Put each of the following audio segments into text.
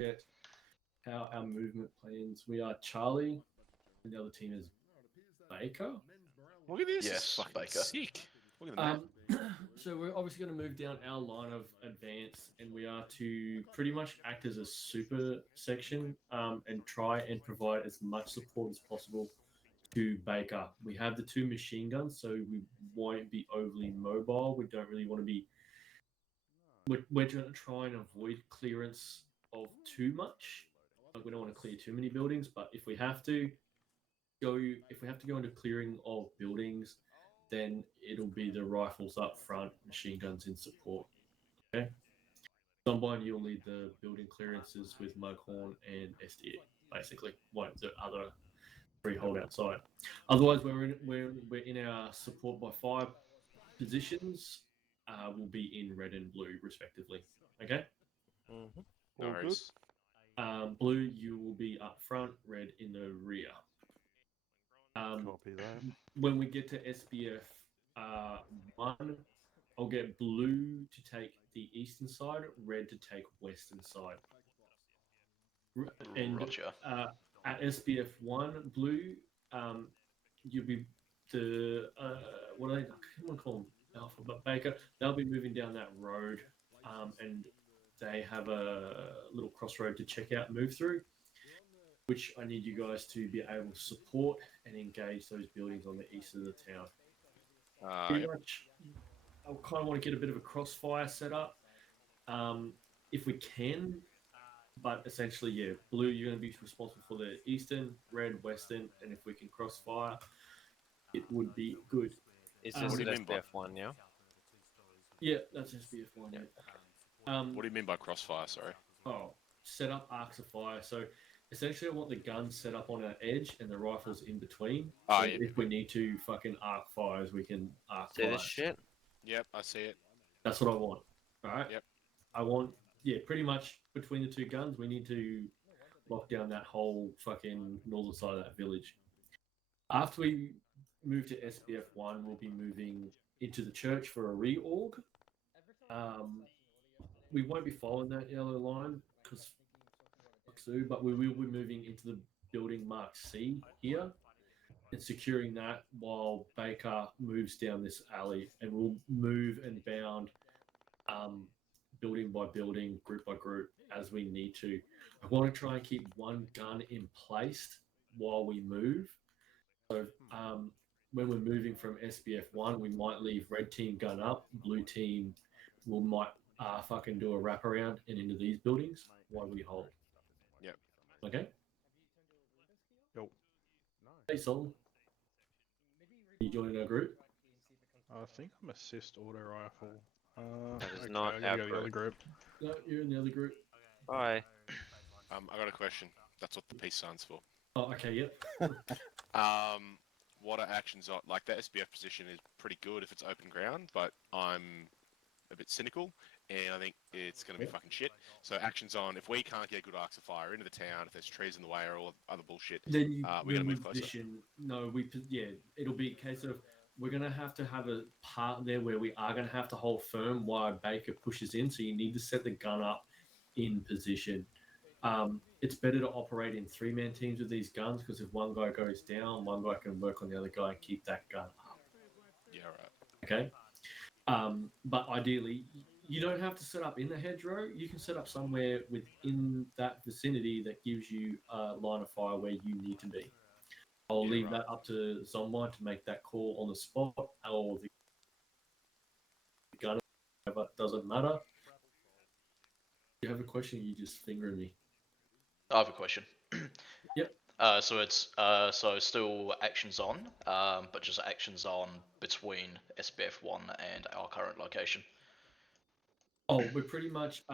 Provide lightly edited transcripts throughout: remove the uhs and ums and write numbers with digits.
Get our movement plans. We are Charlie, and the other team is Baker. Look at this. It's Yes, fucking Baker. sick. Look at the map. So we're obviously going to move down our line of advance, and we are to pretty much act as a super section and try and provide as much support as possible to Baker. We have the two machine guns, so we won't be overly mobile. We don't really want to be. We're going to try and avoid clearance of too much. Like we don't want to clear too many buildings, but if we have to go into clearing of buildings, then it'll be the rifles up front, machine guns in support. Okay. Zombine, you'll lead the building clearances with Mughorn and SDA, basically. Won't the other three hold outside. Otherwise, we're in our support by fire positions. Will be in red and blue, respectively. Okay. Mm-hmm. No All good. worries. Blue, you will be up front. Red in the rear. Copy that. When we get to SBF 1, I'll get blue to take the eastern side, red to take western side. And Roger. at SBF 1, blue, you'll be the, what I can't call them, Alpha, but Baker, they'll be moving down that road and they have a little crossroad to check out and move through, which I need you guys to be able to support and engage those buildings on the east of the town. Pretty much, I kind of want to get a bit of a crossfire set up if we can, but essentially, yeah, blue, you're going to be responsible for the eastern, red, western, and if we can crossfire, it would be good. Is What this do an you mean by- SPF1, yeah? Yeah, that's SBF 1. Yeah. What do you mean by crossfire? Sorry. Oh, set up arcs of fire. So essentially, I want the guns set up on our edge and the rifles in between. Oh, So yeah. if we need to fucking arc fires, we can arc See fire. this shit? Yep, I see it. That's what I want. All right. Yep. I want, yeah, pretty much between the two guns, we need to lock down that whole fucking northern side of that village. After we move to SBF 1, we'll be moving into the church for a reorg. We won't be following that yellow line because but we will be moving into the building marked C here and securing that while Baker moves down this alley, and we'll move and bound building by building, group by group as we need to. I want to try and keep one gun in place while we move. So when we're moving from SBF 1, we might leave red team gun up, blue team might fucking do a wraparound and into these buildings while we hold. Yep. Okay? Yo. Hey, Sol. You joining our group? I think I'm assist auto rifle. That is Okay, not I gotta our go to the other group. group. No, you're in the other group. Bye. I got a question. That's what the peace sign's for. Oh, okay, yep. What are actions on? Like, the SBF position is pretty good if it's open ground, but I'm a bit cynical, and I think it's going to be Yep. fucking shit. So actions on, if we can't get good arcs of fire into the town, if there's trees in the way or all other bullshit, Then you, we gotta then we move closer. position. No, it'll be a case of we're gonna have to have a part there where we are gonna have to hold firm while Baker pushes in. So you need to set the gun up in position. It's better to operate in 3-man teams with these guns because if one guy goes down, one guy can work on the other guy and keep that gun up. Yeah, right. Okay. But ideally, you don't have to set up in the hedgerow. You can set up somewhere within that vicinity that gives you a line of fire where you need to be. I'll Yeah, leave right. that up to Zombine to make that call on the spot, or the gun, but it doesn't matter. You have a question? You just fingering me. I have a question. Yep. So it's so still actions on, but just actions on between SBF 1 and our current location. Oh, we're pretty much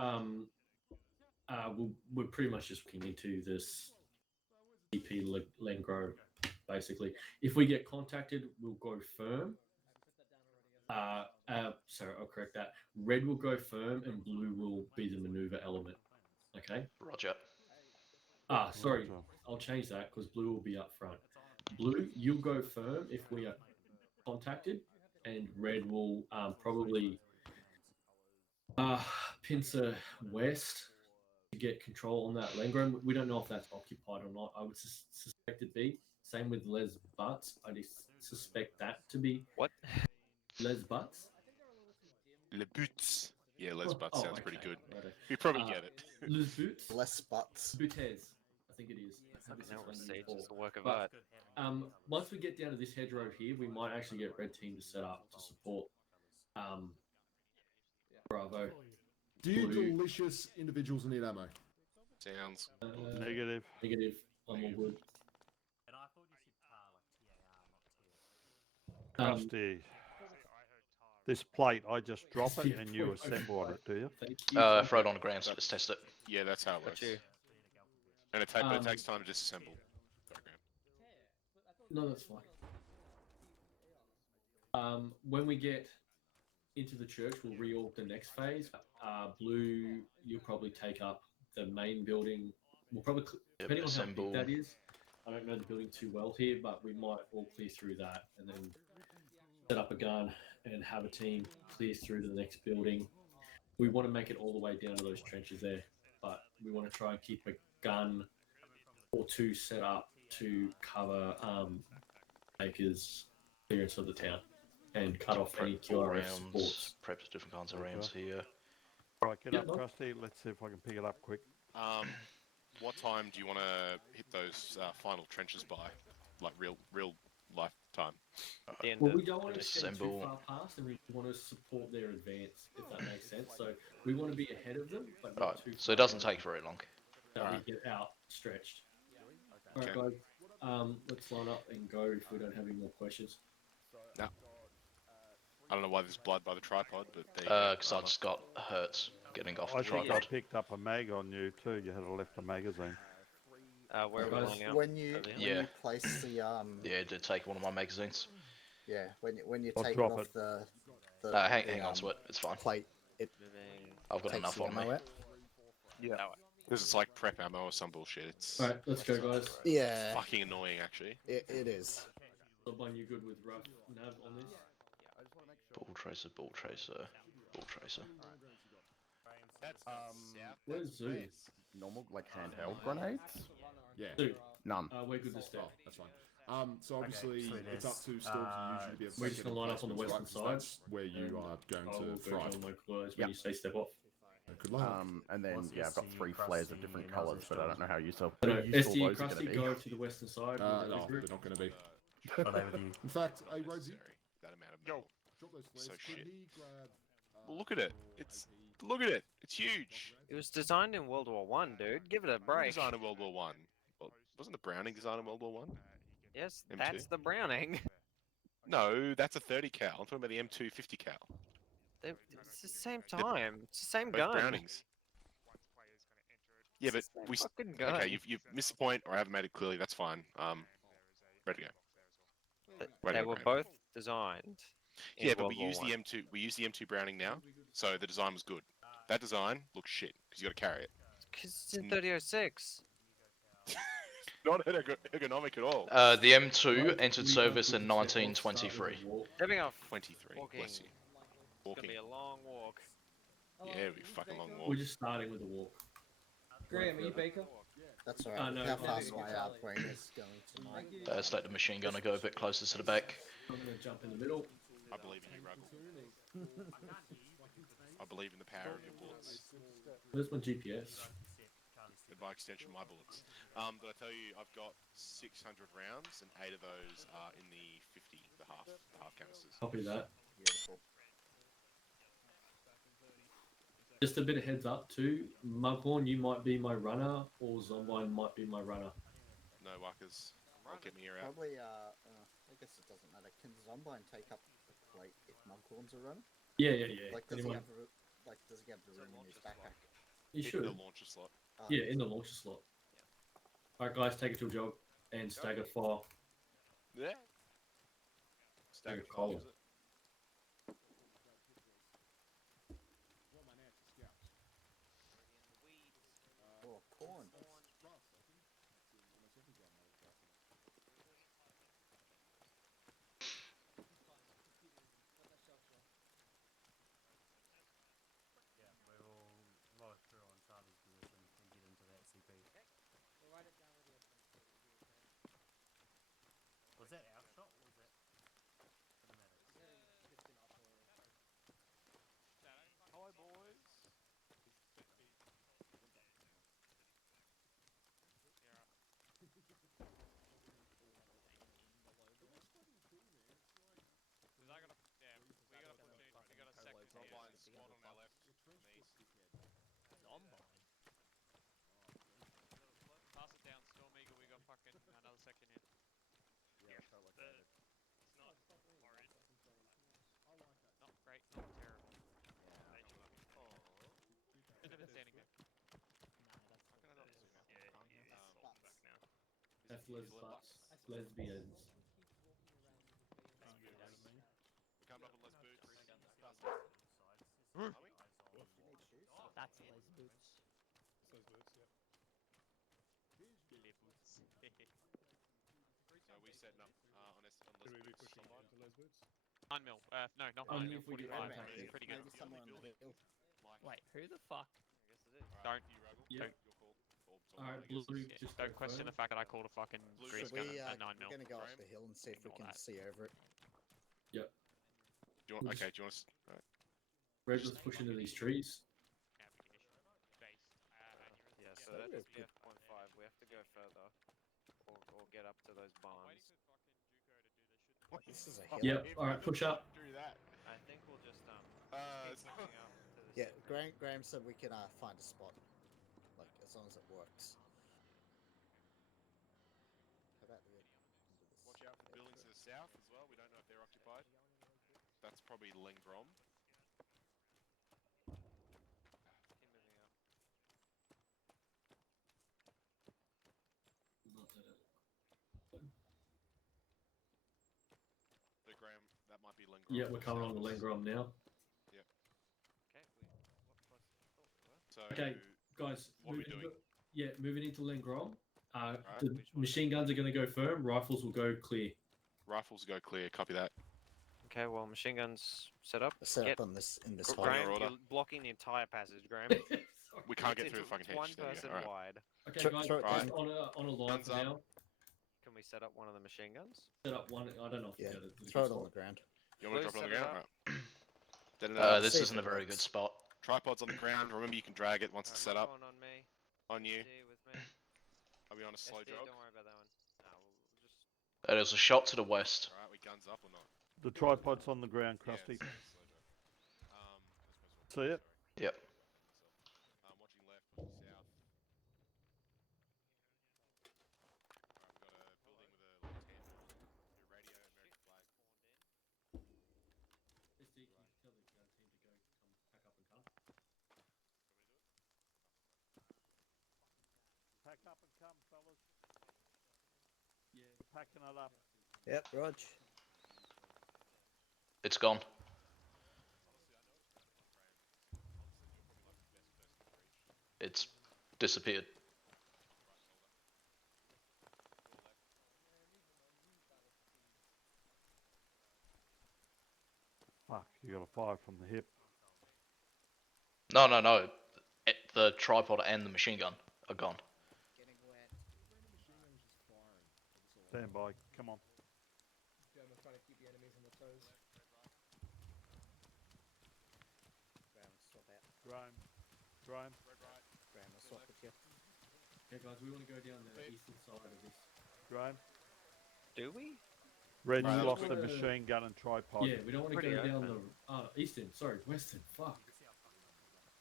we're pretty much just looking into this EP Lengro, basically. If we get contacted, we'll go firm. Sorry, I'll correct that. Red will go firm, and blue will be the maneuver element. Okay. Roger. Sorry, Roger. I'll change that because blue will be up front. Blue, you'll go firm if we are contacted, and red will probably pincer west to get control on that Lengrom. We don't know if that's occupied or not. I would suspect it be. Same with Les Butts. I suspect that to be What? Les Butts. Le Buts. Yeah, Les Butts sounds pretty okay. good. Righto. You probably Uh, get it. Les Butts. Less butts. Butes. I think it is. I Fucking think hell, this is Siege London is a work of But- art. Once we get down to this hedgerow here, we might actually get red team to set up to support Bravo. Do you Blue. delicious individuals need ammo? Sounds. Negative. Negative. I'm all good. Rusty. This plate, I just drop it and you 3.05. assemble on it, do you? Thank you. Throw it on the ground, so let's test it. Yeah, that's how it works. you. And but it takes time to disassemble. Program. No, that's fine. When we get into the church, we'll reorg the next phase. Blue, you'll probably take up the main building. We'll probably, depending on how assemble. big that is, I don't know the building too well here, but we might all clear through that and then set up a gun and have a team clear through to the next building. We want to make it all the way down to those trenches there, but we want to try and keep a gun or two set up to cover Baker's clearance of the town and cut off any Prep all QRF rounds, supports. prep different kinds of rounds here. Right, get Yeah, up, no. Rusty. Let's see if I can pick it up quick. What time do you want to hit those final trenches by? Like real life time. The end Well, of we don't want to get too Disassemble. far past, and we want to support their advance, if that makes sense. So we want to be ahead of them, but not Right, too so it far doesn't ahead take very long. that we get outstretched. All right, Okay. guys. Let's line up and go if we don't have any more questions. I don't know why there's blood by the tripod, but there you go. Because I just got hurt getting off I the think I tripod. picked up a mag on you too. You had left a magazine. where are we Guys, lining up? When you Over here? when Yeah. you place the Yeah, it did take one of my magazines. when you I'll take it drop off it. the Hang on to it, it's fine. plate, it Moving. I've got takes enough the on me. ammo out. Yeah. Because it's like prep ammo or some bullshit. It's All right, let's go, guys. Yeah, fucking annoying, actually. it is. Someone, you good with rough nav on this? Ball tracer, ball tracer, ball tracer. Where's Zoo? Normal, like handheld grenades? Yeah. Zoo. None. We're good to step. Oh, that's fine. So obviously so it's up to Storm to usually be able to We're just make gonna line up on the placements, right? western 'Cause that's side, where you and are going I will to go fry. down my clothes Yep. when you say step off. Good luck. And then, yeah, I've got 3 flares of different colours, but I don't know how useful, So, how useful SD, those are Krusty, going to go be. to the western side. No, with the they're group. not going to be. Are they with you? In fact, hey, Rhodesy, Necessary, that amount of metal. drop those flares. So Could shit. he grab, Well, look at it. Look at it. It's huge. It was designed in World War One, dude. Give it a Who break. designed in World War One. Well, wasn't the Browning designed in World War One? Yes, M2? that's the Browning. No, that's a 30 cal. I'm talking about the M250 cal. It's the same time. It's the same Both gun. Brownings. Yeah, but It's the same we. fucking gun. Okay, you've missed the point, or I haven't made it clearly. That's fine. Ready to go. Right They on, were Graham. both designed. In Yeah, but World we War use the One. M2. We use the M2 Browning now, so the design was good. That design looks shit because you got to carry it. 'Cause it's in 3006. Not ergonomic at all. The M2 Right, entered we service got in to step off, start with 1923. the walk. Stepping off. 23. Walking. Bless you. It's gonna Walking. be a long walk. Yeah, it'll be a fucking long walk. We're just starting with the walk. Graham, are you Baker? That's alright. no, How no, fast no, my no. brain is going tonight. Let's let the machine gunner go a bit closer to the back. I'm going to jump in the middle. I believe in you, Ruggle. I believe in the power of your bullets. Where's my GPS? And by extension, my bullets. Did I tell you I've got 600 rounds, and 8 of those are in the 50, the half canisters. Copy that. Beautiful. Just a bit of heads up too. Mughorn, you might be my runner, or Zombine might be my runner. No wuckers. I'll get me here out. Probably, I guess it doesn't matter. Can Zombine take up the plate if Mughorn's a runner? Yeah. Like, does he Anyone? have does he have the room in his backpack? You Hit should. the launcher slot. Oh, Yeah, in the launcher slot. Alright, guys, take it to a jog and stagger fire. Yeah. Stagger cold. fire, is it? Oh, corn. second in. Yeah, co-located. It's not horrid. Not great, not terrible. Isn't it standing there? How can I not zoom out? Yeah, he's Butts. back now. That's lesbians. We coming up on Les Boots. You need shoes? That's Les Boots. So we setting up on Les Boots. 9 mil. No, not Only 9 mil. if we get 45. impact. It's pretty good. Maybe somewhere on the hill. Wait, who the fuck? I guess it is. Don't. You Ruggle. Yeah. Your call. Or Alright, I guess. blue. Yeah, Just don't go question firm. the fact that I called a fucking Blue, grease So gun we, at 9 mil. we're going to go up Graham? the hill and see if we Ignore can that. see over it. Do you want? We'll Okay. just- Do you want? Right. Red, let's push into these trees. Yeah, so So that's we're SBF 0.5. We have to go further. Or get up to those barns. This is a hill. Yep. All right, push up. Do that. I think we'll just It's keep moving up to the Yeah, center. Graham said we can find a spot. Like, as long as it works. How about we go into this Watch out for the buildings to area? the south as well. We don't know if they're occupied. That's probably Lengrom. Keep moving up. The Graham. That might be Lengrom. Yeah, we're coming on the Lengrom now. Okay, what thought we were? So Okay, guys. What are we moving doing? Yeah, moving into Lengrom. Alright. The machine guns are going to go firm. Rifles will go clear. rifles go clear. Copy that. Okay, well, machine guns set up. Set Get- up on this in this Gr- hole. Graham, order. you're blocking the entire passage, Graham. We can't get It's through the fucking hedge. one There we go. person Alright. wide. Okay, Throw- guys, throw it just down. on a line Guns for up. now. Can we set up one of the machine guns? Set up one. I don't know if Yeah, we get it. throw it on the ground. You want me to Blue, drop it on the set it ground? up. Right. Detonate. This see if isn't it a very good works. spot. Tripods on the ground. Remember, you can drag it once it's set up. On me. On you. SD with me. Are we on a slow SD, jog? don't worry about that one. Nah, we'll just... There's a shot to the west. Alright, we guns up or not? The tripod's on the ground, Yeah, Krusty. it's a slow jog. See it? Yep. Watching left, watching south. Alright, we've got a building with a little tent. Your radio, American flag. SD, can you tell the team to go come pack up and come? Pack up and come, fellas. Yeah. Packing it up. Yep, Rog. It's gone. It's disappeared. Fuck, you got a fire from the hip. No, no, no. The tripod and the machine gun are gone. Getting wet. Stand by. Come on. German trying to keep the enemies on their toes. Graham, swap out. Graham. Graham. Graham, I'll swap with you. Okay, guys, we want to go down the eastern side of this. Graham. Do we? Red, Right, you that's lost the what- machine gun and tripod. Yeah, we don't want to go Pretty down open. the eastern. Sorry, western. Fuck,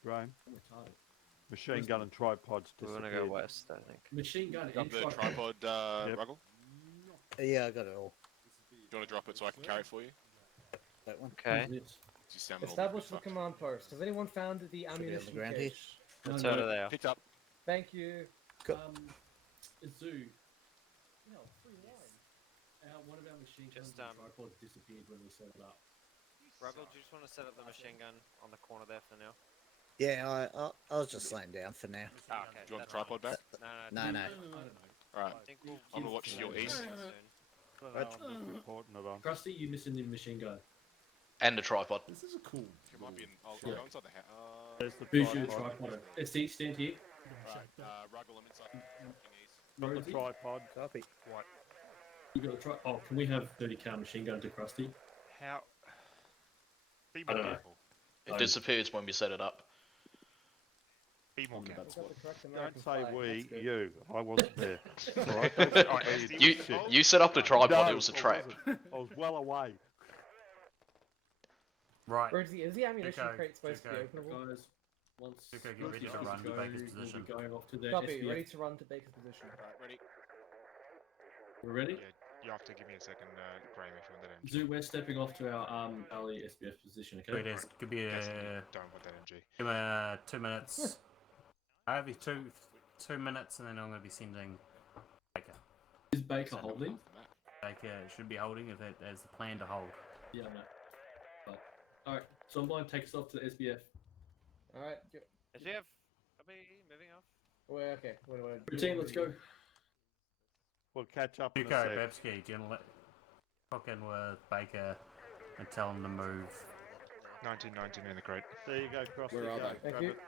Graham. I'm retarded. Machine gun and tripods We want to disappeared. go west, I think. Machine gun Got and the tripod. tripod, Yep. Ruggle? Yeah, I got it all. Do you want to drop it so I can carry it for you? That one. Okay. This. You sound all Establish the fucked. command post. Has anyone found the Should be on the ammunition ground here. cache? It's No, over no. there. Picked up. Thank you. Cool. Zoo. No, free wine. One of our machine guns Just, and tripods disappeared when we set it up. Ruggle, do you just want to set up the machine gun on the corner there for now? Yeah, I was just laying down for now. Oh, okay. Do you want the that's tripod back? fine. No, no. I don't know. Alright. I think we'll I'm gonna keep watch it your soon. east. I don't know, I'm just reporting it on. Krusty, you missing the machine gun. And the tripod. This is a cool. It might be in. I'll Yeah. go inside the house. There's the Who's your tripod. tripod? SD, stand here. Right, Ruggle, I'm inside. Looking east. Got the Rosie, tripod. Copy. you got a tri- Oh, can we have 30 cal machine gun to Krusty? How? Be I more don't know. careful. It disappears when we set it up. Be more Mm, careful. We've got the correct Don't American say flag. we, That's good. you. I wasn't there. Alright? Alright, SD You was involved? you set up the tripod. No, It was a I trap. wasn't. I was well away. Right. Or is the ammunition Duco, crate supposed to be Duco. openable? Guys, once Okay, get once ready you to guys run to go, Baker's we'll be position. going off to the Copy, SBF. ready to run to Baker's position. Alright, ready. We're ready? Yeah, you have to give me a second, Graham, if you want that MG. Zoo, we're stepping off to our alley SBF position, okay? It is. Could be Definitely don't want that MG. give me 2 minutes. I have you 2 minutes, and then I'm going to be sending Baker. Is Baker holding? Baker should be holding if it has the plan to hold. Yeah, I know. But, alright, Zombine, take us off to the SBF. Alright. SBF, are we moving off? Well, okay. What do I do? Routine, let's go. We'll catch up in Hugo, a sec. Babsky, do you want to talk in with Baker and tell him to move? 1919 in the crate. There you go, Cross. Where are they? Thank Grab you. it.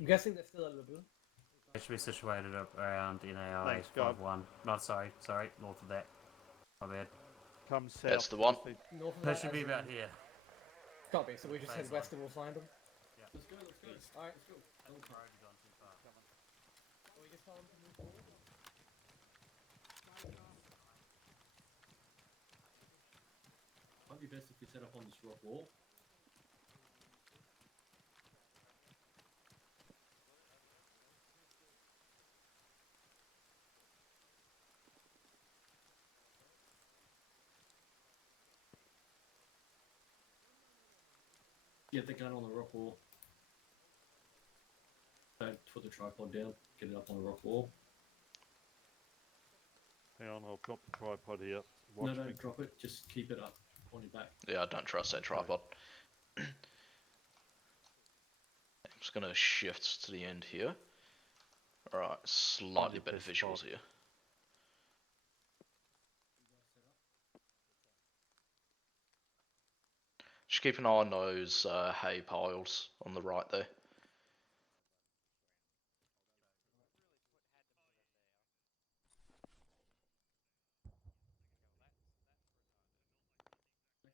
I'm guessing they're still at the blue. They should be situated up around NAI Thanks, God. 51. Not sorry, north of that. My bad. Come south. That's the one. North of They that, should be as about in- here. Can't be, so we just head Baseline. west and we'll find them. Let's go, let's go. Alright. Let's go. So we just tell them to move forward. Might be best if we set up on this rock wall. Get the gun on the rock wall. Don't put the tripod down. Get it up on the rock wall. Hang on, I'll drop the tripod here. Watch No, me. don't drop it. Just keep it up on your back. Yeah, I don't trust that tripod. I'm just gonna shift to the end here. Alright, slightly better best visuals spot. here. Just keep an eye on those hay piles on the right there.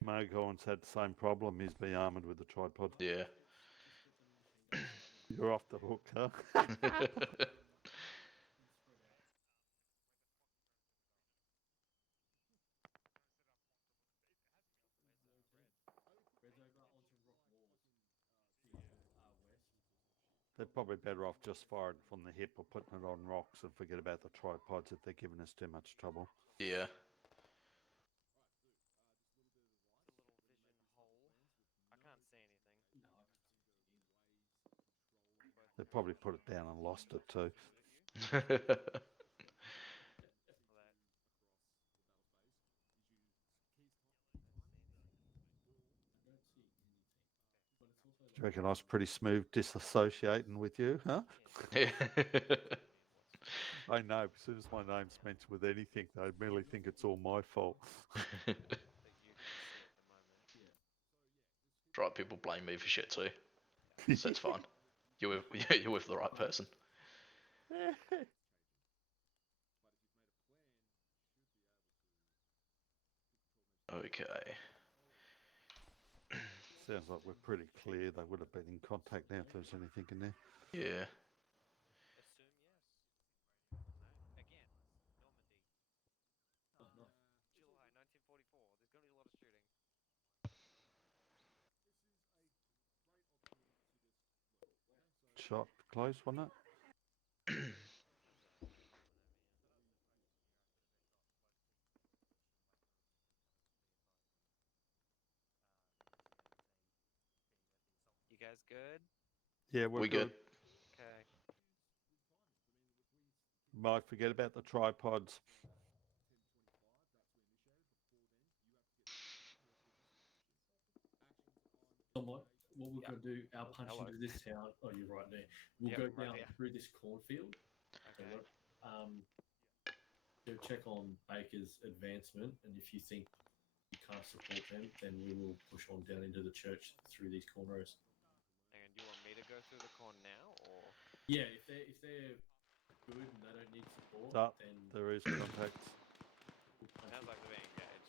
Moghorn's had the same problem. He's been armoured with the tripod. Yeah. You're off the hook, huh? They're probably better off just firing from the hip or putting it on rocks and forget about the tripods if they're giving us too much trouble. Yeah. I can't see anything. They probably put it down and lost it too. Do you reckon I was pretty smooth disassociating with you, huh? Yeah. I know, as soon as my name's mentioned with anything, they merely think it's all my fault. Right, people blame me for shit too. So it's fine. You're with the right person. Okay. Sounds like we're pretty clear. They would have been in contact now if there's anything in there. Yeah. Assume yes. Again, Normandy. July 1944. There's going to be a lot of shooting. Shot close, wasn't it? You guys good? Yeah, we're We good. Okay. Might forget about the tripods. What we're going to do, our punch Hello. into this town. Oh, you're right there. We'll Yep, go right down there. through this cornfield. Okay. Go check on Baker's advancement, and if you think you can't support them, then we will push on down into the church through these cornrows. And do you want me to go through the corn now, or? Yeah, if they're good and they don't need support, Stop. then There is contacts. we'll punch Sounds it. like they're being engaged.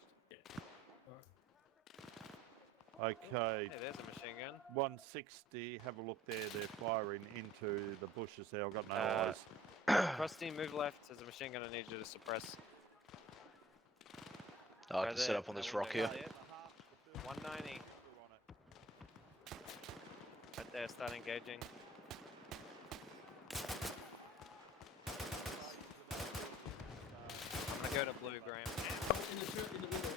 Okay, Hey, there's a machine gun. 160. Have a look there. They're firing into the bushes there. I've got no Uh, eyes. Krusty, move left. There's a machine gun I need you to suppress. I Right can set there, up on that this one rock there. here. See it? 190. Right there, start engaging. I'm gonna go to blue, Graham. In the window, in the window.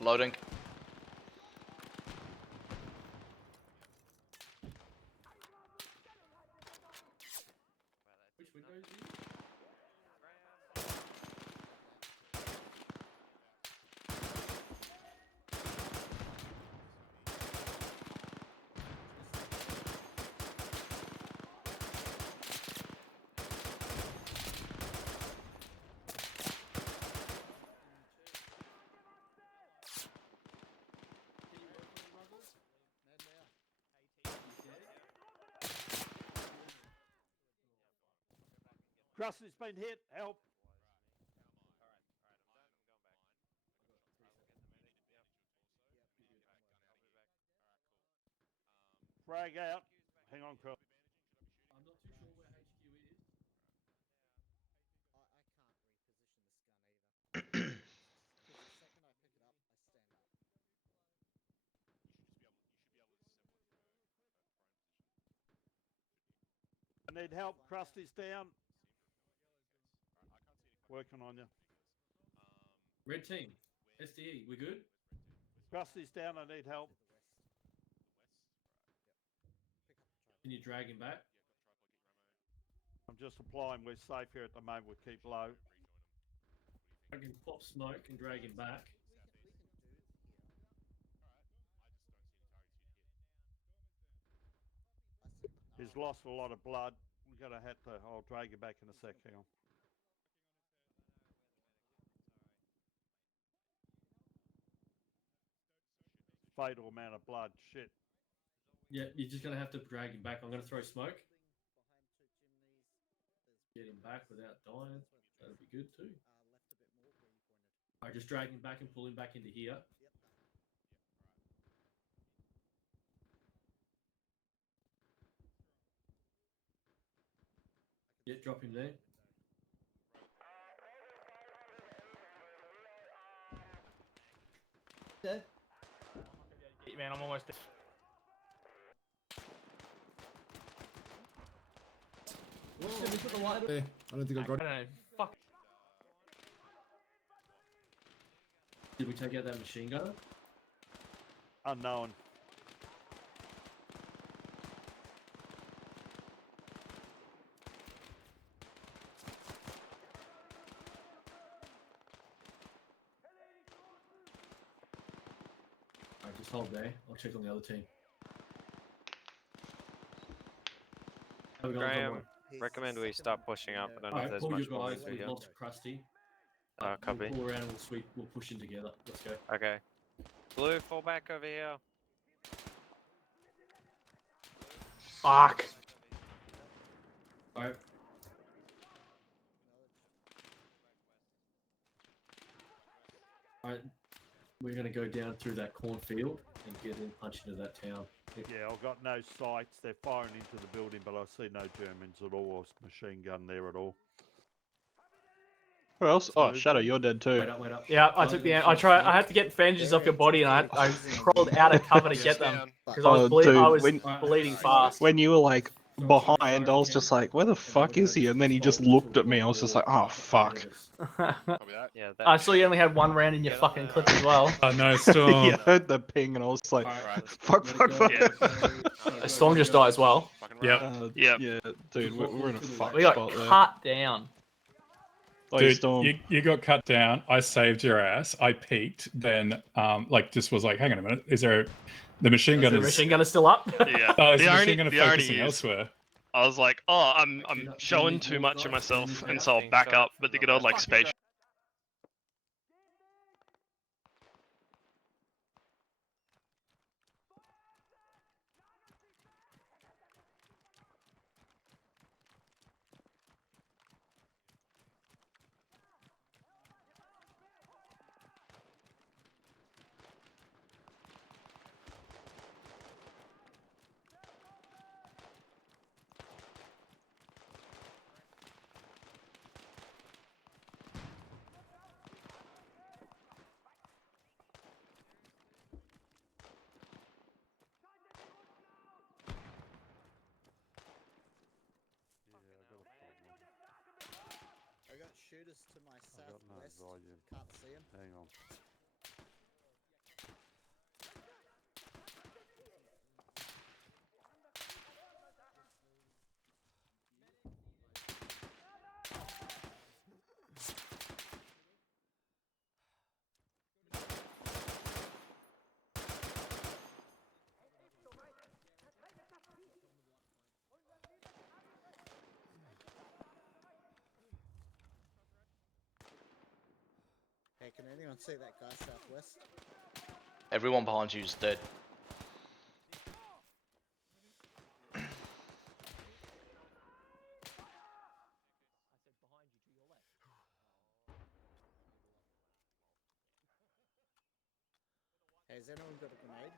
Loading. Which window is he? Krusty's been hit. Help. Frag out. Hang on, Krusty. I'm not too sure where HQ is. I can't reposition this gun either. Because the second I pick it up, I stand up. I need help. Krusty's down. Working on you. Red team, SDE, we good? Krusty's down. I need help. Can you drag him back? I'm just applying. We're safe here at the moment. We keep low. I can pop smoke and drag him back. He's lost a lot of blood. We're gonna have to. I'll drag you back in a sec. Hang on. Fatal amount of blood. Shit. Yeah, you're just gonna have to drag him back. I'm gonna throw smoke. Get him back without dying. That'll be good too. Alright, just drag him back and pull him back into here. Yeah, drop him there. Dead. Man, I'm almost dead. Should we put the light Hey, I don't think I I got don't know. Fuck. Did we take out that machine gun? Unknown. Alright, just hold there. I'll check on the other team. How we going, Graham, Tom? recommend we start pushing up. I don't know if Alright, there's pull much your more we guys. can do We've here. lost Krusty. Copy. We'll pull around and we'll sweep. We'll push in together. Let's go. Okay. Blue, fall back over here. Fuck. Alright. Alright. We're gonna go down through that cornfield and get in, punch into that town. Yeah, I've got no sights. They're firing into the building, but I see no Germans at all or machine gun there at all. Who else? Oh, Shadow, you're dead too. Wait up, wait up. Yeah, I took the. I had to get bandages off your body, and I crawled out of cover to get them because I was, bleeding fast. When you were like behind, I was just like, where the fuck is he? And then he just looked at me. I was just like, oh fuck. Yeah, I saw you only had one round in your fucking clip as well. No, Storm. Yeah, I heard the ping and I was like, fuck. Storm just died as well. Yeah, dude, we're in a fuck We got spot there. cut down. Dude, Storm. You got cut down. I saved your ass. I peeked. Then, just was like, hang on a minute. Is there the machine gun? The machine gun is still up. Yeah. Oh, Is the machine gun the irony focusing is- elsewhere? I was like, oh, I'm showing too much of myself, and so I'll back up. But the good old like space. shooters to my I got no southwest. volume. Can't see them. Hang on. Hey, can anyone see that guy southwest? Everyone behind you is dead. Hey, has anyone got a grenade?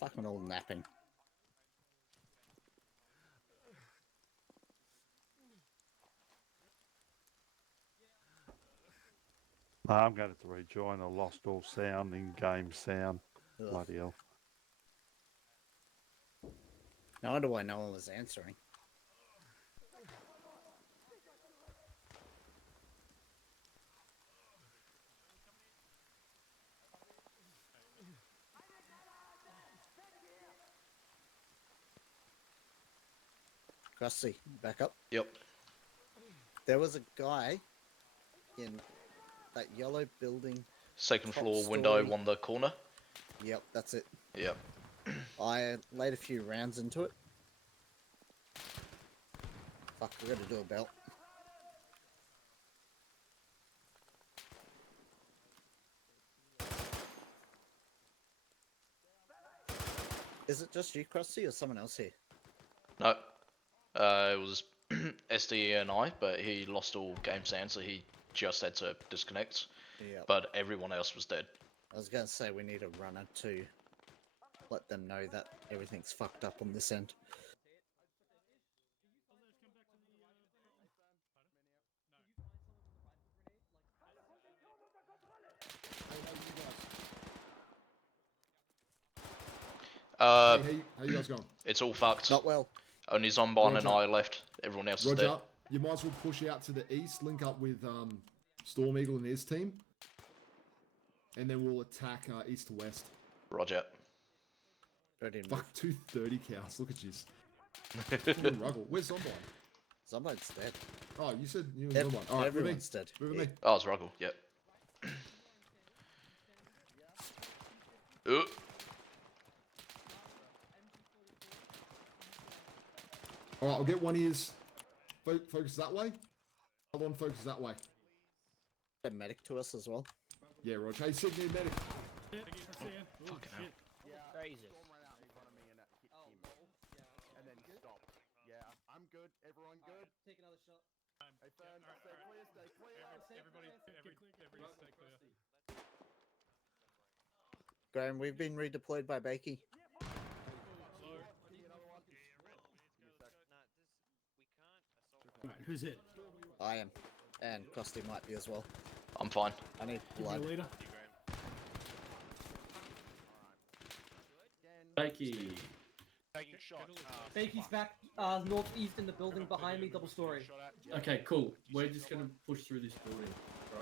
Fucking all napping. No, I'm going to rejoin. I lost all sound, in-game sound. Ugh. Bloody hell. No wonder why no one was answering. Krusty, back up. Yep. There was a guy in that yellow building. Second top floor window story. on the corner. Yep, that's it. Yep. I laid a few rounds into it. Fuck, we gotta do a belt. Is it just you, Krusty, or someone else here? No. It was SD and I, but he lost all game sound, so he just had to disconnect. Yeah. But everyone else was dead. I was gonna say we need a runner to let them know that everything's fucked up on this end. Hey, how you guys going? It's all fucked. Not well. Only Zombon and Roger. I left. Everyone else is dead. Roger, you might as well push out to the east, link up with Storm Eagle and his team, and then we'll attack east to west. Roger. Fuck, 230 cows. Look at you. Ruggle. Where's Zombine? Zombine's dead. Oh, you said you were Zombine. All right, everyone's dead. Move with me. Oh, it's Ruggle. Yep. All right, I'll get one ears. Focus that way. Other one focus that way. A medic to us as well. Yeah, Roger. Hey, Sydney medic. Fucking hell. Crazy. And then stop. Yeah, I'm good. Everyone good? Take another shot. Hey, Fern, stay clear, stay clear. Everybody stay clear. Graham, we've been redeployed by Bakey. Who's it? I am. And Krusty might be as well. I'm fine. I need blood. Bakey. Taking shot. Bakey's back northeast in the building behind me, double story. Okay, cool. We're just gonna push through this building,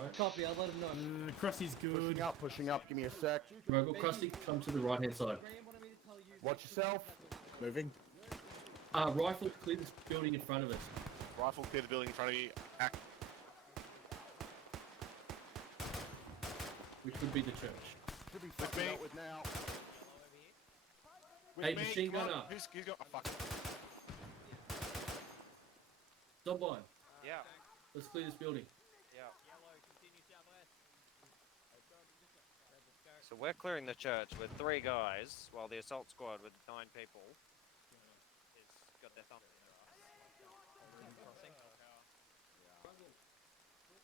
right? Copy, I'll let him know. Krusty's good. Pushing up. Give me a sec. Ruggle, Krusty, come to the right hand side. Watch yourself. Moving. Rifle, clear this building in front of us. Rifle, clear the building in front of you. Act. Which would be the church. Should be With me. fucking out with now. With Hey, me. machine Come on. gunner. Who's got a fuck? Zombine, Yeah. let's clear this building. Yeah. So we're clearing the church with 3 guys, while the assault squad with 9 people has got their thumb in their ass.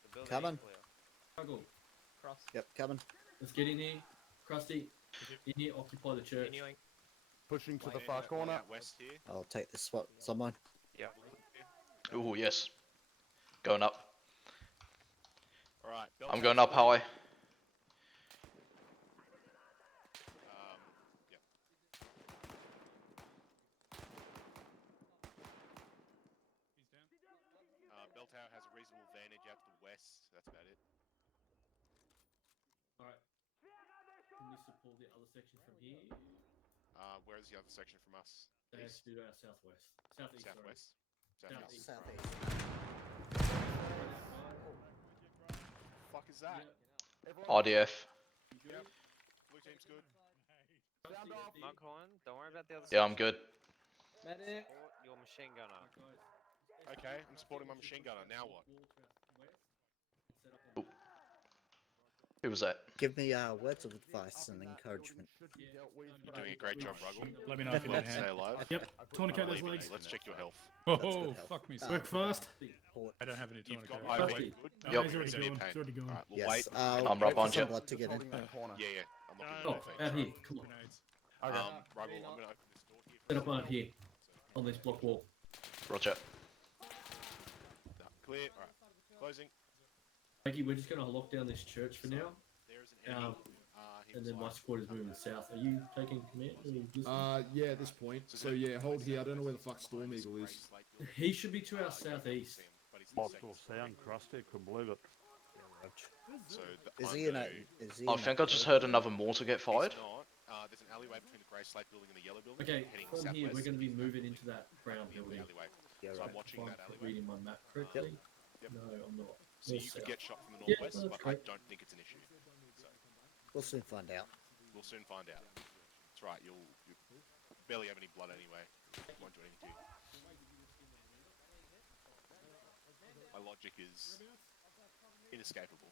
The building Coming. is clear. Struggle. Yep, coming. Let's get in here. Krusty, in here, occupy the church. Continuing. Pushing to the Playing far out corner. west here. I'll take this spot. Someone. Yeah. Oh yes. Going up. All right. I'm going up high. Yep. Bell Tower has a reasonable vantage out to the west. That's about it. Alright. Can we support the other section from here? Where's the other section from us? They East? actually do our southwest. Southeast. Southwest. Southeast. Southeast. Fuck is that? RDF. Yep. Blue team's good. Mughorn, don't worry about the other Yeah, I'm good. Medic. Support your machine gunner. Okay, I'm supporting my machine gunner. Now what? Ooh. Who was that? Give me words of advice and encouragement. You're doing a great job, Ruggle. Let me know if you need a Stay hand. alive. Yep. Tourniquet those legs. Let's check your health. Oh, fuck me. Work fast. I don't have any You've tourniquet. got high weight. Good. Yep. He's already gone. He's already gone. Alright, we'll Yes. wait. I'm wait right for behind you. some blood to get in. Yeah. I'm looking Oh, at the out here. Come on. Ruggle, I'm going to open this door here. Set up out here. On this block wall. Roger. Clear. Alright. Closing. Maggie, we're just going to lock down this church for now. There is an enemy. And then my squad is moving south. Are you taking command? Are you listening? Yeah, at this point. So yeah, hold here. I don't know where the fuck Storm Eagle is. He should be to our southeast. Hostile sound, Krusty. Couldn't believe it. So Is he in a? Is he I in a think I just heard another mortar get fired. There's an alleyway between the grey slate building and the yellow building. Okay, heading from here, we're southwest. going to be moving into that brown building. Alleyway. Yeah, So right. I'm watching If that I'm alleyway. reading my map correctly. Yep. No, I'm not. So North you could south. get shot from the Yeah, northwest, that's but great. I don't think it's an issue. So We'll soon find out. we'll soon find out. That's right. You barely have any blood anyway. Won't do anything to you. My logic is inescapable.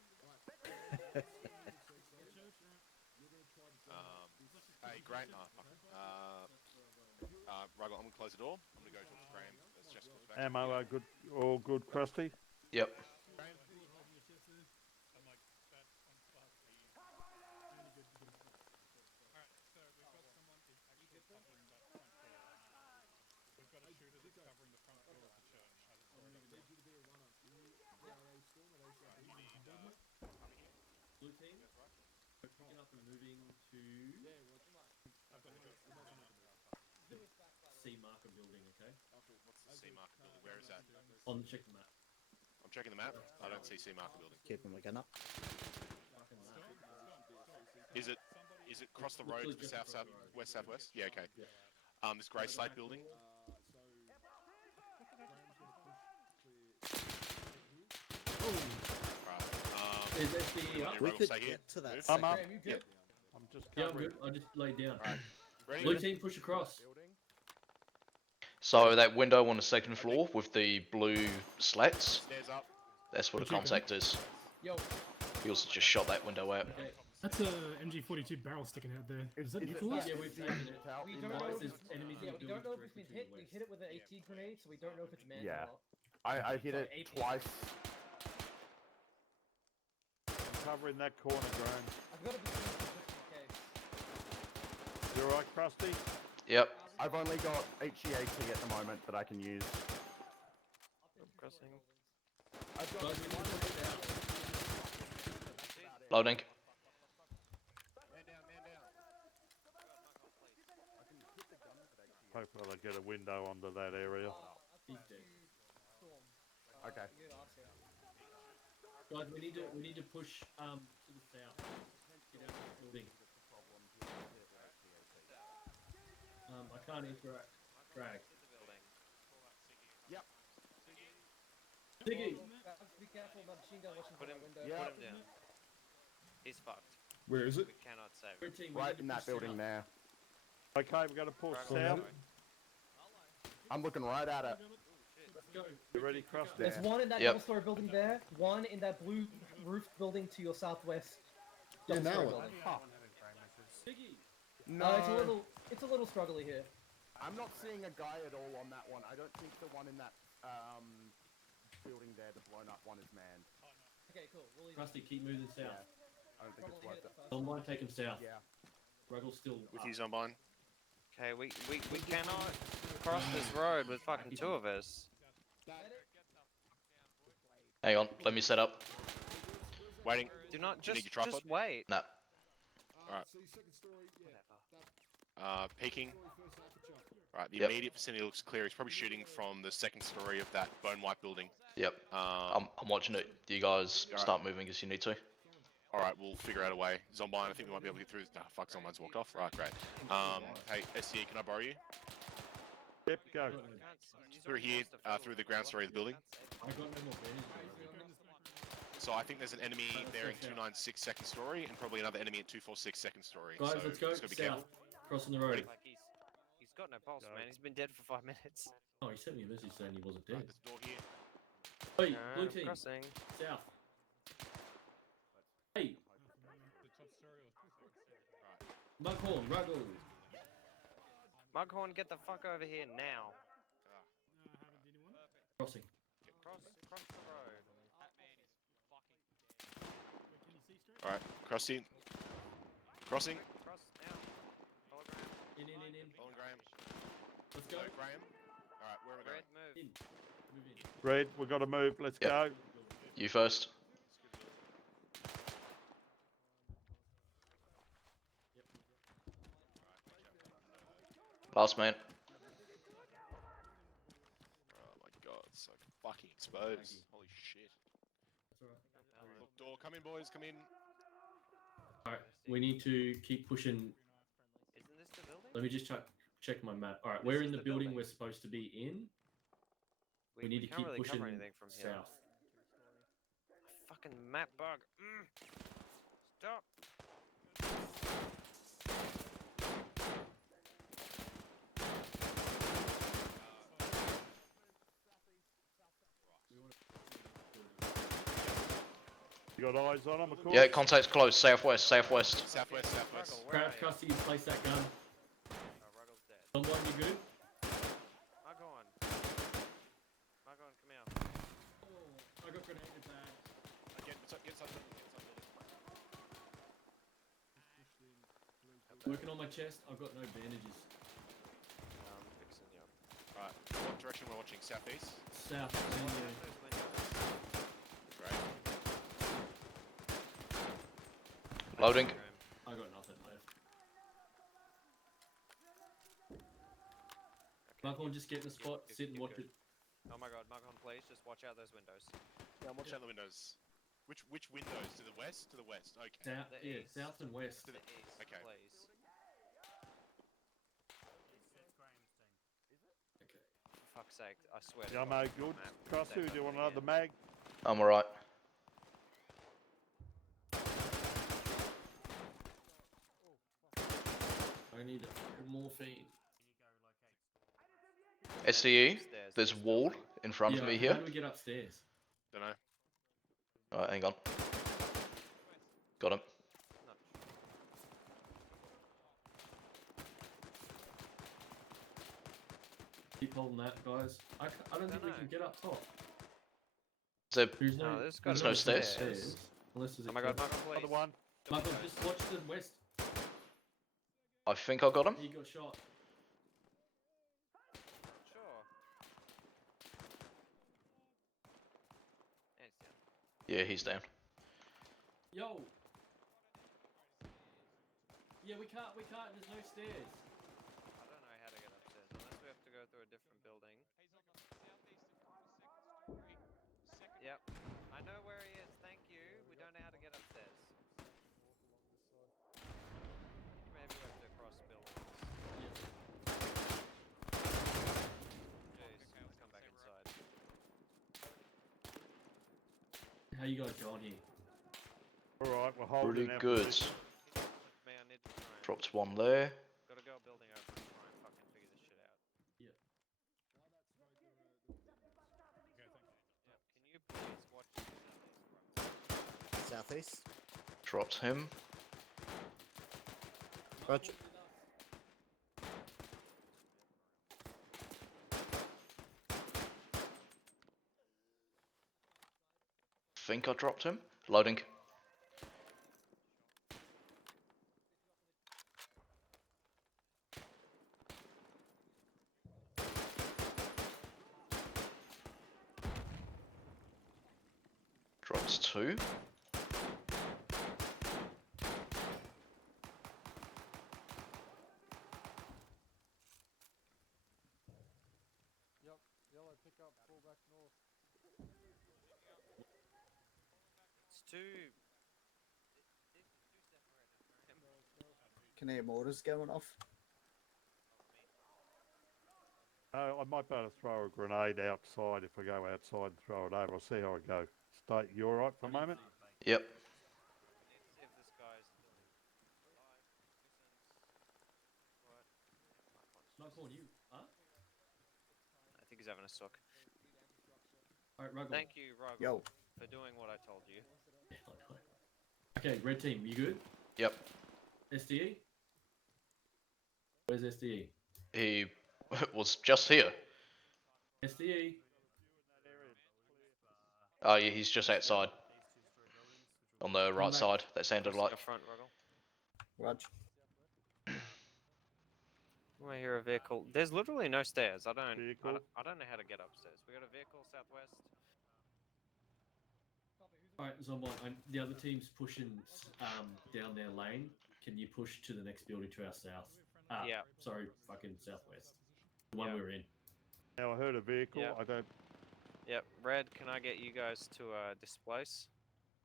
Hey, great. Ruggle, I'm gonna close the door. I'm gonna go talk to Graham. That's just comes back. Ammo, good. All good, Krusty. Yep. Blue team, we're picking up and moving to C marker building, okay? What's the C marker building? Where is that? On check the map. I'm checking the map. I don't see C marker building. Keeping my gun up. Is it across the road to the south, west, southwest? Yeah, okay. This grey slate building. Right. Is that the up? We Ruggle, could stay here. get to that. Move. I'm up. Graham, you good? I'm just Yeah, I'm covering. good. I just laid down. Alright. Ready? Blue team, push across. So that window on the second floor with the blue slats, Stairs up. that's where the contact is. Yo. He also just shot that window out. Okay. That's a MG42 barrel sticking out there. Is that Is Nicholas? it- Yeah, we've taken it. We in don't my- know if There's it's enemies in yeah, the we don't know if building it's been directly to hit. the We west. hit it with an AT grenade, so we don't know if it's manned Yeah. or not. I hit Sorry, it AP. twice. I'm covering that corner, Graham. I've got to be careful just in case. You alright, Krusty? Yep. I've only got HEAT at the moment that I can use. Crossing. I've got Guys, we need to push it out. Loading. Man down, man down. Hopefully they get a window onto that area. He's dead. Okay. Guys, we need to push to the south. Get out of the building. I can't interact. Drag. Yep. Diggy! Be careful, my machine gun watching Put from him, that window. put him down. He's fucked. Where is it? We cannot save Blue him. team, we Right need to in that push building south. there. Okay, we're going to push Right, south. right. I'm looking right at it. Let's go. You ready, Krusty? There's There. one in that Yep. double-story building there. One in that blue roofed building to your southwest. Yeah, Double-story now building. No. It's a little struggly here. I'm not seeing a guy at all on that one. I don't think the one in that building there, the blown up one, is manned. Okay, cool. We'll leave Rusty, keep moving south. I don't think it's worth it. Zombine, take him south. Yeah. Ruggles still With up. you, Zombine. Okay, we cannot cross this road with fucking two of us. Hang on, let me set up. Waiting. Do not Do you need just your tripod? wait. Nah. Alright. Peeking. Alright, the Yep. immediate vicinity looks clear. He's probably shooting from the second story of that bone white building. Yep. I'm watching it. You guys Alright. start moving as you need to. Alright, we'll figure out a way. Zombine, I think we might be able to get through. Ah, fuck, Zombine's walked off. Right, great. Hey, SCE, can I borrow you? Yep, go. Through here, through the ground story of the building. I got no more bandages. So I think there's an enemy there in 296 second story, and probably another enemy at 246 second story. Guys, so let's go just gotta be south. careful. Crossing the road. Ready? Like he's got no pulse, man. He's been dead for 5 minutes. Oh, he sent me a message saying he wasn't dead. Right, there's a door here. Hey, No, blue I'm team, crossing. south. Hey, Mughorn, Ruggles. Mughorn, get the fuck over here now. Crossing. Cross the road. Alright, crossing. Crossing. Cross now. Hologram. In. Colin Graham. Let's go. Go, Graham. Alright, where am I Red, going? move. In. Move in. Red, we got to move. Let's Yep. go. You first. Last man. Oh my god, it's so fucking exposed. Holy shit. That's alright. Look, door, come in, boys, come in. Alright, we need to keep pushing. Isn't this the building? Let me just check my map. Alright, we're in the building we're supposed to be in. We need to can't keep really pushing cover anything from here. south. Fucking map bug. Stop. You got eyes on them, of course? Yeah, contact's close. Southwest, southwest. Southwest. Ruggle, where Crab are you? Crusty, place that gun. Oh, Ruggle's dead. Someone, you good? Mughorn. Mughorn, come here. Oh, I got grenaded bad. Get inside building. Working on my chest, I've got no bandages. Fixing you up. Alright, what direction we're watching? Southeast? South, Watch and, out those windows. Great. Loading. I got nothing left. Mughorn, just get in the spot, sit and watch it. Oh my god, Mughorn, please, just watch out those windows. Yeah, watch out the windows. Which windows? To the west? To the west. Okay. South, The yeah, east. south and west. To the east, Okay. please. Okay. For fuck's sake, I swear. to Yeah, God, mate, good. map, Crusty, say do you want something another again. mag? I'm alright. I need morphine. SCE, Upstairs, there's this wall building. in front of Yeah, me How here. do we get upstairs? Don't know. Alright, hang on. Got him. Keep holding that, guys. I don't think we can get up top. Is there, There's no, No, there's gotta be stairs. Unless there's Oh a my god, cliff. Mughorn, please. Another one. Mughorn, just watch the west. I think I got him. He got shot. Sure. Yeah, it's down. Yeah, he's down. Yo. Yeah, we can't. There's no stairs. I don't know how to get upstairs unless we have to go through a different building. Yep. I know where he is, thank you. We don't know how to get upstairs. Maybe we have to cross buildings. Jeez, let's come back inside. How you guys going here? Alright, we're holding Pretty our good. position. Man, I need to try and... Dropped one there. Gotta go building over and try and fucking figure this shit out. Yeah. Yep, can you please watch the southeast front? Southeast. Dropped him. Roger. Think I dropped him. Loading. Drops 2. Yep, yellow pickup, fall back north. It's too. Can hear mortars going off. I might be able to throw a grenade outside if I go outside and throw it over. I'll see how I go. State, you alright for a moment? Yep. See if this guy's still alive. What? Not calling you, huh? I think he's having a sook. Alright, Ruggle. Thank you, Ruggle, Yo. for doing what I told you. Okay, red team, you good? Yep. SDE? Where's SDE? He was just here. SDE? Oh, yeah, he's just outside. On the right side, that sounded like. Front, Ruggle. Rog. I hear a vehicle. There's literally no stairs. I don't know how to get upstairs. We got a vehicle southwest. Alright, Zombot, the other team's pushing down their lane. Can you push to the next building to our south? Yeah. Sorry, fucking southwest. The one we're in. Now I heard a vehicle. Yeah. I don't. Yep, Red, can I get you guys to displace?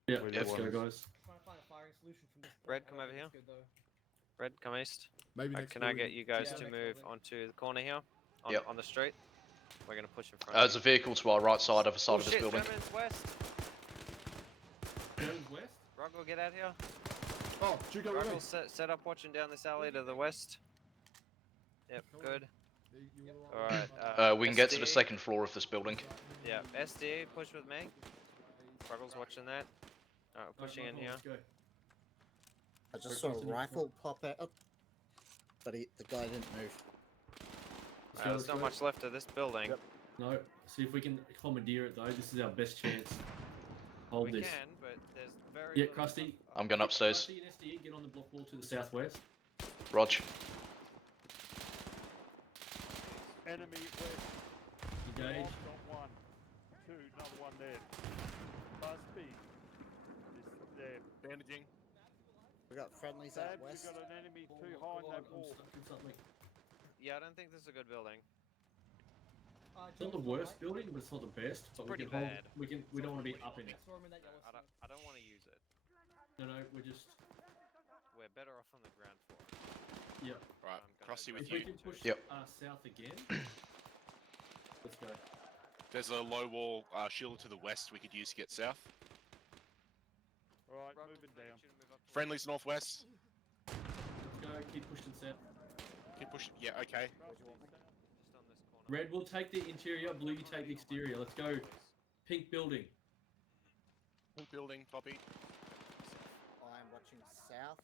Yeah, Where do let's you go, want us? guys. Trying to find a firing solution from this. Red, come over here. Good, though. Red, come east. Maybe next Can I building. get you guys Yeah, to next move building. onto the corner here? On, Yep. on the street? We're going to push in front. There's a vehicle to our right side of the side Oh of this shit, building. Germans west! Germans west? Ruggle, get out here. Oh, Jugo, Ruggle, set up watching down this alley to the west. Yep, good. Alright, We can get to the SDE. second floor of this building. Yeah, SDE, push with me. Ruggle's watching that. Alright, pushing in here. Let's go. I just saw a rifle pop out, but the guy didn't move. There's not much left of this building. Yep. No, see if we can commandeer it though. This is our best chance. Hold We this. can, but there's very Yeah, little Krusty. stuff I'm going upstairs. Krusty and SDE, get on the block wall to the southwest. Rog. Enemy west. Engage. Got one. Two, another one there. Must be. This there. Bandaging. We got friendlies Dad, out we west. got an enemy behind that I'm wall. stuck in something. Yeah, I don't think this is a good building. It's not the worst building, but it's not the best. But Pretty we can bad. hold. We don't want to be up in it. I don't want to use it. No, we're just. We're better off on the ground floor. Yep. Right, Krusty with If we you. can push Yep. south again. Let's go. There's a low wall shield to the west we could use to get south. Alright, Ruggle, moving can I down. get you to move up to Friendlies northwest. Let's go. Keep pushing south. Keep pushing. Yeah, okay. Just on this corner. Red will take the interior. Blue, you take the exterior. Let's go. Pink building. Pink building, copy. I'm watching south.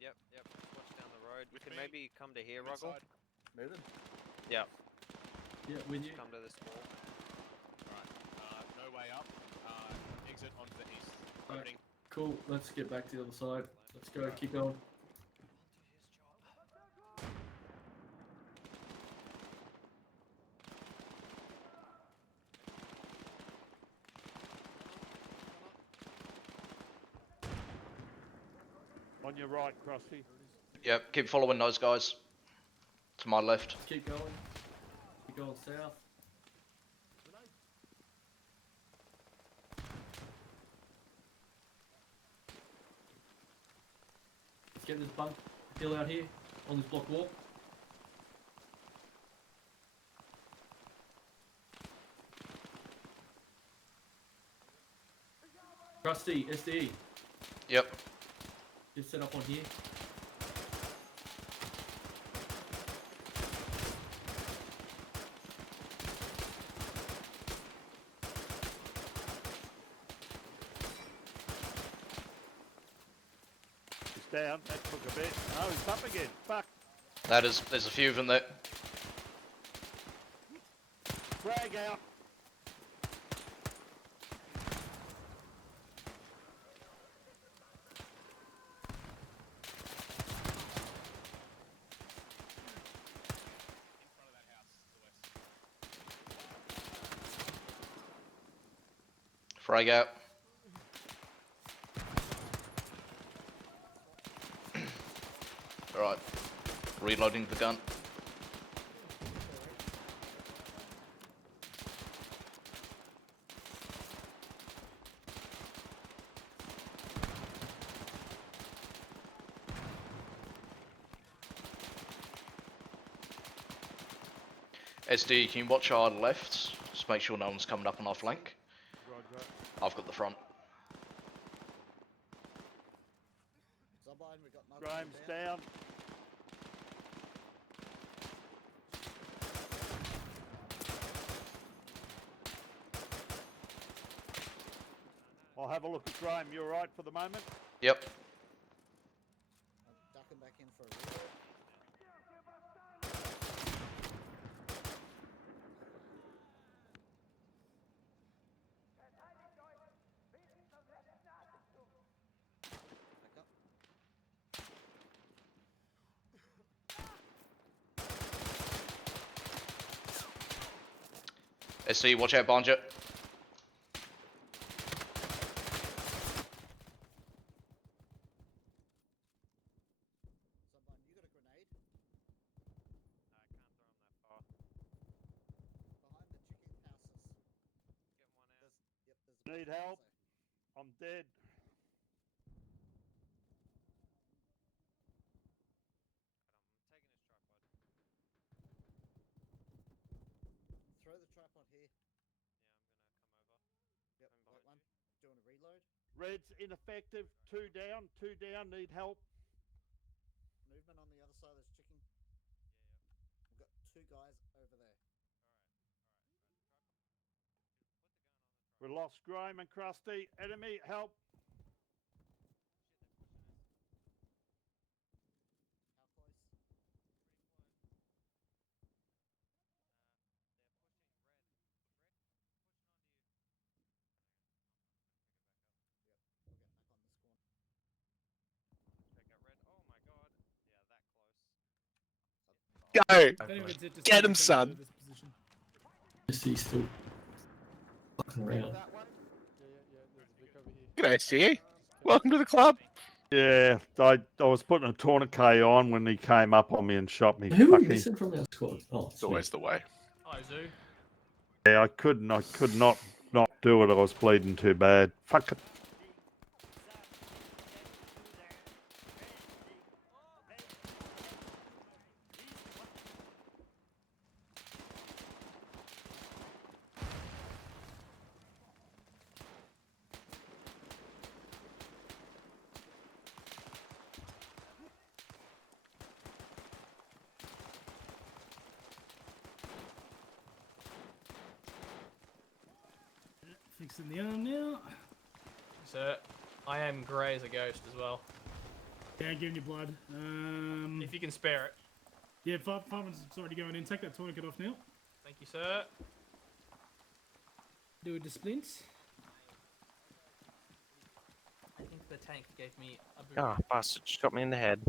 Yep, just watch down the road. You With can me. maybe come to here, Come Ruggle. inside. Moving. Yep, Yeah, with you. come to this wall. Alright, no way up. Exit onto the east. Alright. Opening. Cool. Let's get back to the other side. Let's go. Keep going. On your right, Krusty. Yep, keep following those guys. To my left. Keep going. Keep going south. Let's get this bunk hill out here on this block wall. Krusty, SDE, Yep. just set up on here. down. That took a bit. Oh, he's up again. Fuck. There's a few of them there. Frag out. Frag out. Alright. Reloading the gun. SD, can you watch our left? Just make sure no one's coming up on our flank. Roger. I've got the front. Graham's down. I'll have a look at Graham. You alright for the moment? Yep. I'm ducking back in for a reload. SD, watch out behind you. Need help? I'm dead. Throw the tripod here. Yep, got one. Doing a reload. Red's ineffective. Two down. Need help. Movement on the other side of this chicken. I've got two guys over there. We lost Graham and Krusty. Enemy, help. Go! Get him, son! He's still fucking around. G'day, CE. Welcome to the club. Yeah, I was putting a tourniquet on when he came up on me and shot me. Who are you Fucking- missing from our squad? Oh, It's always the way. Hi, Zoo. Yeah, I could not do it. I was bleeding too bad. Fuck it. Fixing the arm now. Sir, I am grey as a ghost as well. Yeah, giving you blood. If you can spare it. Yeah, five one's already going in. Take that tourniquet off now. Thank you, sir. Do a displint. I think the tank gave me a boot. Ah, bastard, just got me in the head.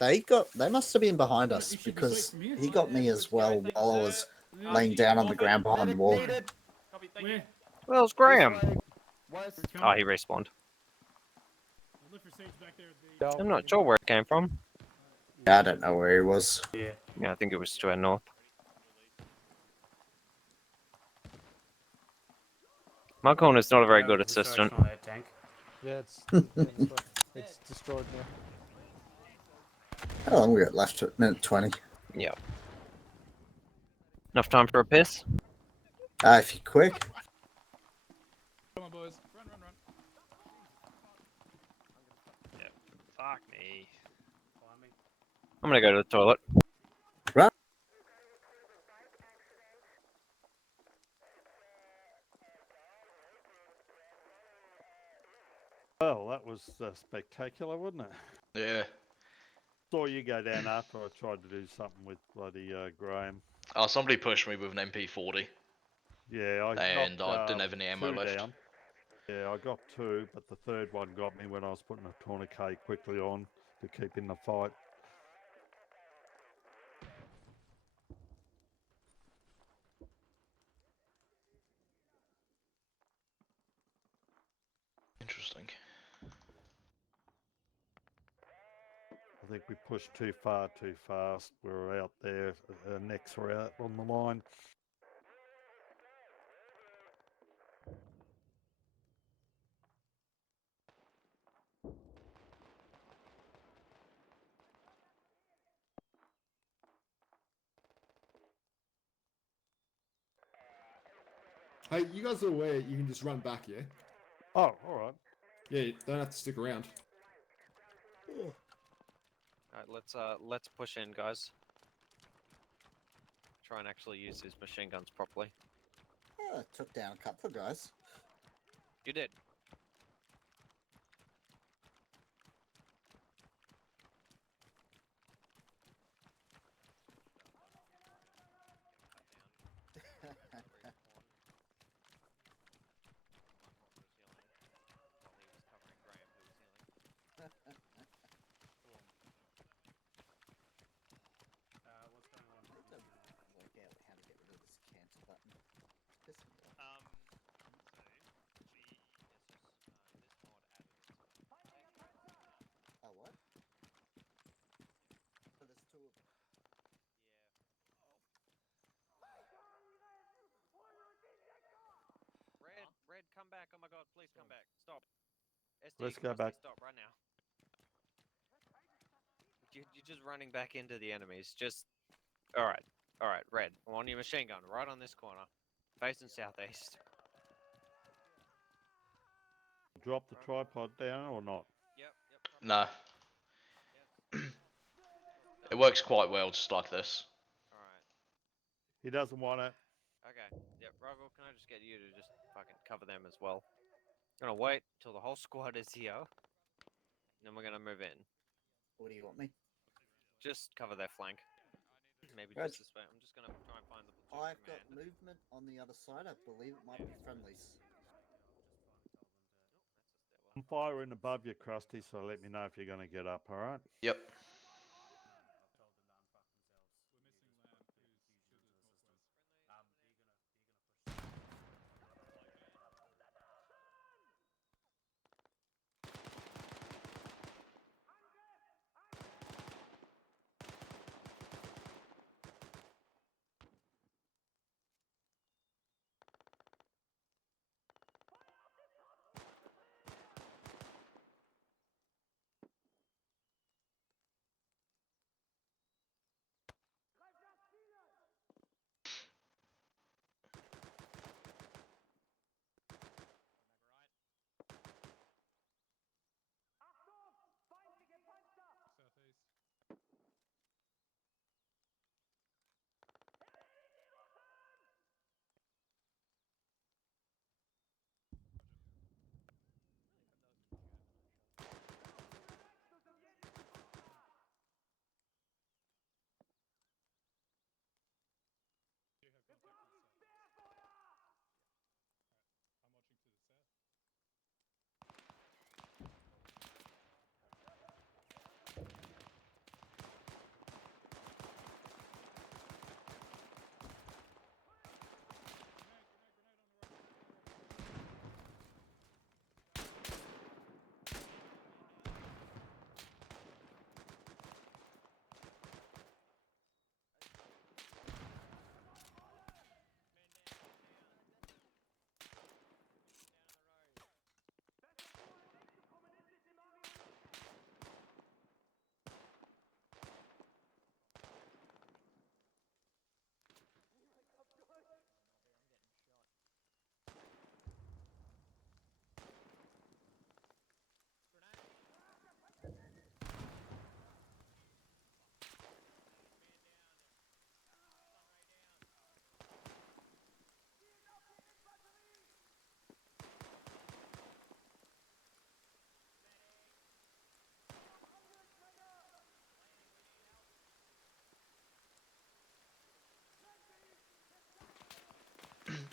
They must have been behind us because he got me as well while I was laying down on the ground behind the wall. Where? Where's Graham? Where's Oh, he respawned. Look for Siege back there at the... I'm not sure where it came from. I don't know where he was. Yeah, I think it was to our north. My corner's not a very good assistant. Yeah, it's destroyed now. How long we got left? Minute 20. Yeah. Enough time for a piss? If you're quick. Come on, boys. Run. Yep. Fuck me. I'm gonna go to the toilet. Run. Well, that was spectacular, wasn't it? Yeah. Saw you go down after I tried to do something with bloody Graham. Oh, somebody pushed me with an MP40. Yeah, I And got, I didn't have any ammo 2 left. down. Yeah, I got 2, but the third one got me when I was putting a tourniquet quickly on to keep in the fight. Interesting. I think we pushed too far, too fast. We were out there. Our necks were out on the line. Hey, you guys are aware you can just run back, yeah? Oh, alright. Yeah, you don't have to stick around. Alright, let's push in, guys. Try and actually use his machine guns properly. Yeah, took down a couple of guys. You did. Work out how to get rid of this cancel button. Piss me off. Oh, what? So there's 2 of them. Red, come back! Oh my God, please come back! Stop. SD, Let's go Rusty, back. Stop right now. You're just running back into the enemies. Just. All right, Red. I'm on your machine gun, right on this corner, facing southeast. Drop the tripod down or not? Yep. No. It works quite well just like this. All right. He doesn't want it. Okay. Yep. Ruggle, can I just get you to just fucking cover them as well? I'm gonna wait till the whole squad is here, and then we're gonna move in. What do you want me? Just cover their flank. Maybe Right. just this way. I'm just gonna try and find the platoon I've got command. movement on the other side. I believe it might be friendlies. I'm firing above you, Krusty, so let me know if you're going to get up, alright? Yep.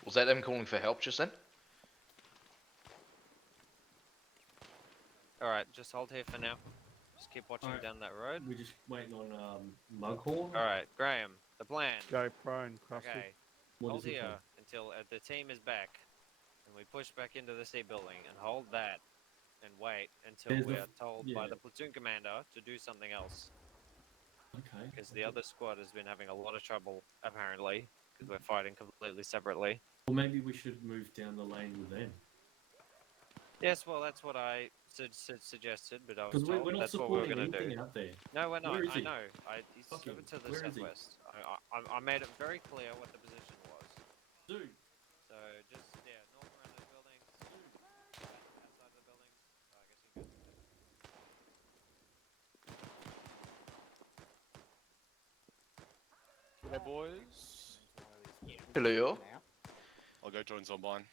Was that them calling for help just then? Alright, just hold here for now. Just keep watching Alright. down that road. We're just waiting on Mughorn. Alright, Graham, the plan. Go prone, Krusty. Okay, What hold is the here plan? until the team is back. And we push back into the C building and hold that. And wait until There's we the are told by yeah. the platoon commander to do something else. Okay. Because the other squad has been having a lot of trouble, apparently. Because we're fighting completely separately. Well, maybe we should move down the lane with them. Yes, well, that's what I suggested, but I was Because told we're not that's what we were supporting going to do. anything out there. No, we're not. Where is I he? know. He's Fucking- over to the where is he? southwest. I made it very clear what the position was. Dude. So just north around those buildings, outside the building. So I guess you can go. Hey boys. Hello. I'll go join Zombine.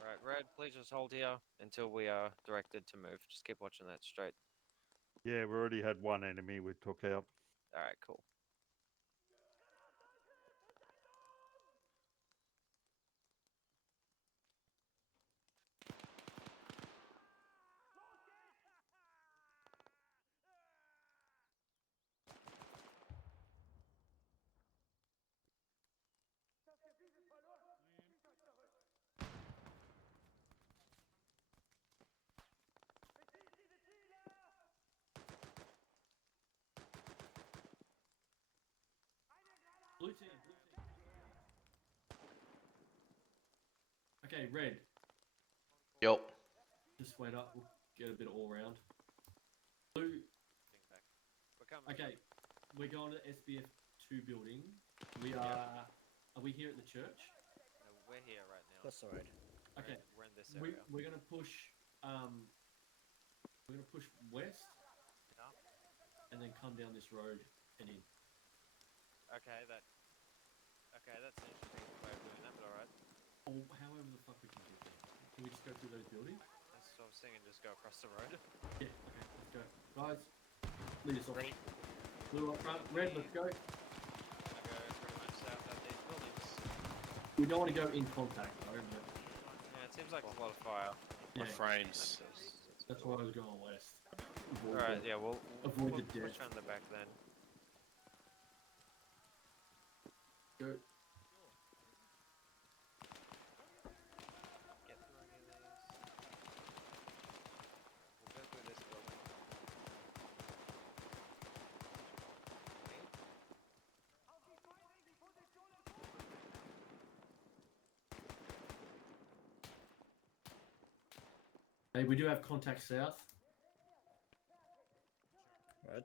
Alright, Red, please just hold here until we are directed to move. Just keep watching that straight. Yeah, we already had one enemy we took out. Alright, cool. Blue team. Okay, red. Yup. Just wait up. We'll get a bit all round. Blue. We're coming. Okay, we're going to SBF 2 building. We are. Are we here at the church? No, we're here right now. That's alright. Okay. We're in this area. We're gonna push. We're gonna push west. And then come down this road and in. Okay, that's an interesting way of doing that, but alright. Or however the fuck we can get there. Can we just go through those buildings? That's what I was thinking, just go across the road. Yeah. Okay. Let's go, guys. Lead us off. Ready? Blue up front. Red. Let's go. I'm gonna go pretty much south out these buildings. We don't want to go in contact though. But Yeah, it seems like there's a lot of fire. My Yeah. frames. that's why I was going west. Avoid Alright, the- yeah, we'll avoid the push death. around the back then. Go. Get through any of these. We'll go through this building. Hey, we do have contact south. Reg.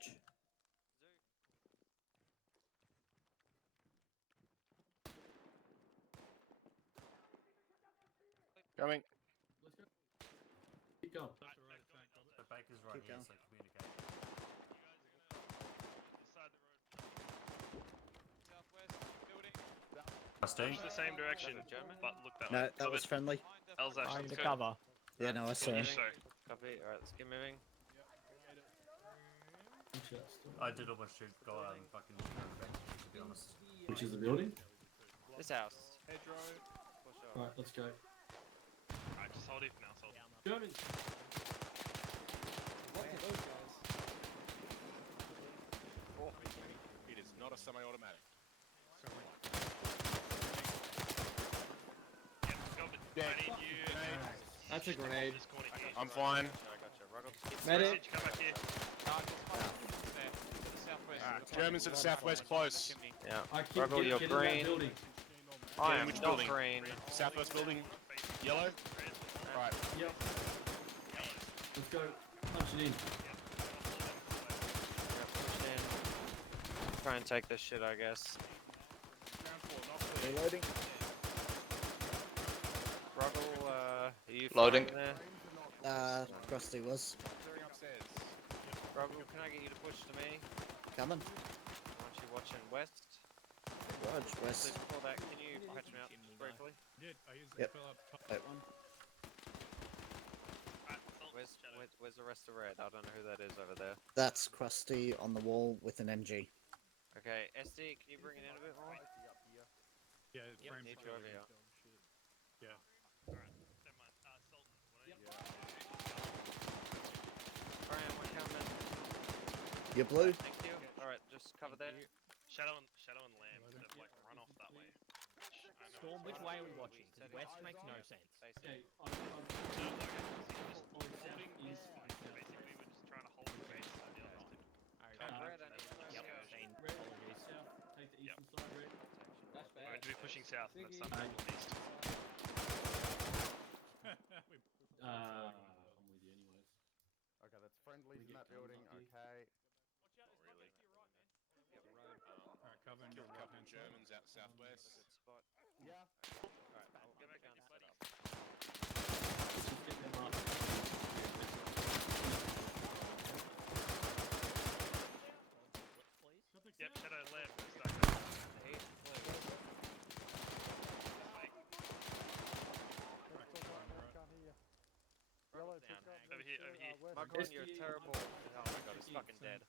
Coming. Let's go. Keep going. The baker's right Keep here, going. so communicate. Rusty? Push the same direction, German? but look that No, way. that was friendly. Elzash, I'm let's the go. cover. Yeah, no, I saw him. So, Copy. Alright, let's get moving. I did almost shoot the guy and fucking shoot him back, to be honest. Which is the building? This house. Hedgerow. For sure. Alright, let's go. Alright, just hold it for now, hold it. Germans. It is not a semi-automatic. Yeah, go, I need you. That's a grenade. This corner here. I'm fine. I gotcha. Ruggles, keep Medic. Message, come back here. Germans to the southwest, close. Yeah. I keep Ruggle, you're getting in that green. building. I Yeah, am which not building? green. Southwest building, yellow. Right. Yep. Let's go. Punch it in. Try and take this shit, I guess. Reloading. Ruggle, are you Loading. flying there? Krusty was. Clearing upstairs. Ruggle, can I get you to push to me? Coming. I want you watching west. Rog, west. Please before that, can you patch me up briefly? Did I used Yep. to fill up top Wait. one? Where's the rest of red? I don't know who that is over there. That's Krusty on the wall with an MG. Okay, SD, can you bring it in a bit more? Yeah, Yep, frame need for you over here. Yeah. Brian, we're coming. You're blue. Thank you. Alright, just cover that. Shadow and Lamb have like run off that way. Storm, which way are we watching? 'Cause west makes no sense. Okay, Basically, we're just trying to hold the base. Red, I need to know Yep, scout. same. Red, Apologies. south, take the eastern side, red. That's We're bad. going to be pushing south and then some Siggy. east. I'm with you anyways. Okay, that's friendlies in get that building. guns up Okay. Alright, cover in Killed your a couple right-hand side. Germans out southwest. Good spot. Yeah. Alright, I'll get the gun set up. Just get them up. Yep, Shadow and Lamb. Stuck. The east, please. Can't hear you. Yellow, Down. pick up. Over here, over here. West. Marcon, you're terrible. Oh my god, he's fucking dead.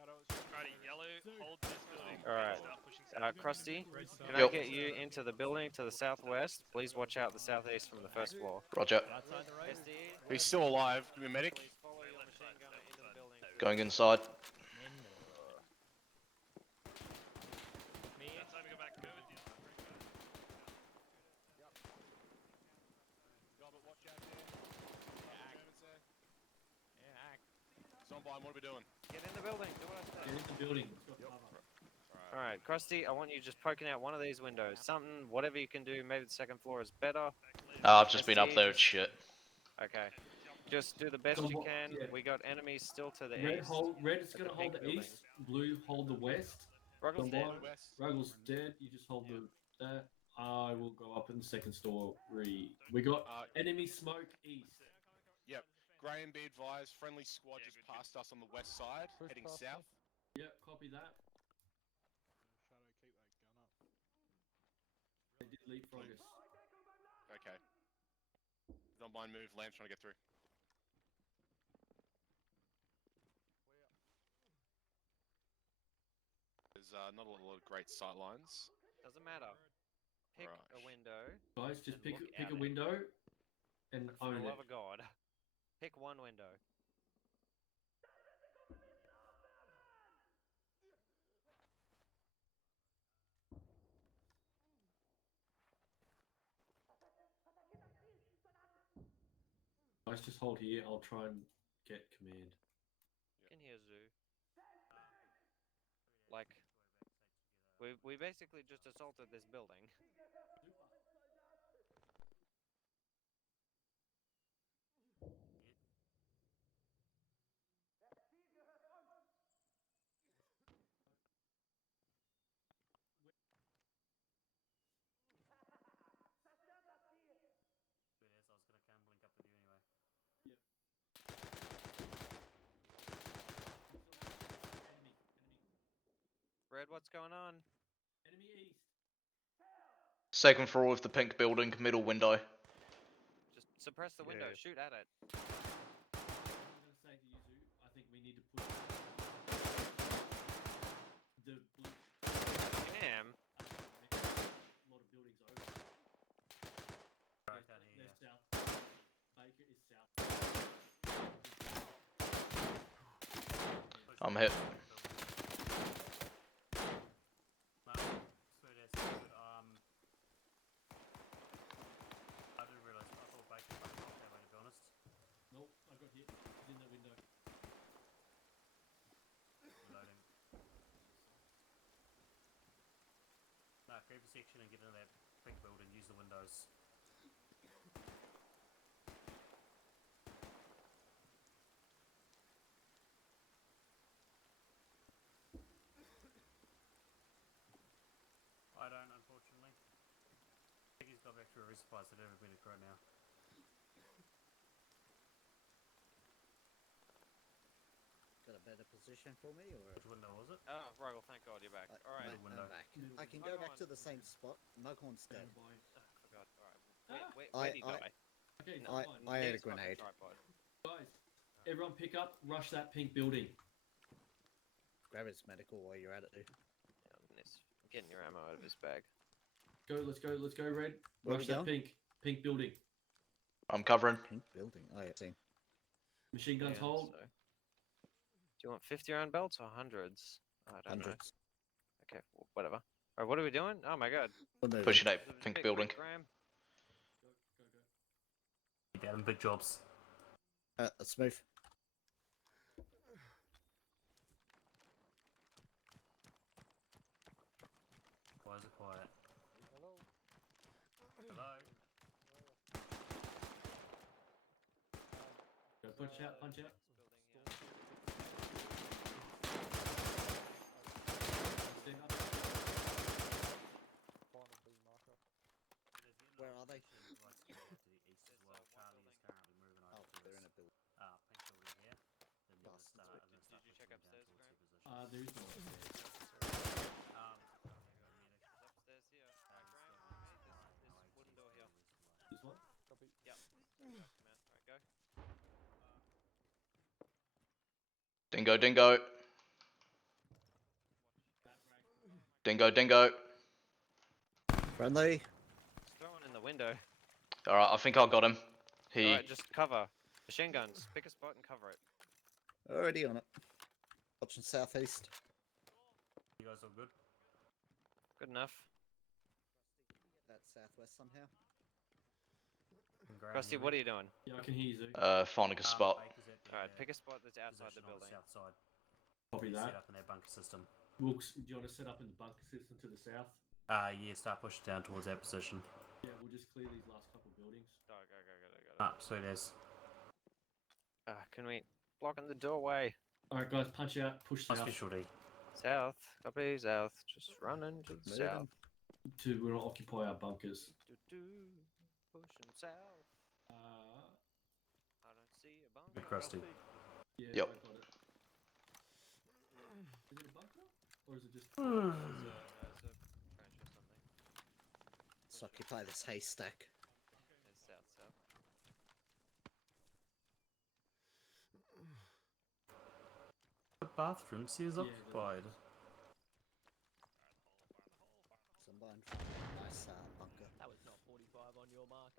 Alrighty, yellow, hold this building. Alright. Start pushing south. Krusty, can Yep. I get you into the building to the southwest? Please watch out the southeast from the first floor. Roger. Outside the road. SD, He's still alive. Give me a medic. please follow your machine gunner into the building. Going inside. Me. That's time to go back. Go with you. Goblet, watch out there. Germans there. Yeah, Zombine, what are we doing? Get in the building, do what I Get said. in the building. Let's go cover. Alright, Krusty, I want you just poking out one of these windows. Something, whatever you can do, maybe the second floor is better. I've just been up there. It's shit. Okay. Just do the best So you what- can. yeah. We got enemies still to the Red east. Red's at gonna the hold pink the building. east. Blue hold the west. Ruggles The dead. white- Ruggles dead. You just hold that. I will go up in the second story. We got enemy smoke east. Yep. Graham, be advised, friendly squad just passed us on the west side, heading past south. Yep, copy that. They did leapfrog us. Okay. Zombine move, Lamb's trying to get through. There's not a lot of great sight lines. Doesn't matter. Pick a Right. window. Guys, just and pick look pick out a it. window and For the own love it. of God. Pick one window. Guys, just hold here. I'll try and get command. In here, Zoo. Like, we basically just assaulted this building. Red, what's going on? Enemy east. Second floor with the pink building, middle window. Just suppress the window. Yeah. Shoot at it. I'm gonna say to you, Zoo, I think we need to push the blue. Damn. A lot of buildings over. They're south. Baker is south. I'm hit. I didn't realise. I thought Baker was up that way, to be honest. Nope, I got hit. He's in that window. Reloading. No, grab a section and get into that big building. Use the windows. I don't, unfortunately. I think he's got back to a resupplies at every minute right now. Got a better position for me, or? Which window was it? Oh, Ruggle, thank God you're back. Alright. Mate, I'm back. I can go back to the same spot. Mughorn's dead. Oh, forgot. Alright. Where'd he die? Okay, I had a Next fucking grenade. tripod. guys, everyone pick up, rush that pink building. Grab his medical while you're at it, dude. Getting your ammo out of his bag. Let's go, Red. Where Rush we that going? pink building. I'm covering. Pink building. Oh, yeah, seen. Machine guns Yeah, hold. so- Do you want 50 round belts or hundreds? I don't know. Hundreds. Okay, whatever. Alright, what are we doing? Oh my god. Pushing a pink building. Graham. Keep having big jobs. Let's move. Why is it quiet? Hello. Hello? Go punch out. Stand up. Final B marker. Where are they? To the east as well. Charlie is currently moving over. Oh, they're in a building. Pink building here. Then you're gonna Bastards. start. Did you check upstairs, Graham? There is no upstairs. Upstairs here. Alright, Graham. Hey, this wooden door here. This one? Copy. Yep. Alright, go. Dingo, dingo. Dingo, dingo. Friendly. Just throw one in the window. Alright, I think I got him. He. Alright, just cover. Machine guns. Pick a spot and cover it. Already on it. Watching southeast. You guys all good? Good enough. That southwest somehow. Rusty, what are you doing? Yeah, I can hear you, Zoo. Finding a spot. Alright, pick a spot that's outside the building. South side. Copy Set that. up in their bunker system. Wilkes, do you want to set up in the bunker system to the south? Yeah, start pushing down towards that position. Yeah, we'll just clear these last couple buildings. Go. Sweet as. Can we blocking the doorway? Alright, guys, punch out, push Must south. be shorty. South. Copy, south. Just running to the south. To we'll occupy our bunkers. Pushing south. I don't see a bunker. Bit crusty. Yeah, Yep. I got it. Is it a bunker? Or is it just... As a branch or something. Let's occupy this haystack. It's south. The bathroom is occupied. Somebody find a nice bunker. That was not 45 on your mark.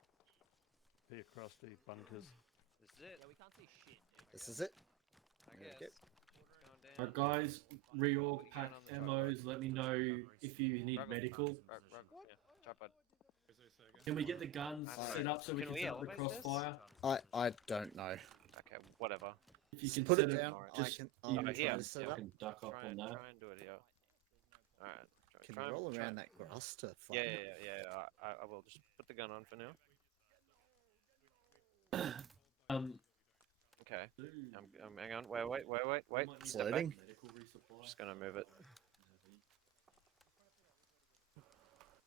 Here, crusty bunkers. This is it. Yeah, we can't see shit. Dude. This is it. I There we guess. go. Alright, guys, reorg, pack ammos, let me know if you need medical. Tripod. Can we get the guns set up so we Can can we set up the elevate this? crossfire? I don't know. Okay, whatever. If you can Put set it it down. up, I just can. you I'll can try here. to set I up. can duck up on that. Try and do it here. Alright. Can you roll around that grass to find Yeah. it? I will just put the gun on for now. Okay. Hang on. Wait. It's Step back. loading. Just gonna move it.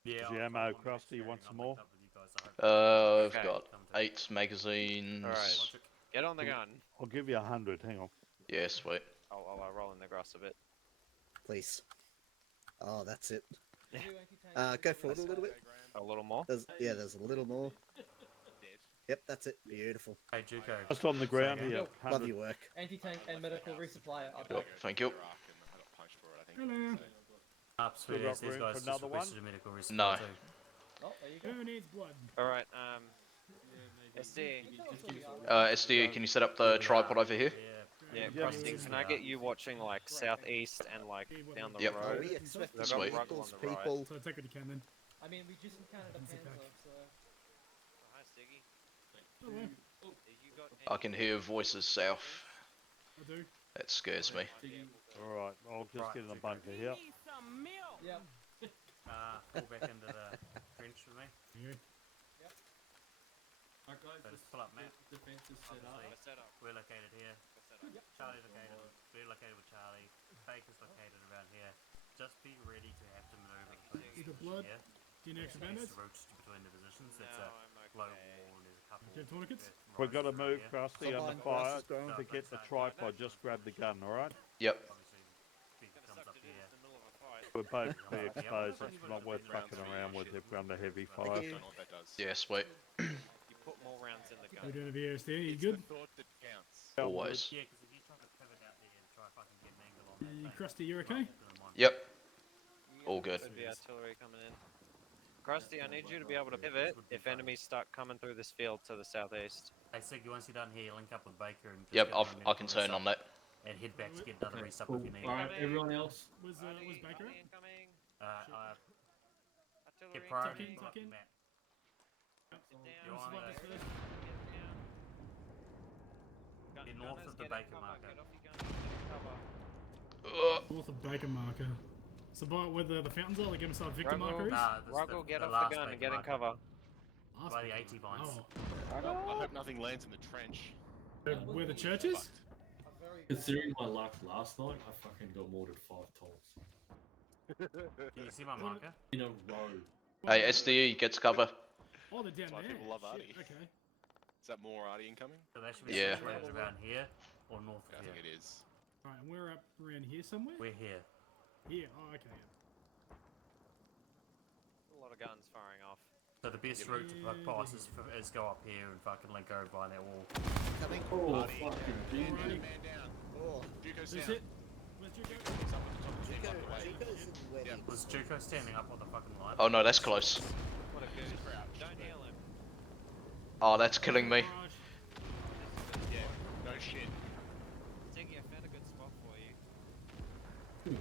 Yeah. The ammo, crusty. You want some more? I've Okay. got 8 magazines. Alright. Get on the gun. I'll give you 100. Hang on. Yeah, sweet. I'll roll in the grass a bit. Please. Oh, that's it. Go forward a little bit. A little more? There's a little more. Yep, that's it. Beautiful. Hey, Juco. Just on the ground Say again. here. Love 100. your work. Anti-tank and medical resupply are Yep, thank you. Hello. Up, sweet Still as got these room guys for just another requested one? a medical resupply No. too. Oh, there you go. Who needs blood? Alright, SD. SDU, can you set up the tripod over here? Yeah, Yeah, Krusty, yeah. can I get you watching like southeast and like down the Yep. road? We expect They've Sweet. got Ruggle on the right. people. So take what you can then. I mean, we just encountered a panther, so... Hi, Stiggy. Hello. You got I can hear voices south. I do. That scares me. Alright, I'll just get in the bunker here. Yep. Fall back into the trench with me. Yeah. Alright, guys, So just pull up map. defense is set up. Obviously, Set up. we're located here. Charlie located. We're located with Charlie. Baker's located around here. Just be ready to have to maneuver. Either blood. Yeah. Do you need extra Next bandits? to roach between the positions. It's No, a I'm okay. low wall and there's a couple. Do you have tourniquets? We've got to move, Yeah. Krusty, on the Combine, fire. grass is growing. To get the tripod, just grab the gun, alright? Yep. Obviously, big Gonna comes suck up to do here. this in the middle of a fight. We're both be exposed. It's not worth fucking around with if we're under heavy fire. Don't know what that does. Yeah, sweet. You put more rounds in the We're gun. doing a VSD. You It's good? the thought that counts. Always. Yeah, because if you try to pivot out there and try fucking get an angle on that thing, Krusty, you okay? Yep. All good. Could be artillery coming in. Krusty, I need you to be able to pivot if enemies start coming through this field to the southeast. Hey, Siggy, once you're done here, link up with Baker and. just Yep, get another I can medical turn on that. And head back to get another Okay, resup cool. if you need. Alright, everyone else? Was Baker up? Incoming. Get Artillery. priority. Tuck in, tuck in. Matt. Sit down. You're on Spot the- this first. Get down. You're north of the Gunners, get in Baker cover, marker. Get off your guns, get in cover. North of Baker marker. So by where the fountains are, like inside Victor Ruggle, marker is? Nah, this is Ruggle, get the off last the gun and Baker get in marker. cover. Last By the one. 80 vines. Oh. I hope nothing lands in the trench. Where the church is? Considering my luck last night, I fucking got mortared 5 times. Can you see my marker? In a row. Hey, SDE gets cover. Oh, they're down That's why there. people love Shit, Artie. okay. Is that more Artie incoming? So they should be Yeah. situated around here or north I of think here. it is. Alright, and we're up around here somewhere? We're here. Here, oh, okay. A lot of guns firing off. So the best route to fuck past is go up here and fucking link over by that wall. Coming. Oh, Artie, fucking man genius. down. Oh, Juco's Who's down. it? Where's Juco? He's up at the top of the team, Juco, up the way. Juco's in where Yeah. he Was Juco standing up on the fucking line? Oh no, that's close. What a goose. Don't heal him. Oh, that's killing me. Barrage. Yeah, no shit. Ziggy, I found a good spot for you.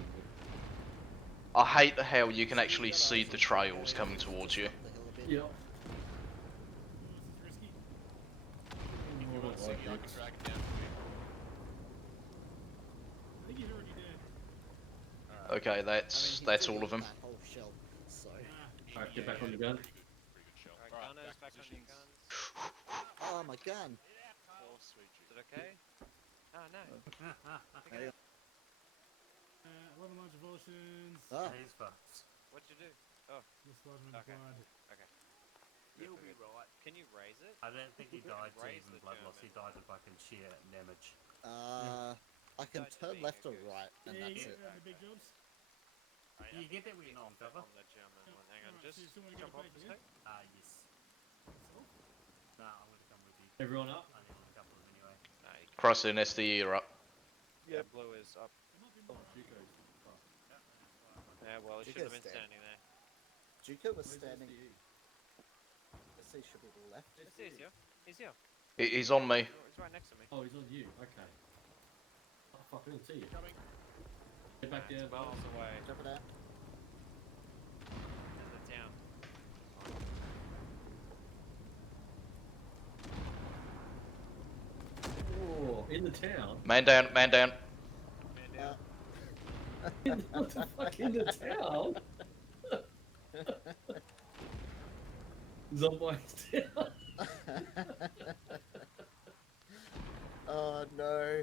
I hate how you can actually see the trails coming towards you. up the hill a bit. Yep. This is risky. If you want Siggy, I can drag him down for you. I think he's already dead. Okay, I mean, that's he all took of them. that whole shell, so. Ah, Alright, get back on the gun. Pretty good shot. Alright, Alright, gunners, back back on your positions. guns. Oh, my gun. Oh, sweet Is Juke. it okay? Oh, no. Hey, 11 large evolutions. ah, He's fucked. What'd you do? This large amount Okay. applied. You'll be right. Can you raise it? I don't think he died to Raise even the blood loss. German. He died to fucking sheer damage. I can Don't turn be left a or goose. right, and Yeah, that's you it. get the big jobs. You get that when you're not on cover? On the German one. Hang on, Alright, just so you still wanna go jump off back the again? stick. Yes. Nah, I'm gonna come with you. Everyone up? I need to link up with him anyway. No, you can't. Cross and SDE are up. Yeah, blue is up. Oh, Juco's. Yeah, well, he should have been Juco's dead. standing there. Juco was Where's standing. SDE? Let's see, should be left. He's here. He's here. He's on me. He's right next to me. Oh, he's on you. Okay. Oh, fuck, I didn't see you. Get back down, Miles away. Jump it out. In the town. Oh, in the town? Man down, man down. Man down. What the fuck, in the town? Zombies down. Oh no.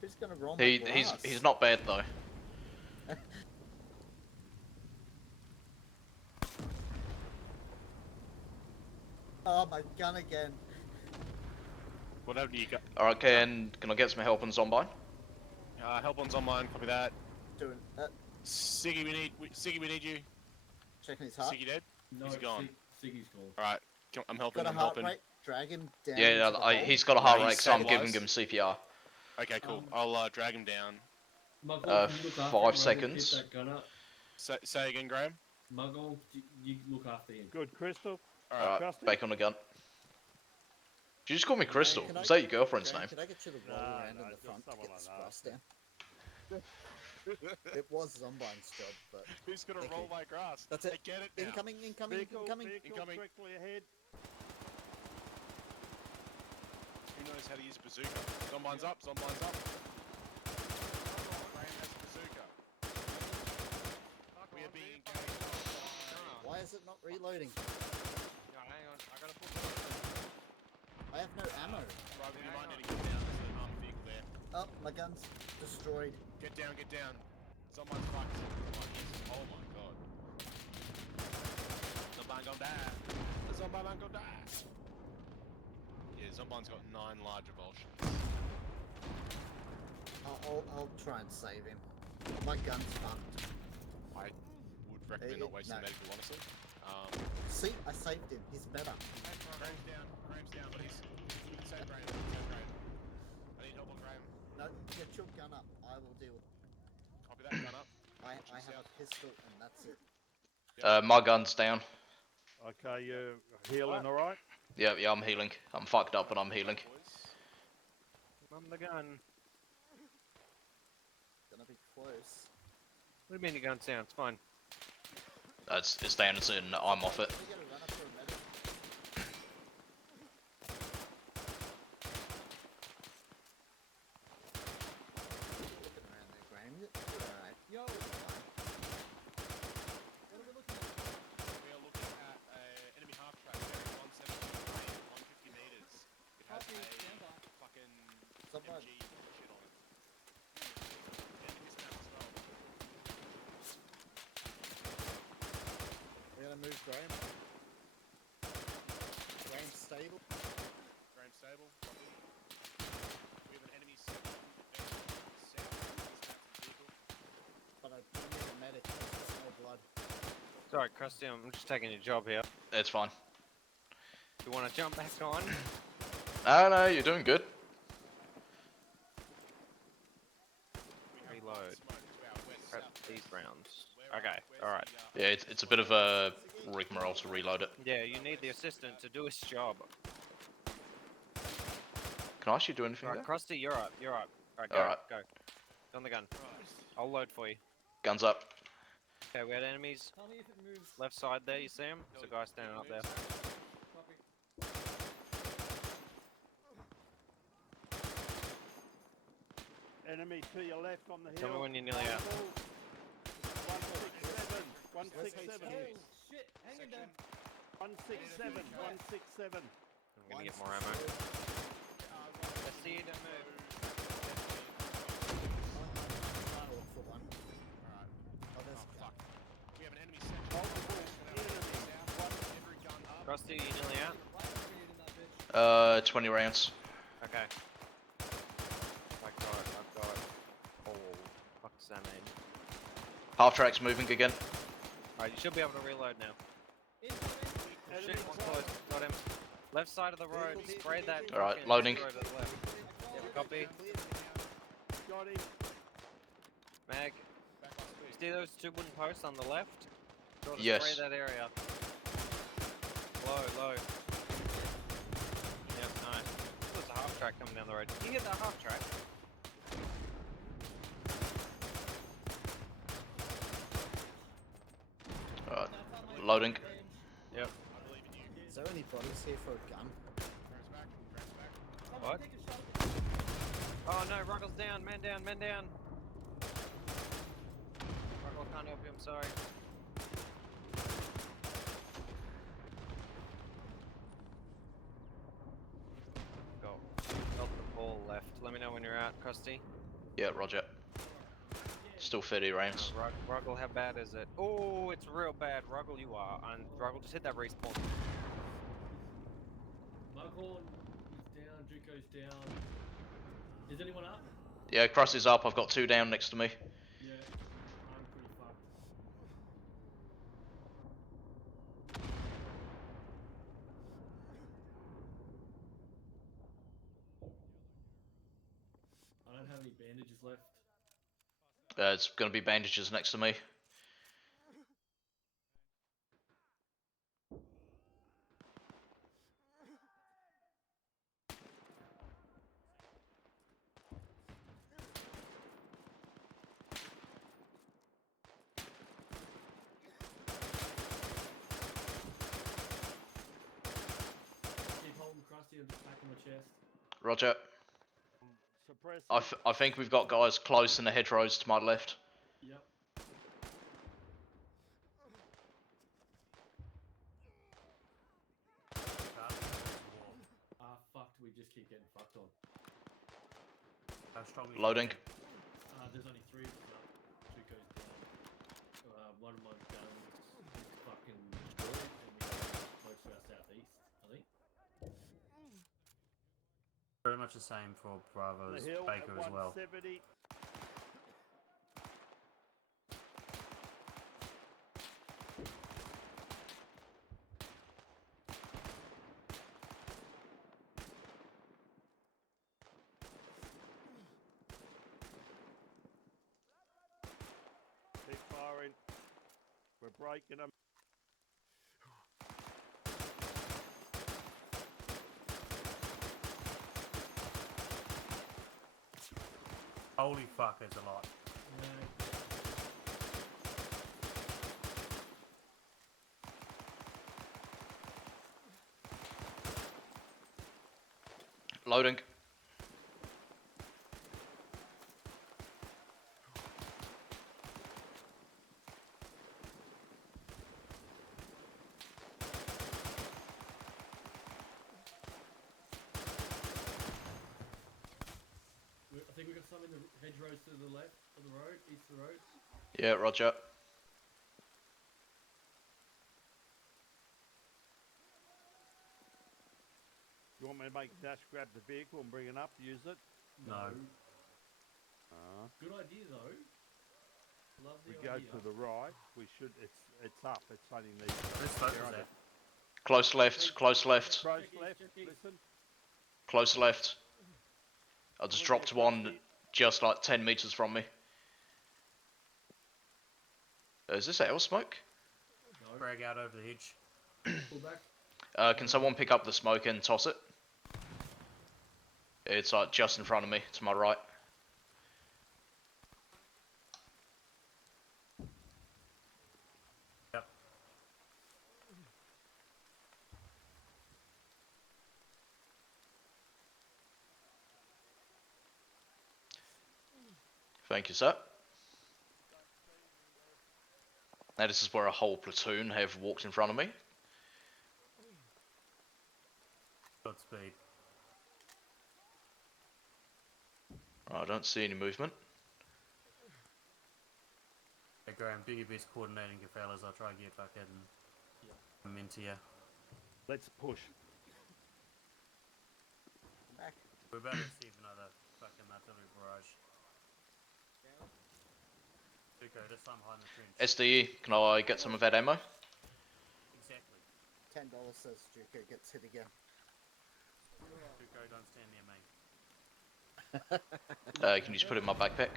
Who's gonna roll He's not bad though. Oh, my gun again. What happened to you? Alright, can I get some help on Zombie? Help one's online. Copy that. Doing Siggy, we need you. checking his heart. Siggy dead? No, He's gone. Siggy's gone. Alright, I'm helping. Got a I'm heart helping. rate. Drag him down. Yeah, into the hole. he's got a heart No, rate, he's so I'm giving stabilised. him CPR. Okay, cool. I'll drag him down. Muggle, Uh, can you look 5 after him, Muggle, seconds. Keep that gun up. Say again, Graham. Muggle, you look after him. Good, Crystal. Alright. Krusty? Back on the gun. Did you just call me Crystal? Can I- Was that your girlfriend's Graham, name? Can I get you to roll No, around no, in the just front to someone get this like grass down? It was Zombine's job, but Who's gonna Thank roll you. my grass? that's it. I get it now. Incoming, incoming, incoming. Incoming. directly ahead. Who knows how to use a bazooka? Zombine's up. Zombine's up. Graham has a bazooka. We are being engaged. Why is it not reloading? No, hang on. I gotta put the I have no ammo. Right, you might need to get down. There's an armored vehicle there. Oh, my gun's destroyed. Get down, get down. Zombine's fucked. Oh my god. man gonna die. The zombie man gonna die. Yeah, Zombine's got 9 large revulsions. I'll try and save him. My gun's fucked. I would recommend not wasting the medical, honestly. See, I saved him. He's better. Graham's down, please. Save Graham, save Graham. I need help on Graham. No, get your gun up. I will deal with it. Copy that, gun up. I have a pistol and that's it. My gun's down. Okay, you healing alright? Yeah, I'm healing. I'm fucked up, but I'm healing. I'm the gun. Gonna be close. What do you mean your gun's down? It's fine. It's down as in I'm off it. We gotta run up for a medic. Looking around there, Graham. You're alright. Yo, what are we looking at? We are looking at enemy half track, bearing 170, 150 meters. It has Copy, a stand by. fucking Someone. MG shit on it. Enemy snap as well. We're gonna move Graham. Graham stable. Graham stable, copy. We have an enemy south vehicle. But I do need a medic. There's no blood. Sorry, Krusty, I'm just taking your job here. It's fine. You want to jump back on? No, you're doing good. Reload. Prep these rounds. Okay, alright. Yeah, it's a bit of a rigmarole to reload it. Yeah, you need the assistant to do his job. Can I actually do anything Alright, there? Krusty, you're up. Alright, go, Alright. go. On the gun. I'll load for you. Guns up. Okay, we had enemies. Tell me if it moves. Left side there, you see him? There's a guy standing up there. Copy. Enemy to your left on the hill. Tell me when you're nearly out. 167, 167. Oh shit! Hang in there. 167, 167. I'm gonna get more ammo. Let's see, don't move. I'll look for one. Alright. Oh, there's a gun. We have an enemy section. Multiple enemies. Every gun up. Krusty, you nearly out? Light grenade in that bitch. 20 rounds. Okay. I've got. Oh, fuck's that mean? Half track's moving again. Alright, you should be able to reload now. Incoming. Shit, one's close. Got him. Left side of the road. Spray that. Alright, fucking loading. road to the left. Yep, copy. Got him. Mag. You see those 2 wooden posts on the left? Sort of Yes. Spray that area. Low. Yep, nice. There's a half track coming down the road. Can you get that half track? Alright, loading. Yep. Is there any bodies here for a gun? What? Oh no, Ruggles down, man down, man down. Ruggles can't help you, I'm sorry. Go. Help the ball left. Let me know when you're out, Krusty. Yeah, roger. Still 30 rounds. Ruggle, how bad is it? Oh, it's real bad. Ruggle, you are. And Ruggle, just hit that respawn. Mughorn is down, Juko's down. Is anyone up? Yeah, Cross is up. I've got 2 down next to me. Yeah, I'm pretty fucked. I don't have any bandages left. It's going to be bandages next to me. Keep holding Krusty and back on my chest. Roger. Suppress. I think we've got guys close in the hedgerows to my left. Yep. Ah, fucked. We just keep getting fucked on. How strong is Loading. There's only 3 of them up. Juko's down. One of my guns is fucking destroyed. And we to our southeast, I think. Pretty much the same for Bravo's The hill Baker at as well. 170. Keep firing. We're breaking them. Holy fuck, there's a lot. Loading. I think we got some in the hedgerows to the left of the road, east of the road. Yeah, roger. You want me to make Dash grab the vehicle and bring it up, use it? No. Good idea though. Love the We go idea. to the right. We should. It's up. It's only these. Whose foot is that? Close left, close left, Close left. Listen. close left. I just dropped one just like 10 meters from me. Is this our smoke? Drag out over the hedge. Pull back. Can someone pick up the smoke and toss it? It's like just in front of me, to my right. Yep. Thank you, sir. Now this is where a whole platoon have walked in front of me. Godspeed. I don't see any movement. Hey Graham, do your best coordinating your fellas. I'll try and get back in. I'm into you. Let's push. Back. We're about to receive another fucking artillery barrage. Duco, this time hide in the trench. SDE, can I get some of that ammo? Exactly. $10 says Duco gets hit again. Duco, don't stand near me. Can you just put it in my backpack?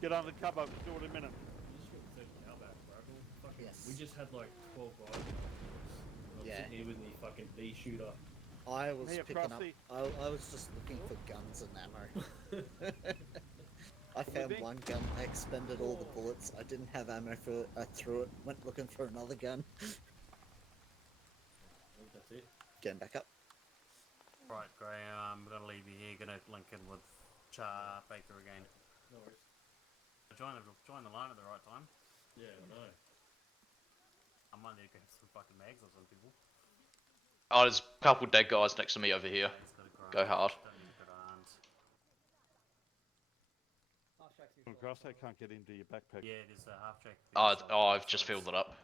Get under cover. Do it in a minute. You just got the third cow back, bro. Fucking, Yes. We just had like 12 guys. I'm Yeah. sitting here with the fucking D shooter. I was Here, picking up. Frosty. I was just looking for guns and ammo. I found Moving. one gun. I expended all the bullets. I didn't have ammo for it. I threw it. Went looking for another gun. I think that's it. Getting back up. Right, Graham, I'm gonna leave you here. Gonna link in with Char Baker again. No worries. Join the line at the right time. Yeah, I know. I might need to grab some fucking mags or some people. Oh, there's a couple dead guys next to me over here. He's got a grant. Go hard. Don't need a grant. Across, I can't get into your backpack. Yeah, there's a half track. I've just filled it up.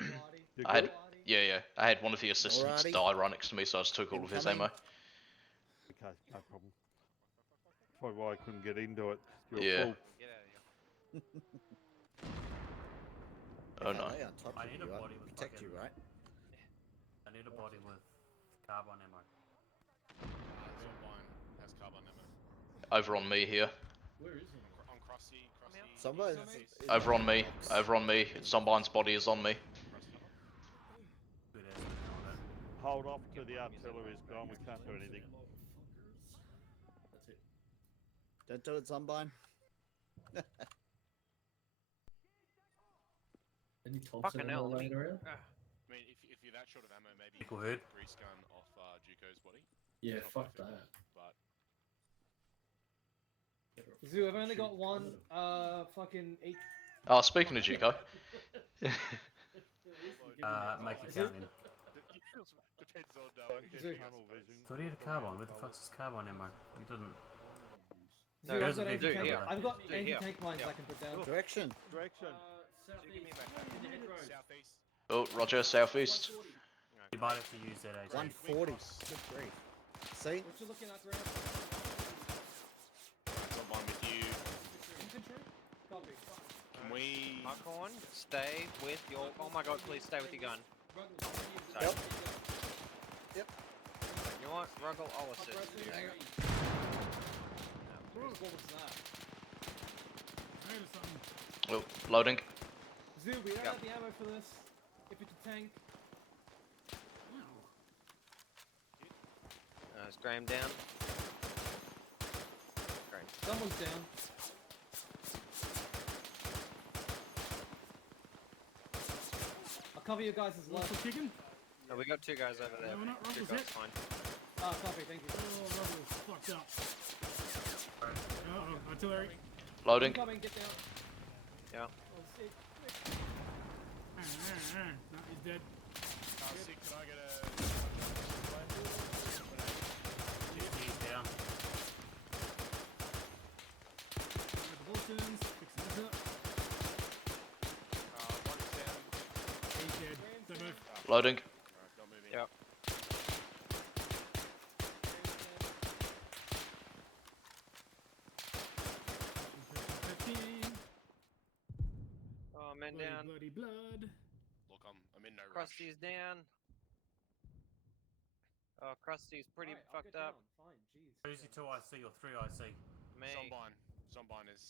You're I had, good? yeah. I had one of the assistants Alrighty. die right next to me, so I just took all of his Incoming. ammo. Okay, no problem. Probably why I couldn't get into it. You're Yeah. full. Get out of here. Oh no. They on top I of need you, a right? body with Protect you, fucking- right? I need a body with carbon ammo. Zombine has carbon ammo. Over on me here. Where is he? On Crossy. Somebody's Over on me. Over on me. Zombine's body is on me. Good as on it. Hold off till the artillery's gone. We can't do anything. That's it. Don't do it, Zombine. Any Thompson Fucking ammo hell, let laying me- around? I mean, if you're that short of ammo, maybe Nickel you hood. can grease gun off Juco's body. Yeah, Not fuck perfect, that. But Zoo, I've only got one fucking 8. Oh, speaking of Juco. Make it count in. depends on Zoo. Tunnel vision. Thought he had a carbon. Where the fuck's his carbon ammo? He didn't. Zoo, I've there's a got big anti-tank. here. I've got Zoo, here. anti-tank mines Yeah. I can put down. Direction. So Southeast. Oh, Roger, southeast. You might have to use that AJ. 140. Good grief. See? What you looking at, Graham? That's on one with you. Infantry? Copy. Can we? Buckhorn, stay with your. Oh my god, please stay with your gun. Sorry. Yep. Yep. You want Ruggle? I'll assist you. Hang on. What was that? Wait a second. Oh, loading. Zoo, we don't have the ammo for this. If it's a tank. Is Graham down? Graham. Someone's down. I'll cover you guys' What's left. the kicking? Oh, we got two guys over there. No, we're not. Two Ruggles guys, hit. fine. Ah, copy, thank you. Oh, Ruggles. Fucked up. Uh-oh, artillery. Loading. Incoming, get down. Yeah. Oh, sick. No, he's dead. Sick, can I get a? He's down. The Boltons. Fix this up. One is down. He's dead. Don't move. Loading. Alright, not moving. Yep. Oh, men Bloody, down. bloody blood. Look, I'm in no rush. Krusty's down. Oh, Krusty's pretty Alright, I'll fucked get up. down. Fine, jeez. Who's your 2 IC or 3 IC? Me. Zombine is.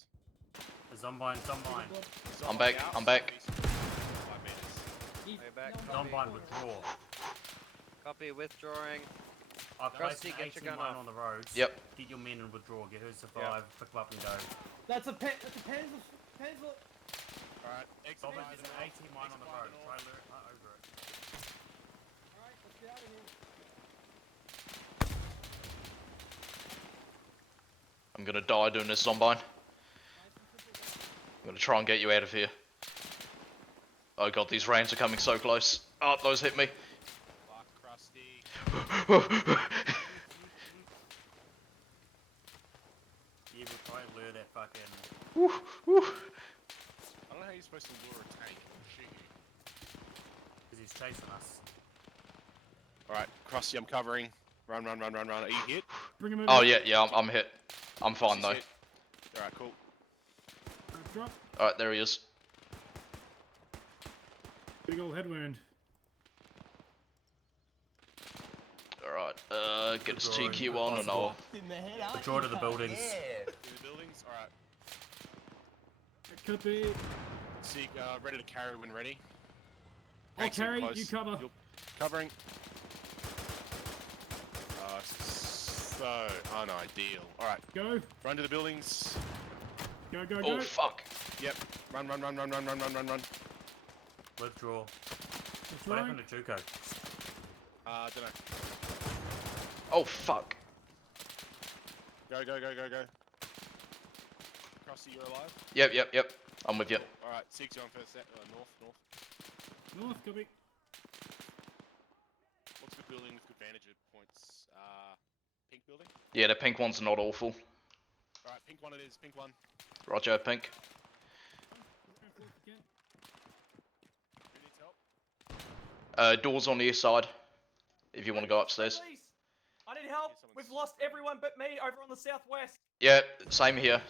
The Zombine. I'm back. I'm back. 5 meters. Way back. Zombine withdraw. Copy, withdrawing. I've placed Krusty, an get your 18 gun mine off. on the roads. Yep. Get your men and withdraw. Get who survive. Pick them up and go. That's a Panzer. Alright, exit. Zombine is an 18 mine on the road. Try to lure over it. Alright, let's get out of here. I'm gonna die doing this, Zombine. I'm gonna try and get you out of here. Oh god, these rounds are coming so close. Oh, those hit me. Fuck, Krusty. Yeah, we'll try and lure that fucking. Woo, woo. I don't know how you're supposed to lure a tank or shoot you. Because he's chasing us. Alright, Krusty, I'm covering. Run. Are you hit? Bring him over. Oh yeah, I'm hit. I'm fine though. Alright, cool. Drop. Alright, there he is. Big old head wound. Alright, get his TQ on and I'll... Withdraw to the buildings. In the buildings? Alright. It could be. Seek, ready to carry when ready. I'll Tanks in carry, close. you cover. You're covering. So, unideal. Alright, Go. run to the buildings. Go. Oh fuck. Yep, run. Withdraw. That's What right. happened to Juco? Dunno. Oh fuck. Go. Krusty, you're alive? Yep. I'm with you. Alright, 6, you're on first set. North. North, copy. What's good building with good vantage points? Pink building? Yeah, the pink one's not awful. Alright, pink one it is, pink one. Roger, pink. Who needs help? Doors on the east side. If you want to go upstairs. Please, I need help. We've lost everyone but me over on the southwest. Yeah, same here.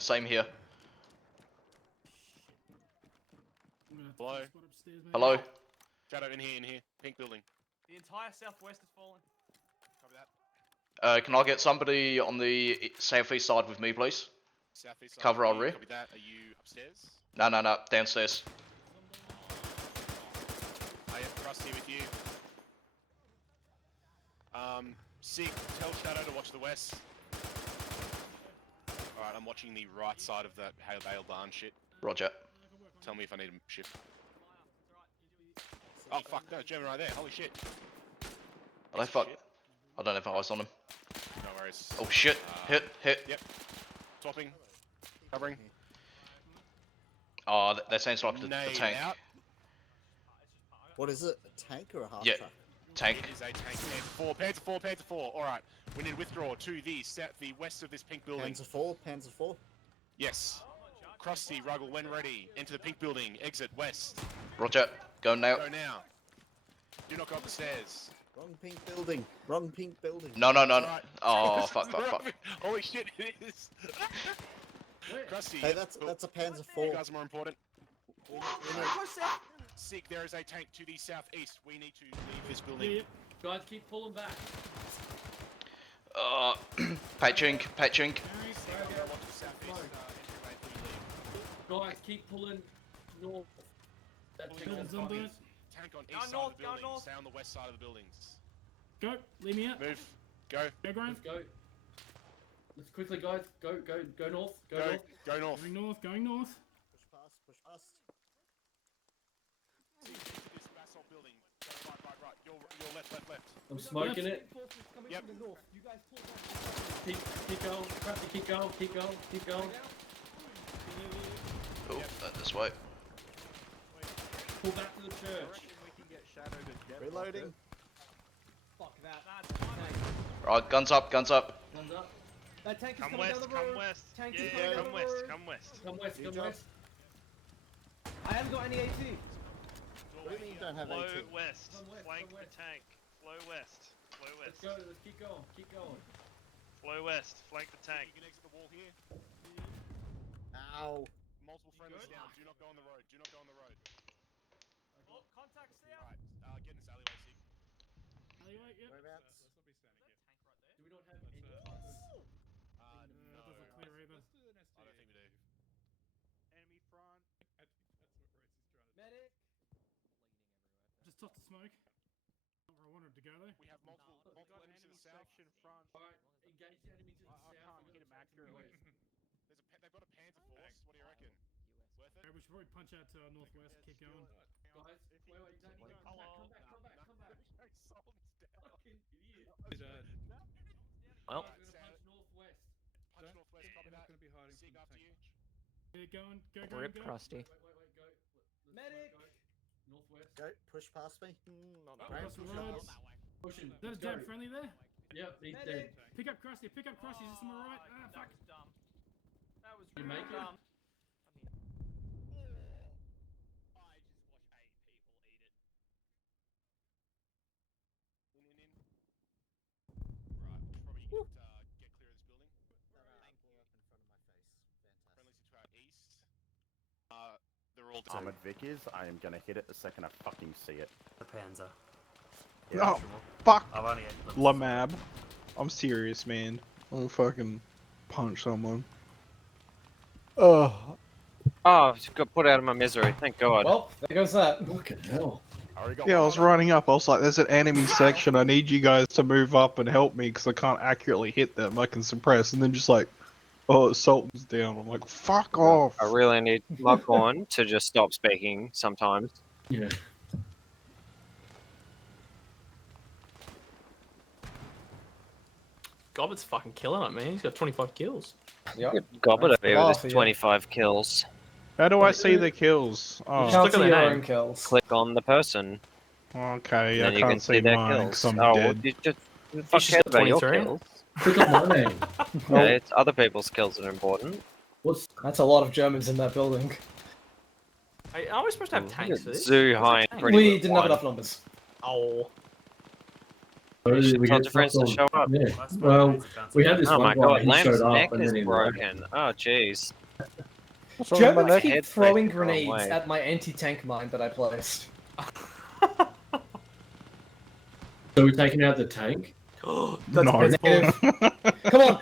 Hello? Hello? Shadow, in here. Pink building. The entire southwest has fallen. Copy that. Can I get somebody on the southeast side with me, please? Southeast side. Cover our rear. Copy that. Are you upstairs? No, downstairs. I am Krusty with you. Seek, tell Shadow to watch the west. Alright, I'm watching the right side of that Hale Barn shit. Roger. Tell me if I need a shift. Oh fuck, no, German right there, holy shit. Are they fuck? I don't have eyes on him. No worries. Oh shit, hit. Yep. Swapping. Covering. Oh, that sounds like the Nade tank. out. What is it? A tank or a half Yeah, truck? tank. It is a tank. Panzer 4. Alright, we need to withdraw to the west of this pink building. Panzer 4. Yes. Krusty, Ruggle, when ready, enter the pink building, exit west. Roger. Go now. Go now. Do not go up the stairs. Wrong pink building. Wrong pink building. No. Alright. Oh, fuck. Holy shit, it is. Krusty. Hey, that's a Panzer IV. You guys are more important. Sick, there is a tank to the southeast. We need to leave this building. Guys, keep pulling back. Patching. Watch the southeast Guys, keep pulling north. Buildings on there. Tank on east side of the building. Stay on the west side of the buildings. Go. Leave me out. Move. Go. Go, Graham. Let's go. Let's quickly, guys. Go north. Go north. Go north. Going north. Going north. Push past. See, this basalt building. Go right. Your left. I'm smoking it. Yep. Keep going. Krusty, keep going. Oh, this way. Pull back to the church. Reloading. Fuck that. Right, guns up. Guns up. That tank is Come coming west, down the come road. west. Tank Yeah, is coming down come the west, road. come west. Come west. I haven't got any AT. What do you mean you don't have Flow AT? west. Come west, Flank come the west. tank. Flow west. Flow Let's west. go. Let's keep going. Flow west. Flank the tank. You can exit the wall here. Ow. Multiple friendlies down. Do not go on the road. Oh, contacts there. Alright, get in this alleyway, Sig. Alleyway, yep. Whereabouts? Do we not have any type of... No. Doesn't look clear either. I don't think we do. Enemy front. That's what Race is trying to do. Medic. Just toss the smoke. Not where I wanted to go though. We have multiple enemies to the south. front. Alright, engage the enemy to the south. can't hit him accurately. They've got a Panzer Force. What do you reckon? Worth it? Okay, we should probably punch out to our northwest. Keep going. Guys, wait, you don't need to come back. Fucking idiot. Well. Punch northwest. Punch northwest, copy that. Gonna be hiding Sig from after you. Yeah, going. Go. Rip Go. Krusty. Wait, go. Medic. Go. Northwest. Go. Push past me. Not Across the road. Pushing. Is that a damn friendly there? Yep, he's Medic. dead. Pick up Krusty. Is this on my right? Ah, fuck. That was You make it? Right, we should probably get clear of this building. Friendlies to our east. They're all Armored Vic is. I am gonna hit it the second I fucking see it. The Panzer. Oh, fuck. I've only had glimpses. Lamab. I'm serious, man. I'm gonna fucking punch someone. Oh, just got put out of my misery. Thank God. Well, there goes that. Fucking hell. Yeah, I was running up. I was like, there's an enemy section. I need you guys to move up and help me because I can't accurately hit them. I can suppress. And then just like, oh, Sultan's down. I'm like, fuck off. I really need Muckhorn to just stop speaking sometimes. Yeah. Gobbert's fucking killing it, man. He's got 25 kills. Yep. Gobbert over here with Half, his yeah. 25 kills. How do I see the kills? You Oh, can't look at see the your name. own kills. Click on the person. okay. And I then you can can't see see their mine kills. 'cause I'm Oh, well, dead. you just fuck just cares got about your 23. kills. Click on my name. Okay, it's other people's kills that are important. What's... That's a lot of Germans in that building. Are we supposed to have tanks for this? Zoo What's a high and tank? pretty. We with didn't have one. enough numbers. Oh. You should tell your friends to show up. Yeah. Last Well, one, we had this Oh my one guy, God, he Lamb's showed up neck and is then he broken. Oh jeez. Germans Head keep faced throwing the wrong grenades way. at my anti-tank mine that I placed. So we're taking out the tank? That's No. negative. Come on,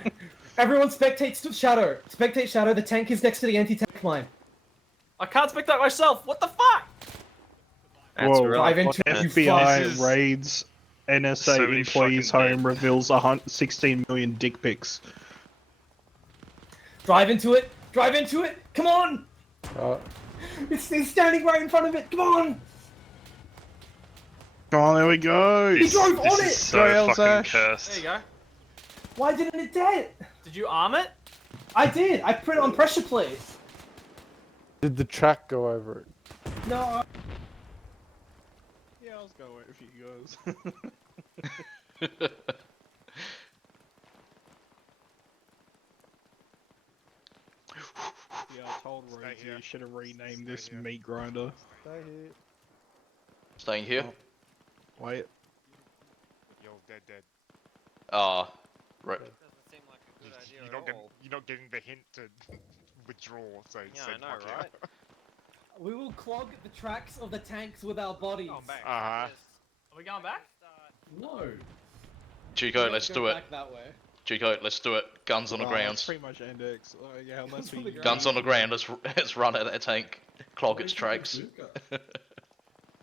everyone spectate Shadow. Spectate Shadow. The tank is next to the anti-tank mine. I can't spectate myself. What the fuck? That's Whoa. really Drive into unfortunate. it, you FBI This is raids NSA so many employee's fucking home, dead. reveals 16 million dick pics. Drive into it. Drive into it. Come on. He's standing right in front of it. Come on. Come on, there we go. He drove on This it. is so Go, fucking Elzash. There cursed. you go. Why didn't it dead? Did you arm it? I did. I put it on pressure plate. Did the track go over it? No. Yeah, I was going with you guys. Yeah, I told Rosie You should have renamed this meat grinder. Stay here. Staying here. Oh, wait. You're dead. Ah, right. Doesn't seem like a good idea You're at not, all. you're not getting the hint to withdraw, so Yeah, said I know, fuck you. right? We will clog the tracks of the tanks with our bodies. Back. Uh-huh. Are we going back? No. Chico, Let's let's go do it. back that way. Chico, let's do it. Guns on the Oh, ground. that's pretty much index. Yeah, unless we Guns on the ground. Let's run at that tank. Clog its tracks.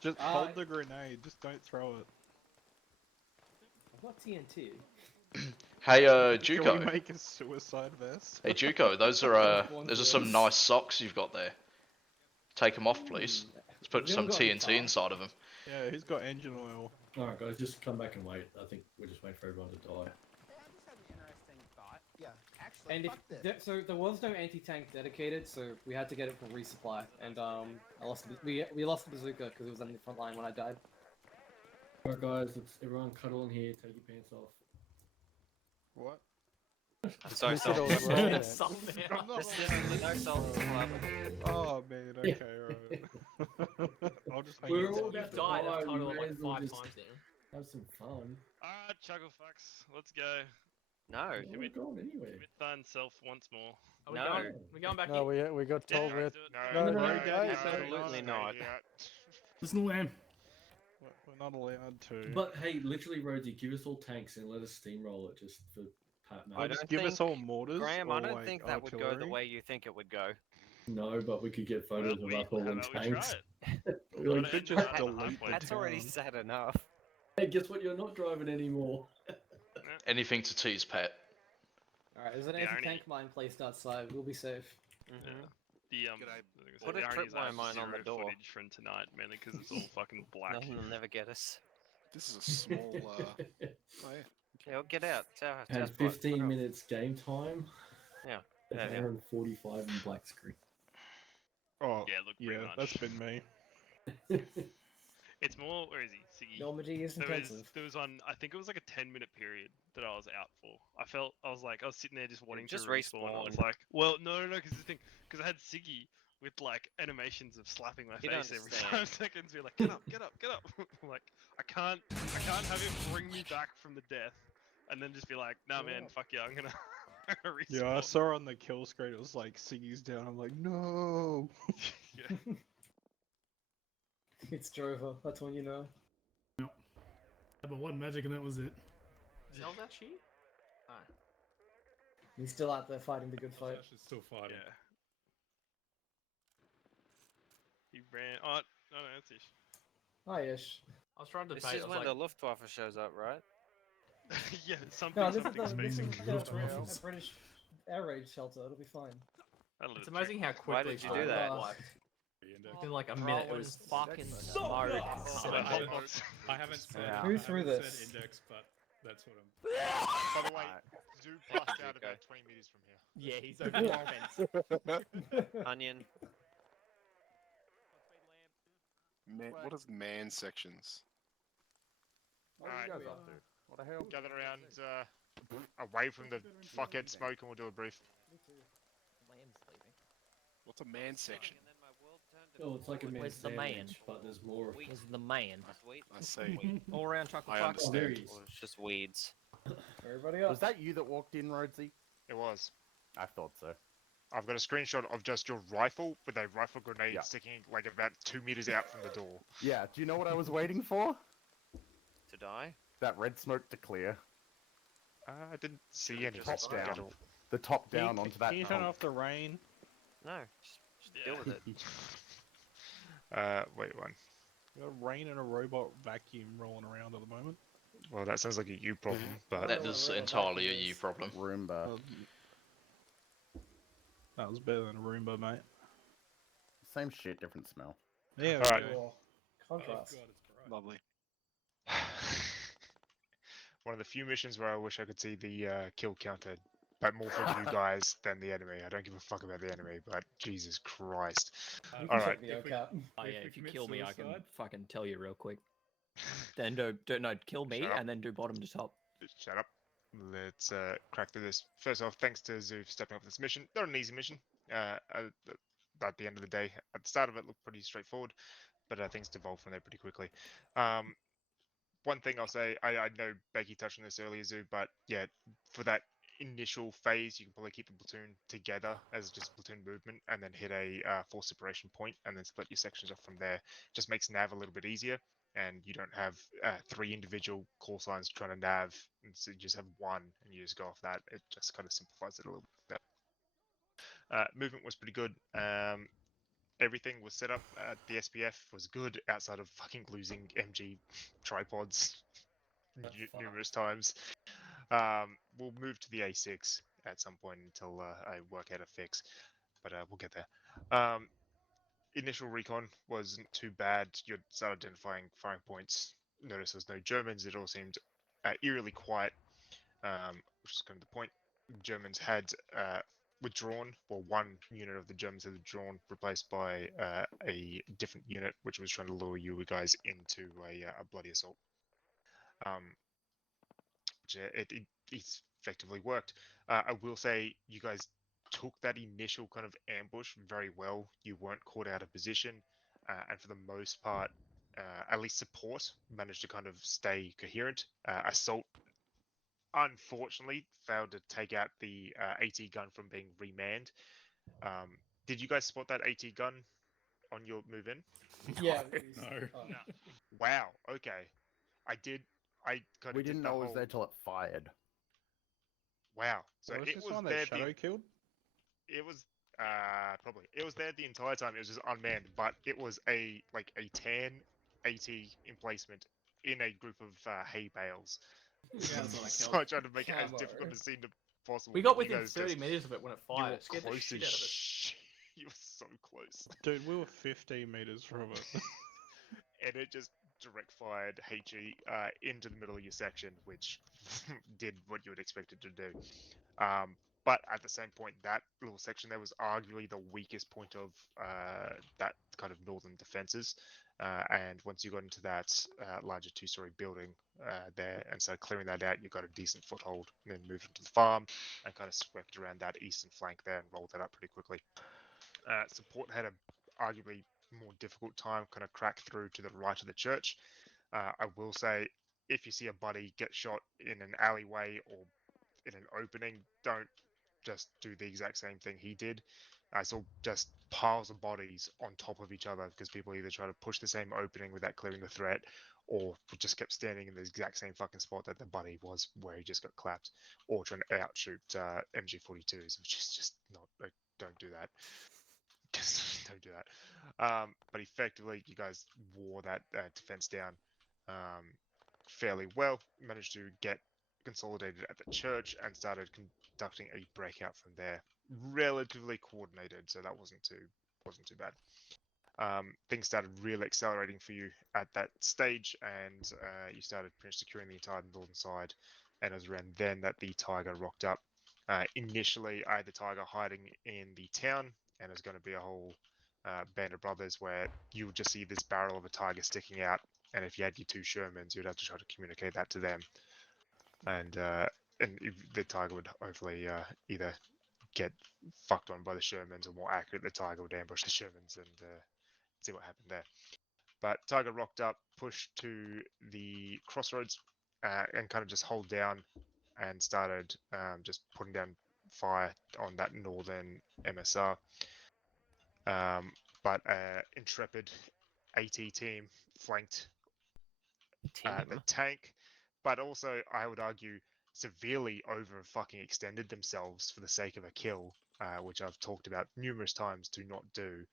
Just hold the grenade. Just don't throw it. I've got TNT. Hey, Can we Juco. make a suicide vest? Hey, Juco. Those are some nice socks you've got there. Take them off, please. Let's put We some haven't got any TNT time. inside of them. Yeah, who's got engine oil? Alright, guys, just come back and wait. I think we're just waiting for everyone to die. Yeah, actually, And if fuck this. so, there was no anti-tank dedicated, so we had to get it from resupply. And I lost we lost the bazooka because it was on the front line when I died. Alright, guys, let's everyone cuddle in here. Take your pants off. What? I'm sorry, We said Salt. all the right It's then. something. This is no Salt Club. Oh man, okay, alright. I'll just hang We're out. all You've about to died die, a total we of may like as well 5 just times now. Have some fun. Alright, Chugglefucks, let's go. No. Where are we going anyway? Commit thine self once more. Are we No. going? We going back No, in? we got Yeah, told we had. let's do it. No, No, no, no, guys. Absolutely not. Listen to him. We're not allowed to. But hey, literally, Rosie, give us all tanks and let us steamroll it just for Pat I Mate. don't Just give us think- all mortars. Graham, or I don't like think that would go the artillery. way you think it would go. No, but we could get photos Well, of us all how in about we tanks. try it? We're like, Gotta could end just it at the delete halfway. That's already town. sad enough. hey, guess what? You're not driving anymore. Anything to tease Pat. Alright, there's an Yeah, anti-tank mine placed outside. We'll be safe. Mhm. The Put the a irony is I have tripwire mine on the zero door. footage from tonight, mainly because it's all fucking black. Nothing will never get us. This is a small. Oh, yeah. Okay, well, get out. It's our Had spot. Fuck 15 off. minutes game time. Yeah. An Yeah, hour and 45 in black screen. Oh, Yeah, look, pretty yeah, much. that's been me. It's more. Where is he? Siggy. Normandy is intensive. There was one. I think it was like a 10-minute period that I was out for. I was sitting there just wanting just to respawn. I was respawned. like, well, no, because the thing, because I had Siggy with like animations of slapping my You don't face every understand. 5 seconds. Be like, get up, get up, get up. I'm like, I can't have him bring me back from the death, and then just be like, nah, man, fuck yeah, I'm gonna. respawn. Yeah, I saw on the kill screen it was like Siggy's down. I'm like, no. Yeah. It's Drover. That's when you know. Yeah, but one magic and that was it. Zelda she? Oh. He's still out there fighting the good fight. She's still fighting. Yeah. He ran. Oh, no, that's Ish. Hi, Ish. I was trying to This debate. is I was when like, the Luftwaffe shows up, right? Yeah, something, No, this is something the, this speaking. is the British air raid shelter. It'll be fine. it's amazing how quickly Why did you do that? In like a minute, it was fucking smoked. I haven't said, Yeah. I Who threw haven't this? said index, but that's what I'm. By the way, Zoo passed out about 20 meters from here. Yeah, he's over the fence. Onion. Man, what is man sections? What are you guys up to? What the hell? Gather around away from the fuckhead smoke and we'll do a brief. What's a man section? Oh, it's like a man Where's the sandwich, man? but there's more of Where's the man? Sweet. I see. All around chocolate I fuck. Oh, there understand. he is. Well, it's just weeds. Everybody up. Was that you that walked in, Rhodesy? It was. I thought so. I've got a screenshot of just your rifle with a rifle grenade Yeah. sticking like about 2 meters out from the door. Yeah, do you know what I was waiting for? To die? That red smoke to clear. I didn't see any Top smoke at down. all. The top Can you- down onto that Can you turn hump. off the rain? No. Just deal with it. Wait one. You got rain and a robot vacuum rolling around at the moment. Well, that sounds like a you problem, but That is entirely a you problem. Roomba. That was better than a Roomba, mate. Same shit, different smell. Yeah. Alright. Oh, contrast. Lovely. one of the few missions where I wish I could see the kill counter, but more for you guys than the enemy. I don't give a fuck about the enemy, but Jesus Christ. We can Alright. check the OCAP. Oh yeah, we if you commit kill me, I can suicide? fucking tell you real quick. Then no, kill me Shut up. and then do bottom to top. Shut up. Let's crack through this. First off, thanks to Zoo for stepping up this mission. Not an easy mission. at the end of the day. At the start of it, looked pretty straightforward, but things devolved from there pretty quickly. One thing I'll say, I know Becky touched on this earlier, Zoo, but yeah, for that initial phase, you can probably keep the platoon together as just platoon movement, and then hit a force separation point, and then split your sections off from there. Just makes nav a little bit easier, and you don't have 3 individual call signs trying to nav, and so you just have one, and you just go off that. It just kind of simplifies it a little bit. Movement was pretty good. Everything was set up. The SPF was good outside of fucking losing MG tripods numerous times. We'll move to the A6 at some point until I work out a fix, but we'll get there. Initial recon wasn't too bad. You'd start identifying firing points. Notice there's no Germans. It all seemed eerily quiet, which is kind of the point. Germans had withdrawn, well, one unit of the Germans had withdrawn, replaced by a different unit, which was trying to lure you guys into a bloody assault. Which it effectively worked. I will say you guys took that initial kind of ambush very well. You weren't caught out of position, and for the most part, at least support managed to kind of stay coherent. Assault, unfortunately, failed to take out the AT gun from being remanned. Did you guys spot that AT gun on your move in? Yeah. No. Wow. Okay. I kind of We didn't know it was there till it fired. Wow. So Was it this was one there. that Shadow killed? It was probably. It was there the entire time. It was just unmanned, but it was a 10 AT emplacement in a group of hay bales. Yeah, So I tried to make it as difficult as seemed possible. We got but you within guys 30 just- meters of it when it You fired. were It scared the close shit as out of us. shit. You were so close. Dude, we were 15 meters from it. And it just direct fired HE into the middle of your section, which did what you would expect it to do. But at the same point, that little section there was arguably the weakest point of that kind of northern defenses. And once you got into that larger 2-story building there and started clearing that out, you got a decent foothold, and then moved into the farm and kind of swept around that eastern flank there and rolled that up pretty quickly. Support had a arguably more difficult time kind of crack through to the right of the church. I will say, if you see a buddy get shot in an alleyway or in an opening, don't just do the exact same thing he did. I saw just piles of bodies on top of each other because people either try to push the same opening without clearing the threat, or just kept standing in the exact same fucking spot that the buddy was where he just got clapped, or trying to outshoot MG42s, which is just not. Don't do that. Just don't do that. But effectively, you guys wore that defense down fairly well. Managed to get consolidated at the church and started conducting a breakout from there. Relatively coordinated, so that wasn't too bad. Things started really accelerating for you at that stage, and you started pretty much securing the entire northern side. And it was around then that the Tiger rocked up. Initially, I had the Tiger hiding in the town, and there's going to be a whole band of brothers where you would just see this barrel of a Tiger sticking out, and if you had your 2 Shermans, you'd have to try to communicate that to them, and if the Tiger would hopefully either get fucked on by the Shermans, or more accurate, the Tiger would ambush the Shermans and see what happened there. But Tiger rocked up, pushed to the crossroads, and kind of just hold down and started just putting down fire on that northern MSR. But intrepid AT team flanked the tank, but also I would argue severely over fucking extended themselves for the sake of a kill, which I've talked about numerous times to not do.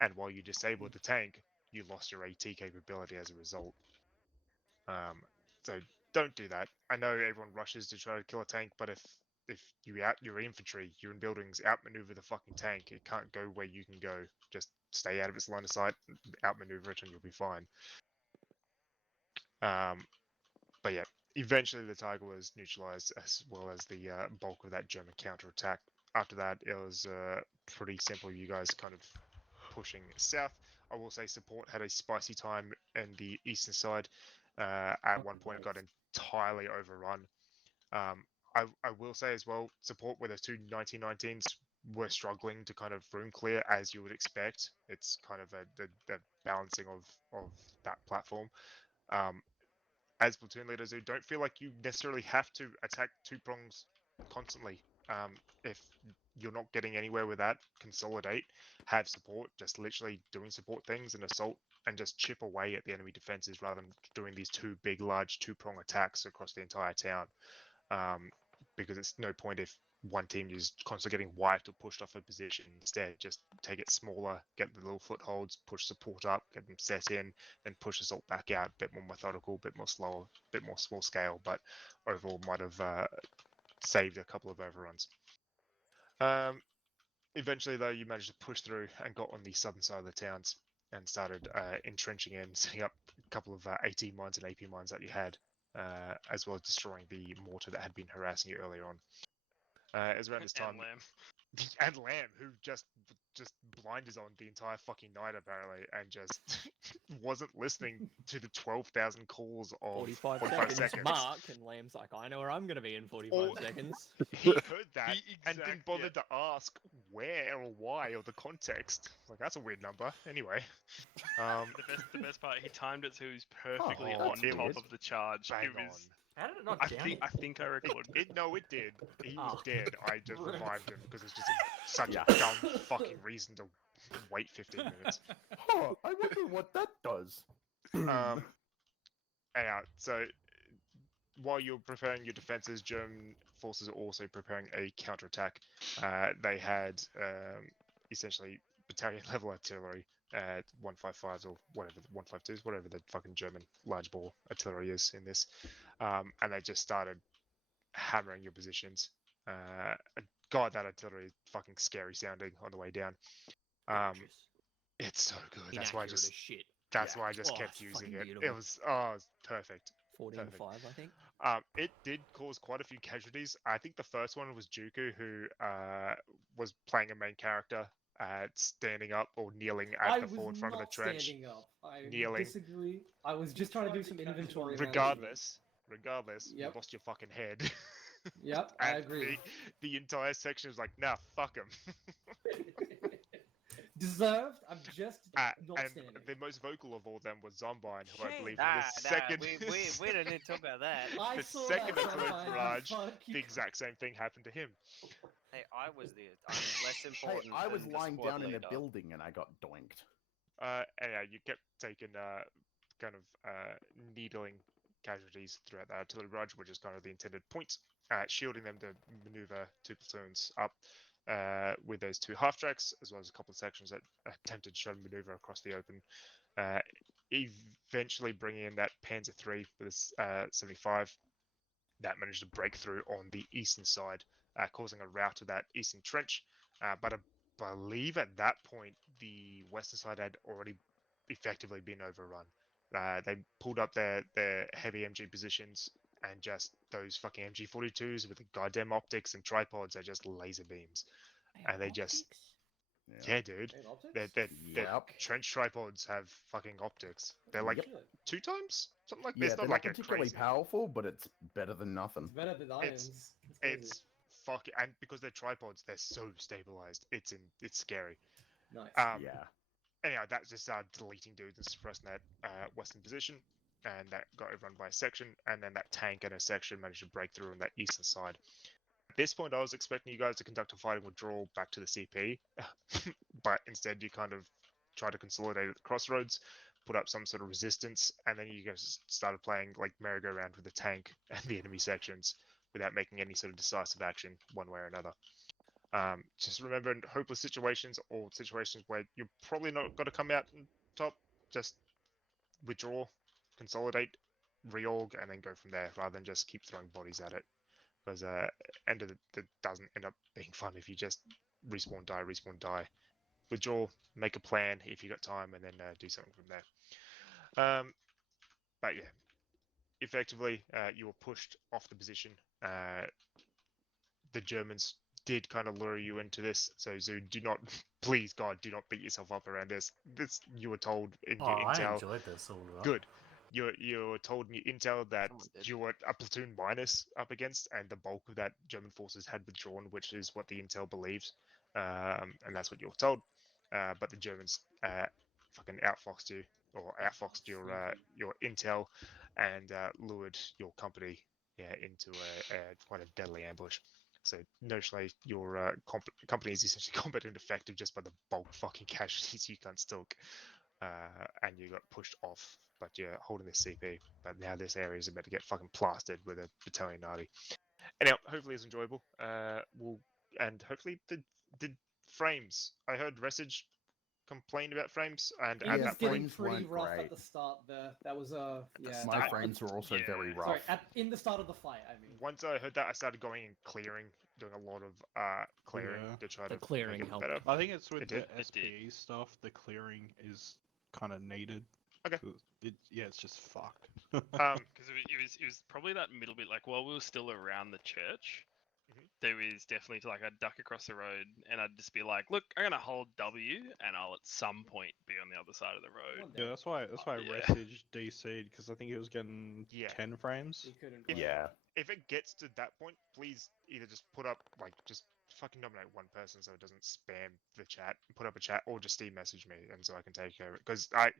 And while you disabled the tank, you lost your AT capability as a result. So don't do that. I know everyone rushes to try to kill a tank, but if you out your infantry, you're in buildings, outmaneuver the fucking tank. It can't go where you can go. Just stay out of its line of sight, outmaneuver it, and you'll be fine. But yeah, eventually the Tiger was neutralized, as well as the bulk of that German counterattack. After that, it was pretty simple. You guys kind of pushing south. I will say support had a spicy time in the eastern side. At one point, got entirely overrun. I will say as well, support with those 2 1919s were struggling to kind of room clear as you would expect. It's kind of the balancing of that platform. As platoon leaders who don't feel like you necessarily have to attack two prongs constantly. If you're not getting anywhere with that, consolidate, have support, just literally doing support things and assault and just chip away at the enemy defenses rather than doing these two big, large two-prong attacks across the entire town. Because it's no point if one team is constantly getting wiped or pushed off a position. Instead, just take it smaller, get the little footholds, push support up, get them set in, then push assault back out. A bit more methodical, a bit more slower, a bit more small scale, but overall might have saved a couple of overruns. Eventually, though, you managed to push through and got on the southern side of the towns and started entrenching in, setting up a couple of AT mines and AP mines that you had, as well as destroying the mortar that had been harassing you earlier on. As around this time, and Lamb, who just blinders on the entire fucking night apparently, and just wasn't listening to the 12,000 calls of 45 seconds. Mark and Lamb's like, I know where I'm gonna be in 45 seconds. He heard that and didn't bother to ask where or why or the context. Like, that's a weird number. Anyway, The best part, he timed it so he was perfectly Oh, on it top was of the charge. bang It was. How did it not I down think I think I recorded it. No, it did. He was Oh. dead. I just revived him because it's just such a dumb fucking reason to wait 15 minutes. Huh, I wonder what that does. Anyhow, so while you're preparing your defenses, German forces are also preparing a counterattack. They had essentially battalion level artillery, 155s or whatever, 152s, whatever the fucking German large bore artillery is in this, and they just started hammering your positions. God, that artillery is fucking scary sounding on the way down. It's so good. That's why I just kept using it. It was perfect. 14 to 5, I think. It did cause quite a few casualties. I think the first one was Juku, who was playing a main character, standing up or kneeling at the forward front of the trench. Standing up. I kneeling. disagree. I was just trying to do some inventory. Regardless, you Yep. lost your fucking head. Yep, I And agree. The entire section was like, nah, fuck him. Deserved. I'm just not And standing. the most vocal of all them was Zombine, who I believe Nah, was the second. we don't need to talk about that. I the saw second that artillery Zombine, barrage, fuck you. the exact same thing happened to him. Hey, I'm less Hey, important. I was than the lying squad down in leader. a building and I got doinked. Anyhow, you kept taking kind of needling casualties throughout the artillery barrage, which is kind of the intended point, shielding them to maneuver two platoons up with those two half tracks, as well as a couple of sections that attempted to try to maneuver across the open. Eventually bringing in that Panzer III with this 75 that managed to break through on the eastern side, causing a rout of that eastern trench. But I believe at that point the western side had already effectively been overrun. They pulled up their heavy MG positions, and just those fucking MG42s with the goddamn optics and tripods are just laser beams. And they just, yeah, dude, their trench tripods have fucking optics. They're like 2 times, something like this. Yeah, Not they're like not a particularly crazy. powerful, but it's better than nothing. It's better than irons. It's fucking, and because they're tripods, they're so stabilized. It's scary. Nice. Yeah. Anyhow, that's just deleting dudes and suppressing that western position, and that got overrun by a section, and then that tank and a section managed to break through on that eastern side. At this point, I was expecting you guys to conduct a fighting withdrawal back to the CP, but instead you kind of tried to consolidate at the crossroads, put up some sort of resistance, and then you guys started playing like merry-go-round with the tank and the enemy sections without making any sort of decisive action one way or another. Just remember, in hopeless situations or situations where you're probably not going to come out on top, just withdraw, consolidate, reorg, and then go from there, rather than just keep throwing bodies at it. Because end of it doesn't end up being fun if you just respawn, die. Withdraw, make a plan if you got time, and then do something from there. But yeah, effectively, you were pushed off the position. The Germans did kind of lure you into this, so Zoo, do not, please God, do not beat yourself up around this. This you were told in your I intel. enjoyed this all right. Good. You were told in your intel that you were a platoon minus up against, and the bulk of that German forces had withdrawn, which is what the intel believes. and that's what you're told. But the Germans fucking outfoxed you, or outfoxed your intel, and lured your company into a quite a deadly ambush. So notionally, your company is essentially combat ineffective just by the bulk fucking casualties you can't stoke, and you got pushed off. But you're holding this CP. But now this area is about to get fucking plastered with a battalion army. Anyhow, hopefully it's enjoyable. And hopefully the frames. I heard Resage complained about frames, and It at was that getting point, pretty weren't rough great. at the start there. That was yeah. My frames were also very rough. Sorry, in the start of the fight, I mean. once I heard that, I started going and clearing, doing a lot of clearing to try to clearing make it helped. better. I think it's with It the did. SPE stuff. The clearing is kind of needed. Okay. It's just fucked. Because it was probably that middle bit, like while we were still around the church, there was definitely like I'd duck across the road and I'd just be like, look, I'm gonna hold W and I'll at some point be on the other side of the road. Yeah, that's why yeah. Resage DC'd, because I think he was getting 10 frames. If it gets to that point, please either just put up just fucking nominate one person so it doesn't spam the chat, put up a chat, or just Steam message me, and so I can take care of it. Because I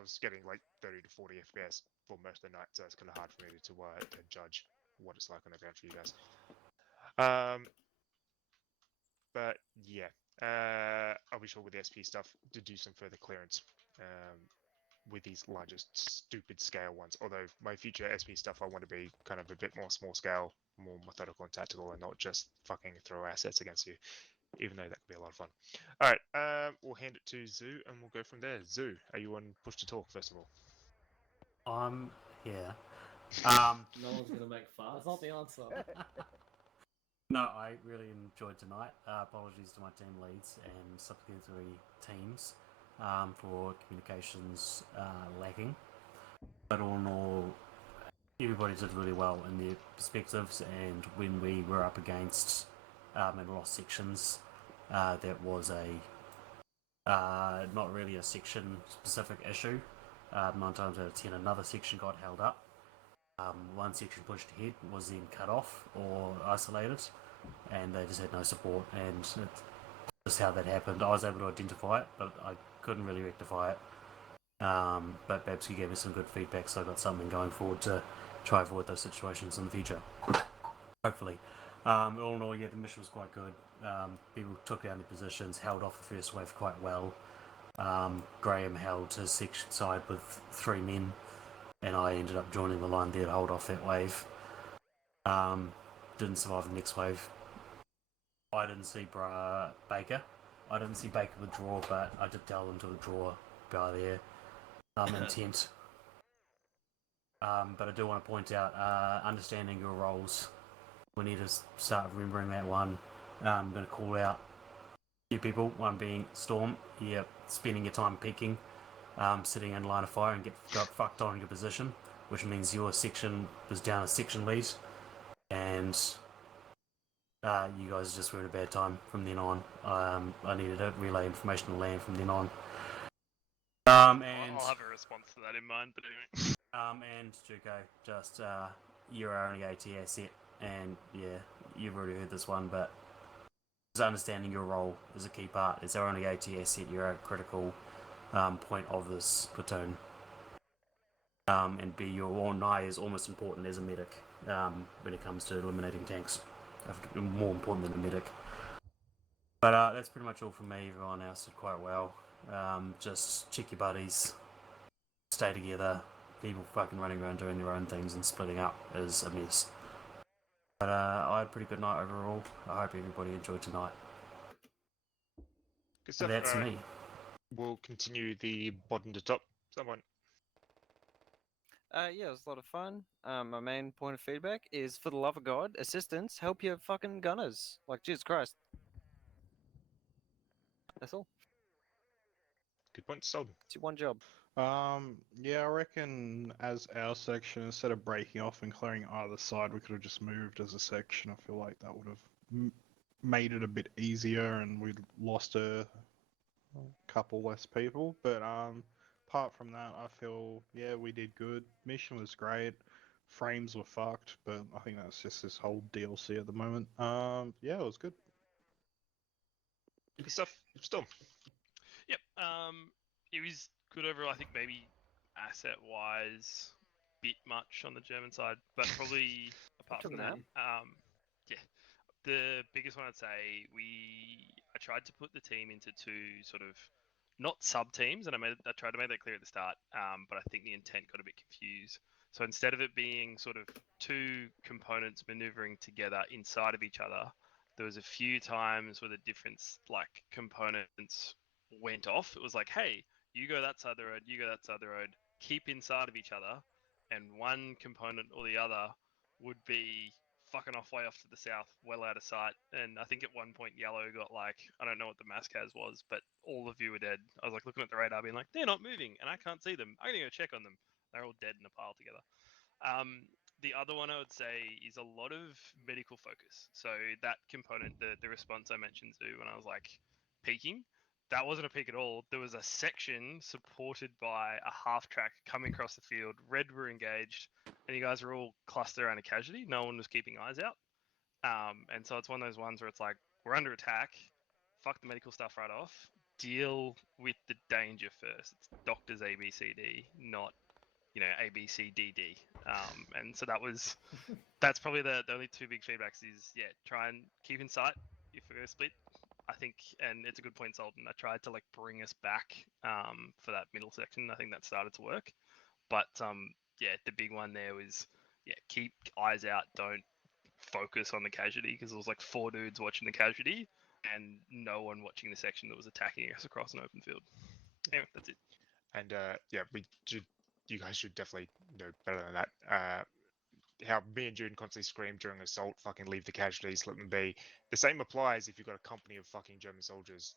was getting like 30 to 40 FPS for most of the night, so it's kind of hard for me to judge what it's like on the ground for you guys. But yeah, I'll be sure with the SP stuff to do some further clearance with these larger stupid scale ones. Although my future SP stuff, I want to be kind of a bit more small scale, more methodical and tactical, and not just fucking throw assets against you. Even though that could be a lot of fun. All right, we'll hand it to Zoo, and we'll go from there. Zoo, are you on push to talk first of all? I'm here. No one's gonna make fast. That's not the answer. No, I really enjoyed tonight. Apologies to my team leads and supplementary teams for communications lacking. But all in all, everybody did really well in their perspectives, and when we were up against and lost sections, that was a not really a section specific issue. 9 times out of 10 another section got held up. One section pushed ahead, was then cut off or isolated, and they just had no support, and it's just how that happened. I was able to identify it, but I couldn't really rectify it. But Babsky gave me some good feedback, so I got something going forward to try avoid those situations in the future. Hopefully. All in all, yeah, the mission was quite good. People took down their positions, held off the first wave quite well. Graham held his section side with 3 men, and I ended up joining the line there to hold off that wave. Didn't survive the next wave. I didn't see Baker. I didn't see Baker withdraw, but I did tell him to withdraw by their intent. But I do want to point out, understanding your roles. We need to start remembering that one. I'm going to call out a few people, one being Storm. Yep, spending your time peeking, sitting in line of fire and got fucked on your position, which means your section was down a section lead, and you guys just were in a bad time from then on. I needed to relay information to land from then on. And I'll have a response to that in mind, but anyway. And Juko, just you're our only AT asset, and yeah, you've already heard this one, but just understanding your role is a key part. It's our only AT asset. You're a critical point of this platoon. And B, your Ornai is almost important as a medic when it comes to eliminating tanks. More important than a medic. But that's pretty much all from me. Everyone else did quite well. Just check your buddies, stay together. People fucking running around doing their own things and splitting up is a mess. But I had a pretty good night overall. I hope everybody enjoyed tonight. Good stuff. That's me. We'll continue the bottom to top. Someone. Yeah, it was a lot of fun. My main point of feedback is, for the love of God, assistants, help your fucking gunners. Like, Jesus Christ. That's all. Good point, sold. It's your one job. Yeah, I reckon as our section, instead of breaking off and clearing either side, we could have just moved as a section. I feel like that would have made it a bit easier, and we lost a couple less people. But apart from that, I feel, yeah, we did good. Mission was great. Frames were fucked, but I think that's just this whole DLC at the moment. Yeah, it was good. Good stuff. Storm. Yep. It was good overall. I think maybe asset wise, bit much on the German side, but probably apart from that, yeah. The biggest one I'd say I tried to put the team into two sort of not sub teams, and I tried to make that clear at the start. But I think the intent got a bit confused. So instead of it being sort of two components maneuvering together inside of each other, there was a few times where the different like components went off. It was like, hey, you go that side of the road, you go that side of the road, keep inside of each other, and one component or the other would be fucking off way off to the south, well out of sight. And I think at one point yellow got like, I don't know what the Mascaz was, but all of you were dead. I was like looking at the radar being like, they're not moving and I can't see them. I'm gonna go check on them. They're all dead in a pile together. The other one I would say is a lot of medical focus. So that component, the response I mentioned to when I was like peeking, that wasn't a peak at all. There was a section supported by a half track coming across the field. Red were engaged, and you guys were all clustered around a casualty. No one was keeping eyes out. And so it's one of those ones where it's like, we're under attack. Fuck the medical stuff right off. Deal with the danger first. It's doctors ABCD, not ABCDD. And so that's probably the only two big feedbacks is, yeah, try and keep in sight if we're going to split. I think, and it's a good point, Sultan. I tried to like bring us back for that middle section. I think that started to work. But yeah, the big one there was, yeah, keep eyes out. Don't focus on the casualty because there was like 4 dudes watching the casualty and no one watching the section that was attacking us across an open field. Anyway, that's it. And yeah, you guys should definitely know better than that. How me and June constantly scream during assault, fucking leave the casualties, let them be. The same applies if you've got a company of fucking German soldiers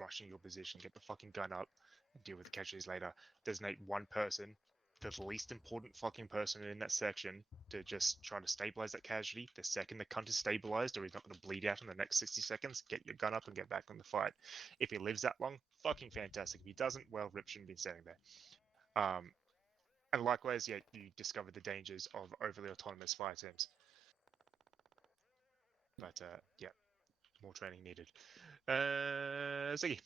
rushing your position. Get the fucking gun up and deal with the casualties later. Designate one person, the least important fucking person in that section, to just try to stabilize that casualty. The second the cunt is stabilized or he's not going to bleed out in the next 60 seconds, get your gun up and get back on the fight. If he lives that long, fucking fantastic. If he doesn't, well, Rip shouldn't be standing there. And likewise, yeah, you discover the dangers of overly autonomous fire teams. But yeah, more training needed. Ziggy.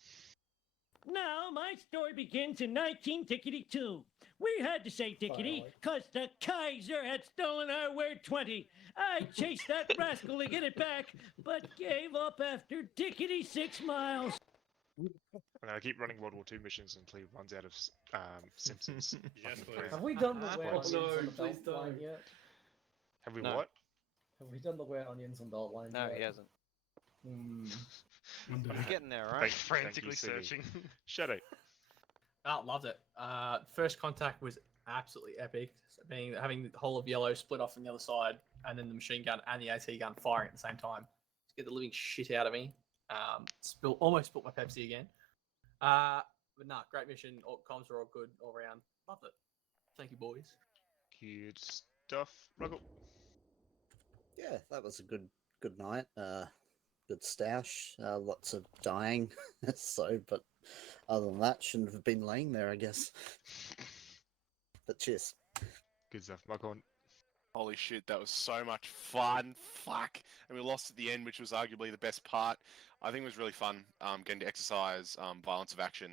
Now, my story begins in 1952. We had to say tickety, because the Kaiser had stolen our Ware 20. I chased that rascal to get it back, but gave up after tickety 6 miles. And I keep running World War II missions until he runs out of Simpsons. Yes, please. Have we done the Ware onions on the please belt line don't. yet? Have we No. what? Have we done the Ware onions on belt line No, yet? he hasn't. One day. He's getting there, right? Thank Frantically you, Siggy. searching. Shadow. Oh, loved it. First contact was absolutely epic. So having the whole of yellow split off on the other side, and then the machine gun and the AT gun firing at the same time. To get the living shit out of me. Almost spilled my Pepsi again. But nah, great mission. All comms were all good all around. Loved it. Thank you, boys. Good stuff. Ruggle. Yeah, that was a good night. Good stash. Lots of dying. But other than that, shouldn't have been laying there, I guess. But cheers. Good stuff. Michael. Holy shit, that was so much fun. Fuck. And we lost at the end, which was arguably the best part. I think it was really fun getting to exercise violence of action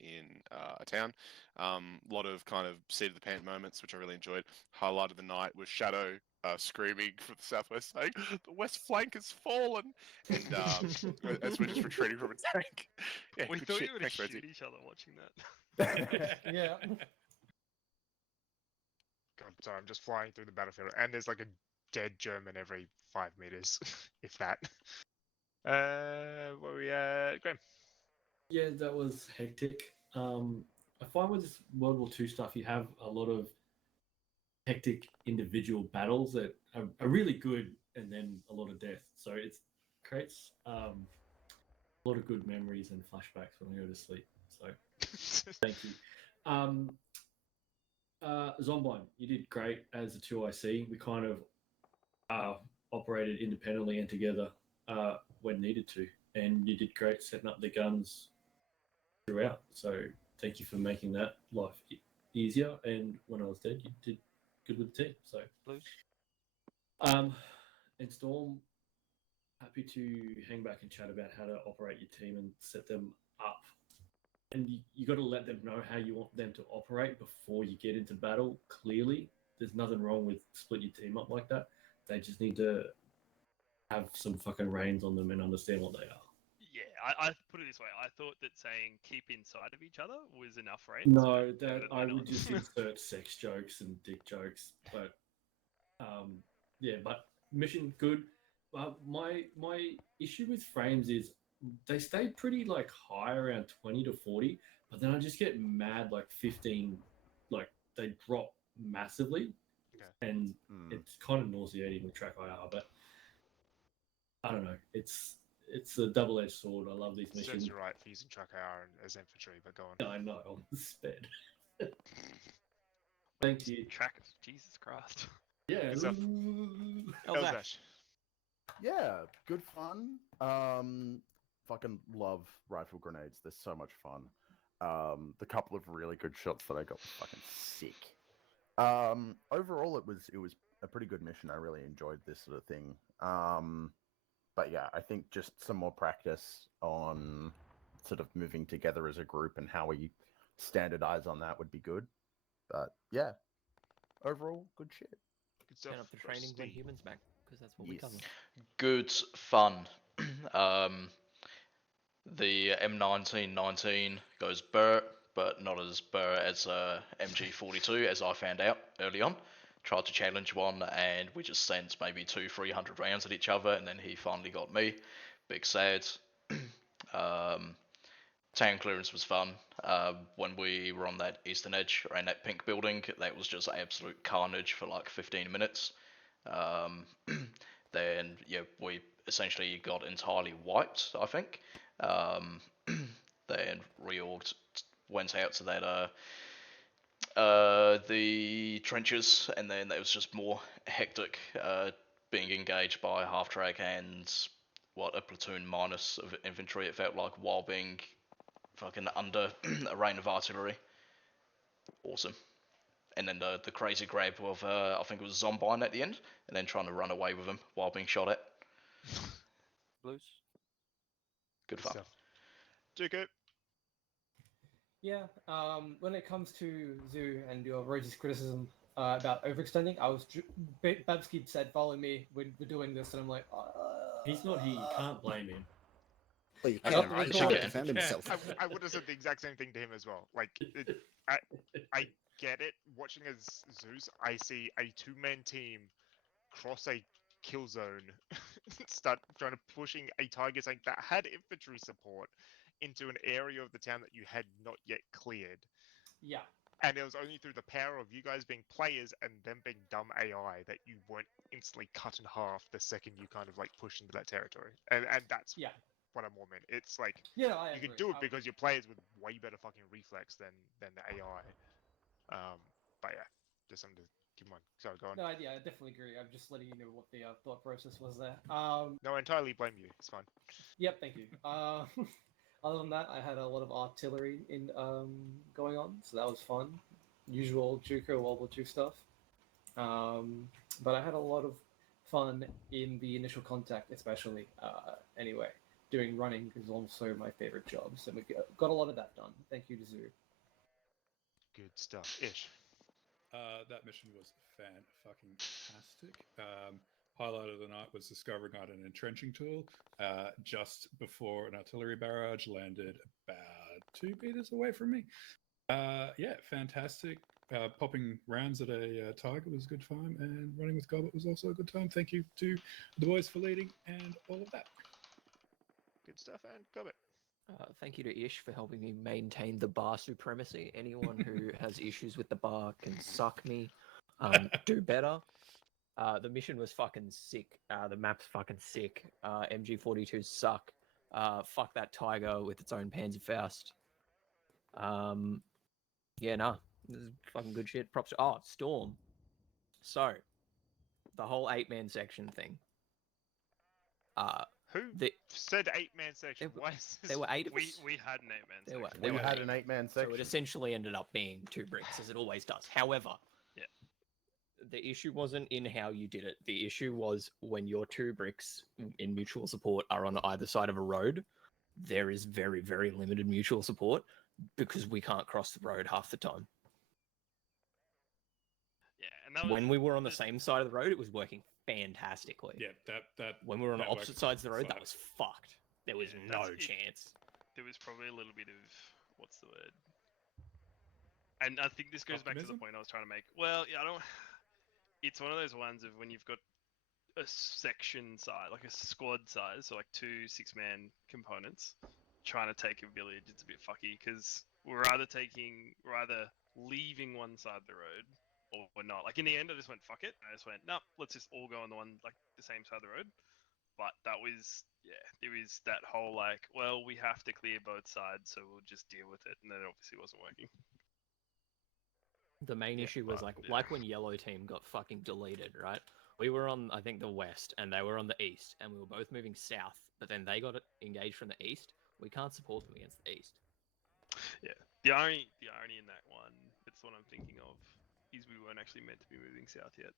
in a town. A lot of kind of seat of the pant moments, which I really enjoyed. Highlight of the night was Shadow screaming from the southwest saying, the west flank has fallen. And as we're just retreating from a tank. Yeah, We good thought shit. you were going to Thanks, shoot Rosie. each other watching that. Yeah. God, sorry, I'm just flying through the battlefield, and there's like a dead German every 5 meters, if that. Where we Graham? Yeah, that was hectic. I find with this World War II stuff, you have a lot of hectic individual battles that are really good, and then a lot of death. So it creates a lot of good memories and flashbacks when I go to sleep. So thank you. Zombine, you did great as a 2IC. We kind of operated independently and together when needed to, and you did great setting up the guns throughout. So thank you for making that life easier. And when I was dead, you did good with the team. So, and Storm, happy to hang back and chat about how to operate your team and set them up. And you got to let them know how you want them to operate before you get into battle. Clearly, there's nothing wrong with split your team up like that. They just need to have some fucking reins on them and understand what they are. Yeah, I put it this way. I thought that saying keep inside of each other was enough range. No, but that evidently I not. would just insert sex jokes and dick jokes, but yeah, but mission good. My issue with frames is they stay pretty like high around 20 to 40, but then I just get mad like 15, like they drop massively, and it's kind of nauseating with track IR. But I don't know, it's a double-edged sword. I love these Serves missions. you right for using track IR as infantry, but go on. I know, on the sped. Thank you. Trackers, Jesus Christ. Yeah. Good stuff. Elzash. Yeah, good fun. Fucking love rifle grenades. They're so much fun. The couple of really good shots that I got were fucking sick. Overall, it was a pretty good mission. I really enjoyed this sort of thing. But yeah, I think just some more practice on sort of moving together as a group and how we standardize on that would be good. But yeah, overall, good shit. Good stuff. Turn up the training when humans back, because that's what we cover. Good fun. The M1919 goes burr, but not as burr as MG42, as I found out early on. Tried to challenge one, and we just sent maybe 200-300 rounds at each other, and then he finally got me. Big sad. Town clearance was fun. When we were on that eastern edge around that pink building, that was just absolute carnage for like 15 minutes. Then yeah, we essentially got entirely wiped, I think. Then reorged, went out to that the trenches, and then it was just more hectic, being engaged by half track and a platoon minus of infantry. It felt like, while being fucking under a rain of artillery. Awesome. And then the crazy grab of I think it was Zombine at the end, and then trying to run away with him while being shot at. Blues. Good fun. Jacob. Yeah, when it comes to Zoo and your Rose's criticism about overextending, Babsky said, follow me, we're doing this, and I'm like, he's not here, you can't blame him. Well, you I can't. got the He recording. can't defend himself. I would have said the exact same thing to him as well. Like, I get it. Watching as Zeus, I see a two-man team cross a kill zone, start trying to pushing a Tiger tank that had infantry support into an area of the town that you had not yet cleared. Yeah. And it was only through the power of you guys being players and them being dumb AI that you weren't instantly cut in half the second you kind of like pushed into that territory. And that's what I'm more meant. It's like, Yeah, I you can agree. do it because you're players with way better fucking reflex than the AI. But yeah, just something to keep in mind. Sorry, go on. No, yeah, I definitely agree. I'm just letting you know what the thought process was there. No, I entirely blame you. It's fine. Yep, thank you. Other than that, I had a lot of artillery in going on, so that was fun. Usual Juco World War II stuff. But I had a lot of fun in the initial contact, especially. Anyway, doing running is also my favorite job, so we got a lot of that done. Thank you to Zoo. Good stuff. Ish. That mission was fan-fucking-tastic. Highlight of the night was discovering I had an entrenching tool just before an artillery barrage landed about 2 meters away from me. Yeah, fantastic. Popping rounds at a Tiger was good fun, and running with Gobbet was also a good time. Thank you to the boys for leading and all of that. Good stuff, and Gobbet. Thank you to Ish for helping me maintain the bar supremacy. Anyone who has issues with the bar can suck me. Do better. The mission was fucking sick. The map's fucking sick. MG42s suck. Fuck that Tiger with its own Panzerfaust. Yeah, nah. This is fucking good shit. Props. Oh, Storm. So, the whole 8-man section thing. Who said 8-man section? Why is this? There were 8 of us. We had an 8-man section. We had an 8-man So section. it essentially ended up being 2 bricks, as it always does. However, the issue wasn't in how you did it. The issue was when your two bricks in mutual support are on either side of a road, there is very, very limited mutual support because we can't cross the road half the time. Yeah, and that was When we were on the same side of the road, it was working fantastically. Yeah, that When we were on that worked opposite sides of the road, that fine. was fucked. There was Yeah, no that's it. chance. There was probably a little bit of what's the word? And I think this goes back to the Optimism? point I was trying to make. Well, yeah, I don't. It's one of those ones of when you've got a section size, like a squad size, so like 2 6-man components, trying to take a village, it's a bit fucky because we're either leaving one side of the road or we're not. Like in the end, I just went fuck it. I just went nope, let's just all go on the one like the same side of the road. But that was there was that whole like, well, we have to clear both sides, so we'll just deal with it, and then it obviously wasn't working. The main issue was like when yellow team got fucking deleted, right? We were on I think the west and they were on the east, and we were both moving south. But then they got engaged from the east. We can't support them against the east. Yeah, the irony in that one, it's what I'm thinking of, is we weren't actually meant to be moving south yet.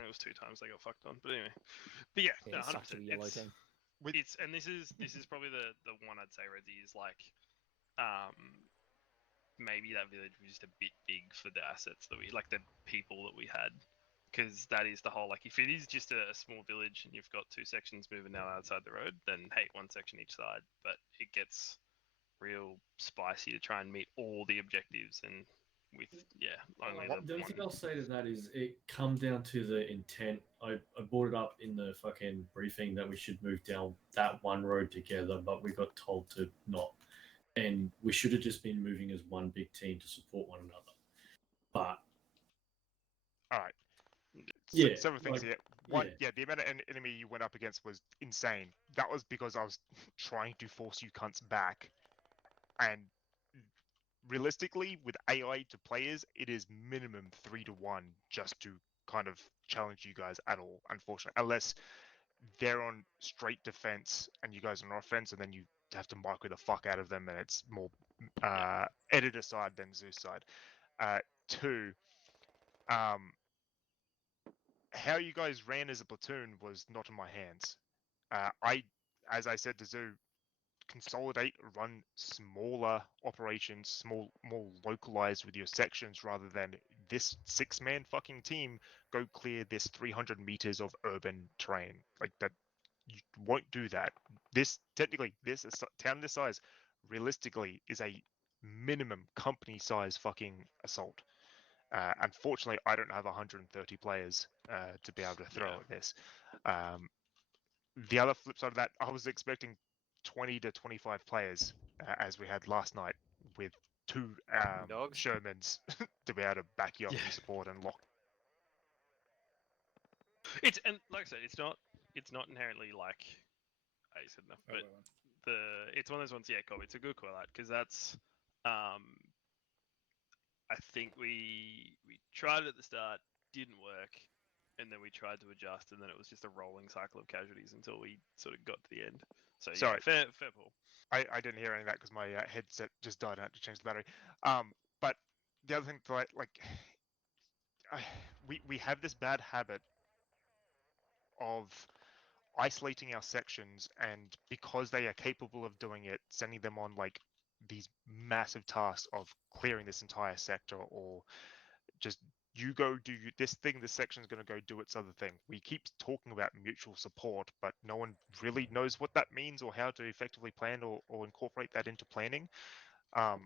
And it was 2 times they got fucked on. But anyway, but yeah, Yeah, no, it sucks to 100%. be yellow It's, team. it's and this is probably the one I'd say, Redzi, is like, maybe that village was just a bit big for the assets that we like, the people that we had. Because that is the whole, like, if it is just a small village and you've got 2 sections moving now outside the road, then hey, 1 section each side. But it gets real spicy to try and meet all the objectives, and with only The only one. thing I'll say to that is it comes down to the intent. I brought it up in the fucking briefing that we should move down that one road together, but we got told to not. And we should have just been moving as one big team to support one another. But all right. Yeah, Several things like, here. One, the amount of enemy you went up against was insane. That was because I was trying to force you cunts back. And realistically, with AI to players, it is minimum 3-1 just to kind of challenge you guys at all, unfortunately. Unless they're on straight defense and you guys are on offense, and then you have to micro the fuck out of them, and it's more editor side than Zeus side. 2, how you guys ran as a platoon was not in my hands. As I said to Zoo, consolidate, run smaller operations, more localized with your sections, rather than this 6-man fucking team go clear this 300 meters of urban terrain. Like that, you won't do that. This technically, this town this size, realistically, is a minimum company size fucking assault. Unfortunately, I don't have 130 players to be able to throw at this. The other flip side of that, I was expecting 20 to 25 players, as we had last night, with 2 Shermans to be able to back you up and support and lock. It's, and like I said, it's not inherently like I said enough, but it's one of those ones. Yeah, cool. It's a good call out because that's I think we tried it at the start, didn't work, and then we tried to adjust, and then it was just a rolling cycle of casualties until we sort of got to the end. So yeah, Sorry. fair Paul. I didn't hear any of that because my headset just died. I had to change the battery. But the other thing, we have this bad habit of isolating our sections, and because they are capable of doing it, sending them on like these massive tasks of clearing this entire sector, or just you go do this thing, this section is going to go do its other thing. We keep talking about mutual support, but no one really knows what that means or how to effectively plan or incorporate that into planning. And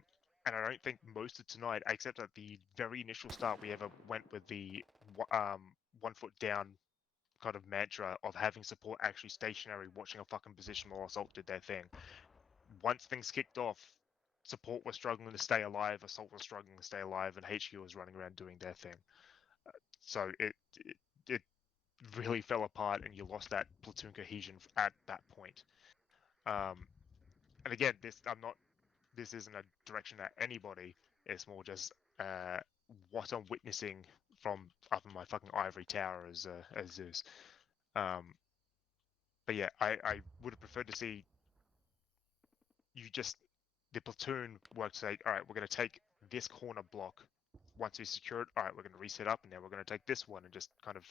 I don't think most of tonight, except at the very initial start, we ever went with the 1 foot down kind of mantra of having support actually stationary, watching a fucking position while Assault did their thing. Once things kicked off, support was struggling to stay alive, Assault was struggling to stay alive, and HQ was running around doing their thing. So it really fell apart, and you lost that platoon cohesion at that point. And again, this isn't a direction at anybody. It's more just what I'm witnessing from up in my fucking ivory tower as Zeus. But yeah, I would have preferred to see the platoon work to say, all right, we're going to take this corner block once we secure it, all right, we're going to reset up, and now we're going to take this one and just kind of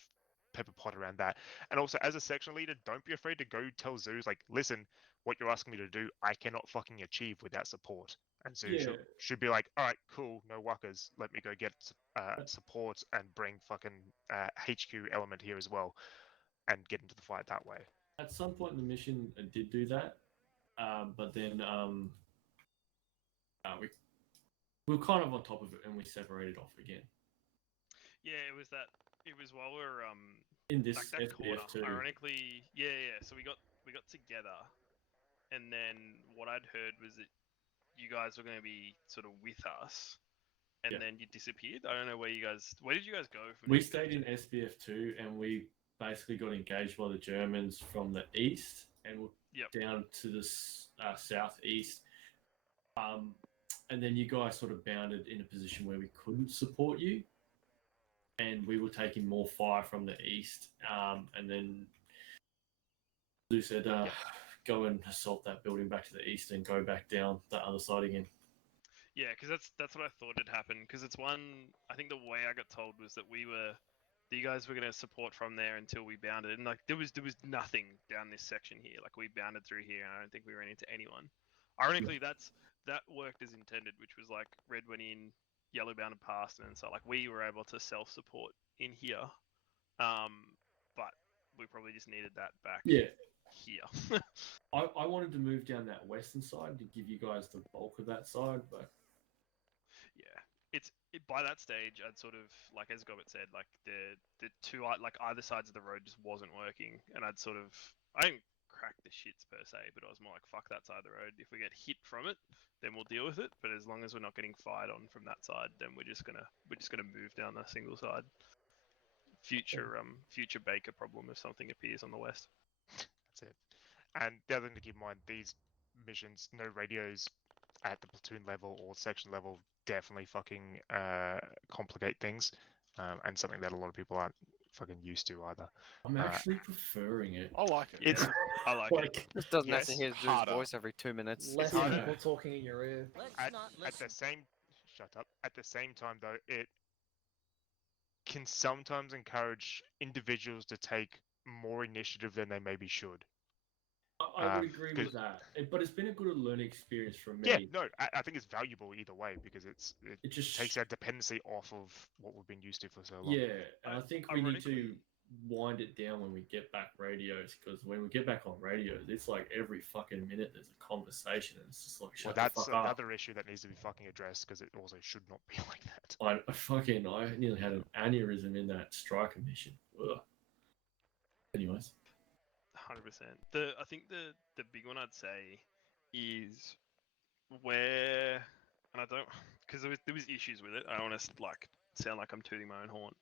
pepper pot around that. And also, as a section leader, don't be afraid to go tell Zeus, like, listen, what you're asking me to do, I cannot fucking achieve without support. And Zeus Yeah. should be like, all right, cool, no wuckers, let me go get support and bring fucking HQ element here as well, and get into the fight that way. At some point in the mission, it did do that, but then we were kind of on top of it, and we separated off again. Yeah, it was that. It was while we were In this like that FBF corner. too. Ironically, yeah. So we got together, and then what I'd heard was that you guys were going to be sort of with us, and Yeah. then you disappeared. I don't know where you guys. Where did you guys go? From We this stayed in SBF 2, and we basically got engaged by the Germans from the east, and we're down to the southeast. And then you guys sort of bounded in a position where we couldn't support you, and we were taking more fire from the east. And then Lou said, "Go and assault that building back to the east, and go back down the other side again." Yeah, because that's what I thought had happened. Because it's one. I think the way I got told was that you guys were going to support from there until we bounded, and like there was nothing down this section here. Like we bounded through here, and I don't think we ran into anyone. Ironically, that worked as intended, which was like red went in, yellow bounded past, and so like we were able to self-support in here. But we probably just needed that back. Yeah. Here. I wanted to move down that western side to give you guys the bulk of that side, but Yeah, by that stage, I'd sort of like as Gobbett said, like the two like either sides of the road just wasn't working, and I didn't crack the shits per se, but I was more like fuck that side of the road. If we get hit from it, then we'll deal with it. But as long as we're not getting fired on from that side, then we're just gonna move down the single side. Future Baker problem if something appears on the west. That's it. And the other thing to keep in mind, these missions, no radios at the platoon level or section level definitely fucking complicate things, and something that a lot of people aren't fucking used to either. I'm actually preferring it. I like it. It's I like it. Just doesn't have to Yes, hear Zeus' harder. voice every 2 minutes. Less harder. people talking in your ear. At the same time though, it can sometimes encourage individuals to take more initiative than they maybe should. I would agree with that, but it's been a good learning experience for me. Yeah, no, I think it's valuable either way because it just takes that dependency off of what we've been used to for so long. Yeah, and I think we need to wind it down when we get back radios, because when we get back on radios, it's like every fucking minute there's a conversation, and it's just like Well, shut the that's fuck up. another issue that needs to be fucking addressed because it also should not be like that. I nearly had an aneurysm in that striker mission. Ugh. Anyways. 100%. I think the big one I'd say is where, and I don't, because there was issues with it. I don't want to like sound like I'm tooting my own horn,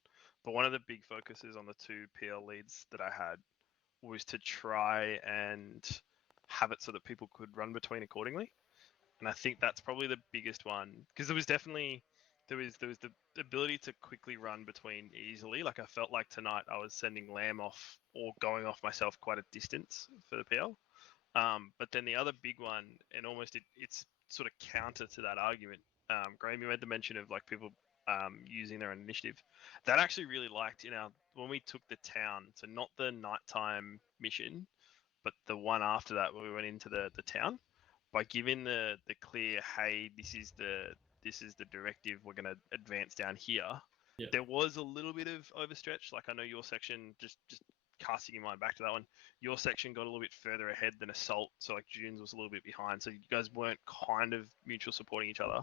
but one of the big focuses on the two PL leads that I had was to try and have it so that people could run between accordingly. And I think that's probably the biggest one, because there was the ability to quickly run between easily. Like I felt like tonight I was sending Lamb off or going off myself quite a distance for the PL. But then the other big one, and almost it's sort of counter to that argument. Graham, you made the mention of like people using their own initiative. That I actually really liked when we took the town. So not the nighttime mission, but the one after that where we went into the town. By giving the clear, hey, this is the directive, we're going to advance down here. Yeah. There was a little bit of overstretch. Like I know your section, just casting your mind back to that one, your section got a little bit further ahead than Assault. So like June's was a little bit behind. So you guys weren't kind of mutual supporting each other.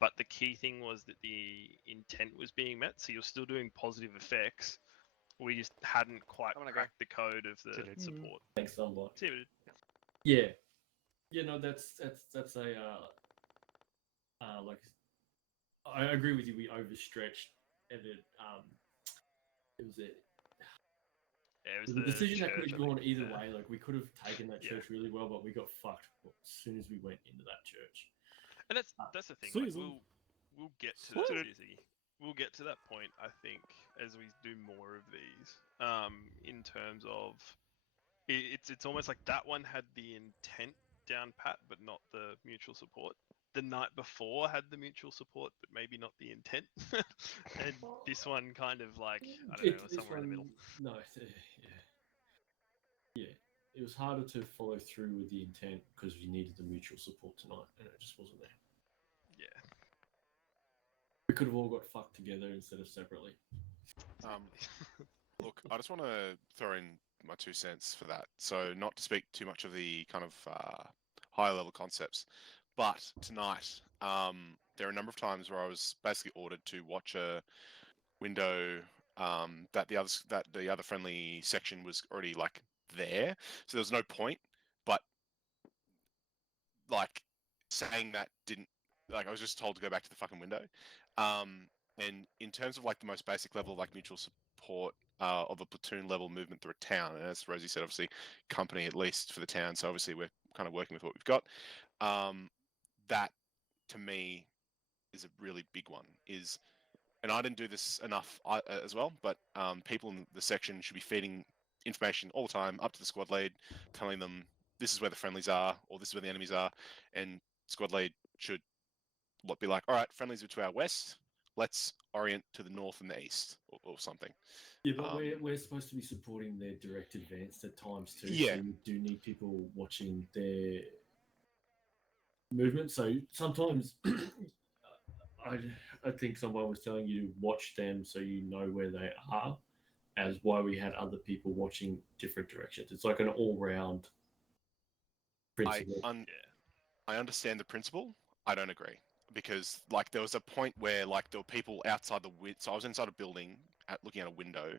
But the key thing was that the intent was being met. So you're still doing positive effects. We just hadn't quite cracked the code of the support. Thanks a lot. See you, dude. Yeah. Yeah, no, that's a like I agree with you. We overstretched, and it was it. Yeah, it was The the decision that church, could have I think. gone either Yeah. way. Like we could have taken that Yeah. church really well, but we got fucked as soon as we went into that church. And that's the thing. Like, Susan. we'll get to that, Izzy. We'll get to that point, I think, as we do more of these. In terms of it's almost like that one had the intent down pat, but not the mutual support. the night before had the mutual support, but maybe not the intent. And this one kind of like I don't know, This somewhere in the middle. one- No, yeah. It was harder to follow through with the intent because you needed the mutual support tonight, and it just wasn't there. Yeah. We could have all got fucked together instead of separately. Look, I just want to throw in my 2 cents for that. So, not to speak too much of the kind of higher level concepts, but tonight there are a number of times where I was basically ordered to watch a window that the other friendly section was already like there, so there was no point. But like saying that didn't like I was just told to go back to the fucking window. And in terms of like the most basic level of like mutual support of a platoon level movement through a town, and as Rosie said, obviously company at least for the town, so obviously we're kind of working with what we've got. That to me is a really big one. And I didn't do this enough as well, but people in the section should be feeding information all the time up to the squad lead, telling them this is where the friendlies are or this is where the enemies are, and squad lead should be like, all right, friendlies are to our west, let's orient to the north and the east or something. Yeah, but we're supposed to be supporting their direct advance at times too. Yeah. So you do need people watching their movement. So sometimes I think someone was telling you to watch them so you know where they are, as why we had other people watching different directions. It's like an all-round principle. I understand the principle. I don't agree, because like there was a point where like there were people outside the so I was inside a building looking at a window,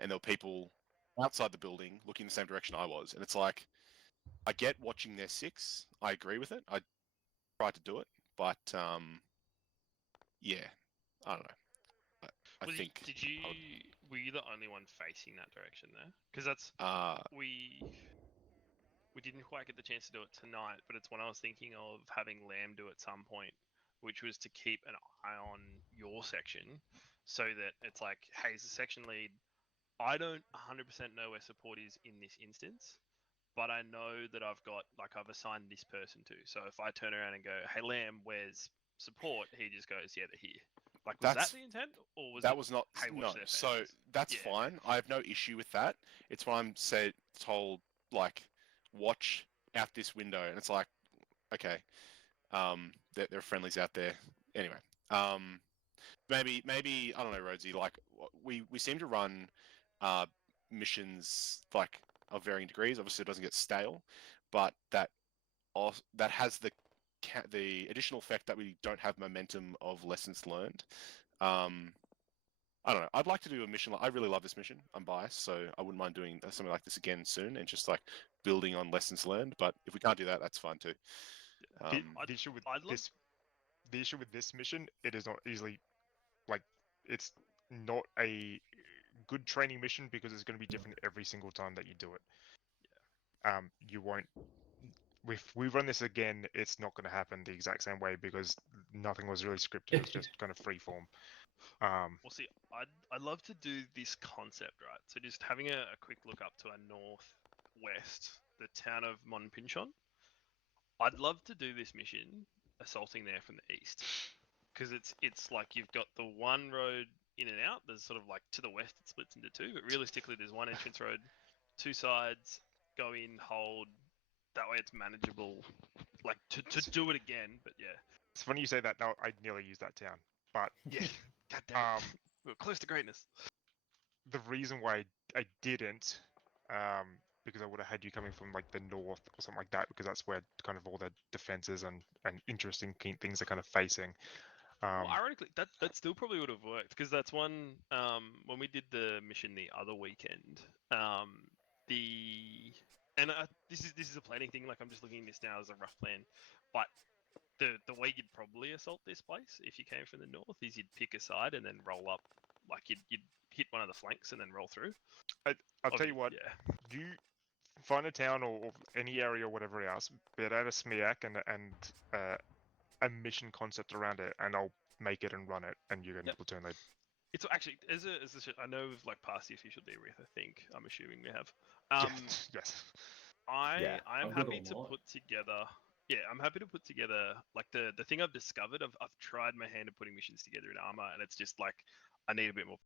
and there were people outside the building looking the same direction I was, and it's like I get watching their six. I agree with it. I tried to do it, but yeah, I don't know. I think Did you? Were you the only one facing that direction there? Because that's we didn't quite get the chance to do it tonight, but it's one I was thinking of having Lamb do at some point, which was to keep an eye on your section, so that it's like, hey, as a section lead, I don't 100% know where support is in this instance, but I know that I've assigned this person to. So if I turn around and go, hey, Lamb, where's support? He just goes, yeah, they're here. Like, was that the intent, or was that it, was not? hey, No, watch their so faces? that's Yeah. fine. I have no issue with that. It's when I'm told like, watch out this window, and it's like, okay, there are friendlies out there. Anyway, maybe I don't know, Rosie. Like we seem to run missions like of varying degrees. Obviously, it doesn't get stale, but that has the additional effect that we don't have momentum of lessons learned. I don't know. I'd like to do a mission. I really love this mission. I'm biased, so I wouldn't mind doing something like this again soon, and just like building on lessons learned. But if we can't do that, that's fine too. The issue with this mission, it is not easily like it's not a good training mission because it's going to be different every single time that you do it. You won't. If we run this again, it's not going to happen the exact same way because nothing was really scripted. It's just kind of free form. Well, see, I'd love to do this concept, right? So just having a quick look up to our northwest, the town of Monpinchon. I'd love to do this mission assaulting there from the east, because it's like you've got the one road in and out. There's sort of like to the west it splits into two, but realistically there's one entrance road, two sides, go in, hold. That way it's manageable, like to do it again. But yeah, it's funny you say that. Now I nearly used that town, but yeah, goddamn, we were close to greatness. The reason why I didn't, because I would have had you coming from like the north or something like that, because that's where kind of all the defenses and interesting things are kind of facing. Well, ironically, that still probably would have worked, because that's one when we did the mission the other weekend. This is a planning thing. Like, I'm just looking at this now as a rough plan, but the way you'd probably assault this place if you came from the north is you'd pick a side and then roll up, like you'd hit one of the flanks and then roll through. I'll tell you what. Yeah. You find a town or any area or whatever else, but add a SMEAC and a mission concept around it, and I'll make it and run it, and you can platoon lead. It's actually I know we've like passed the official debrief. I think I'm assuming we have. Yes. I am I've got happy it to online. put together Yeah, I'm happy to put together like the thing I've discovered. I've tried my hand at putting missions together in Armor, and it's just like I need a bit more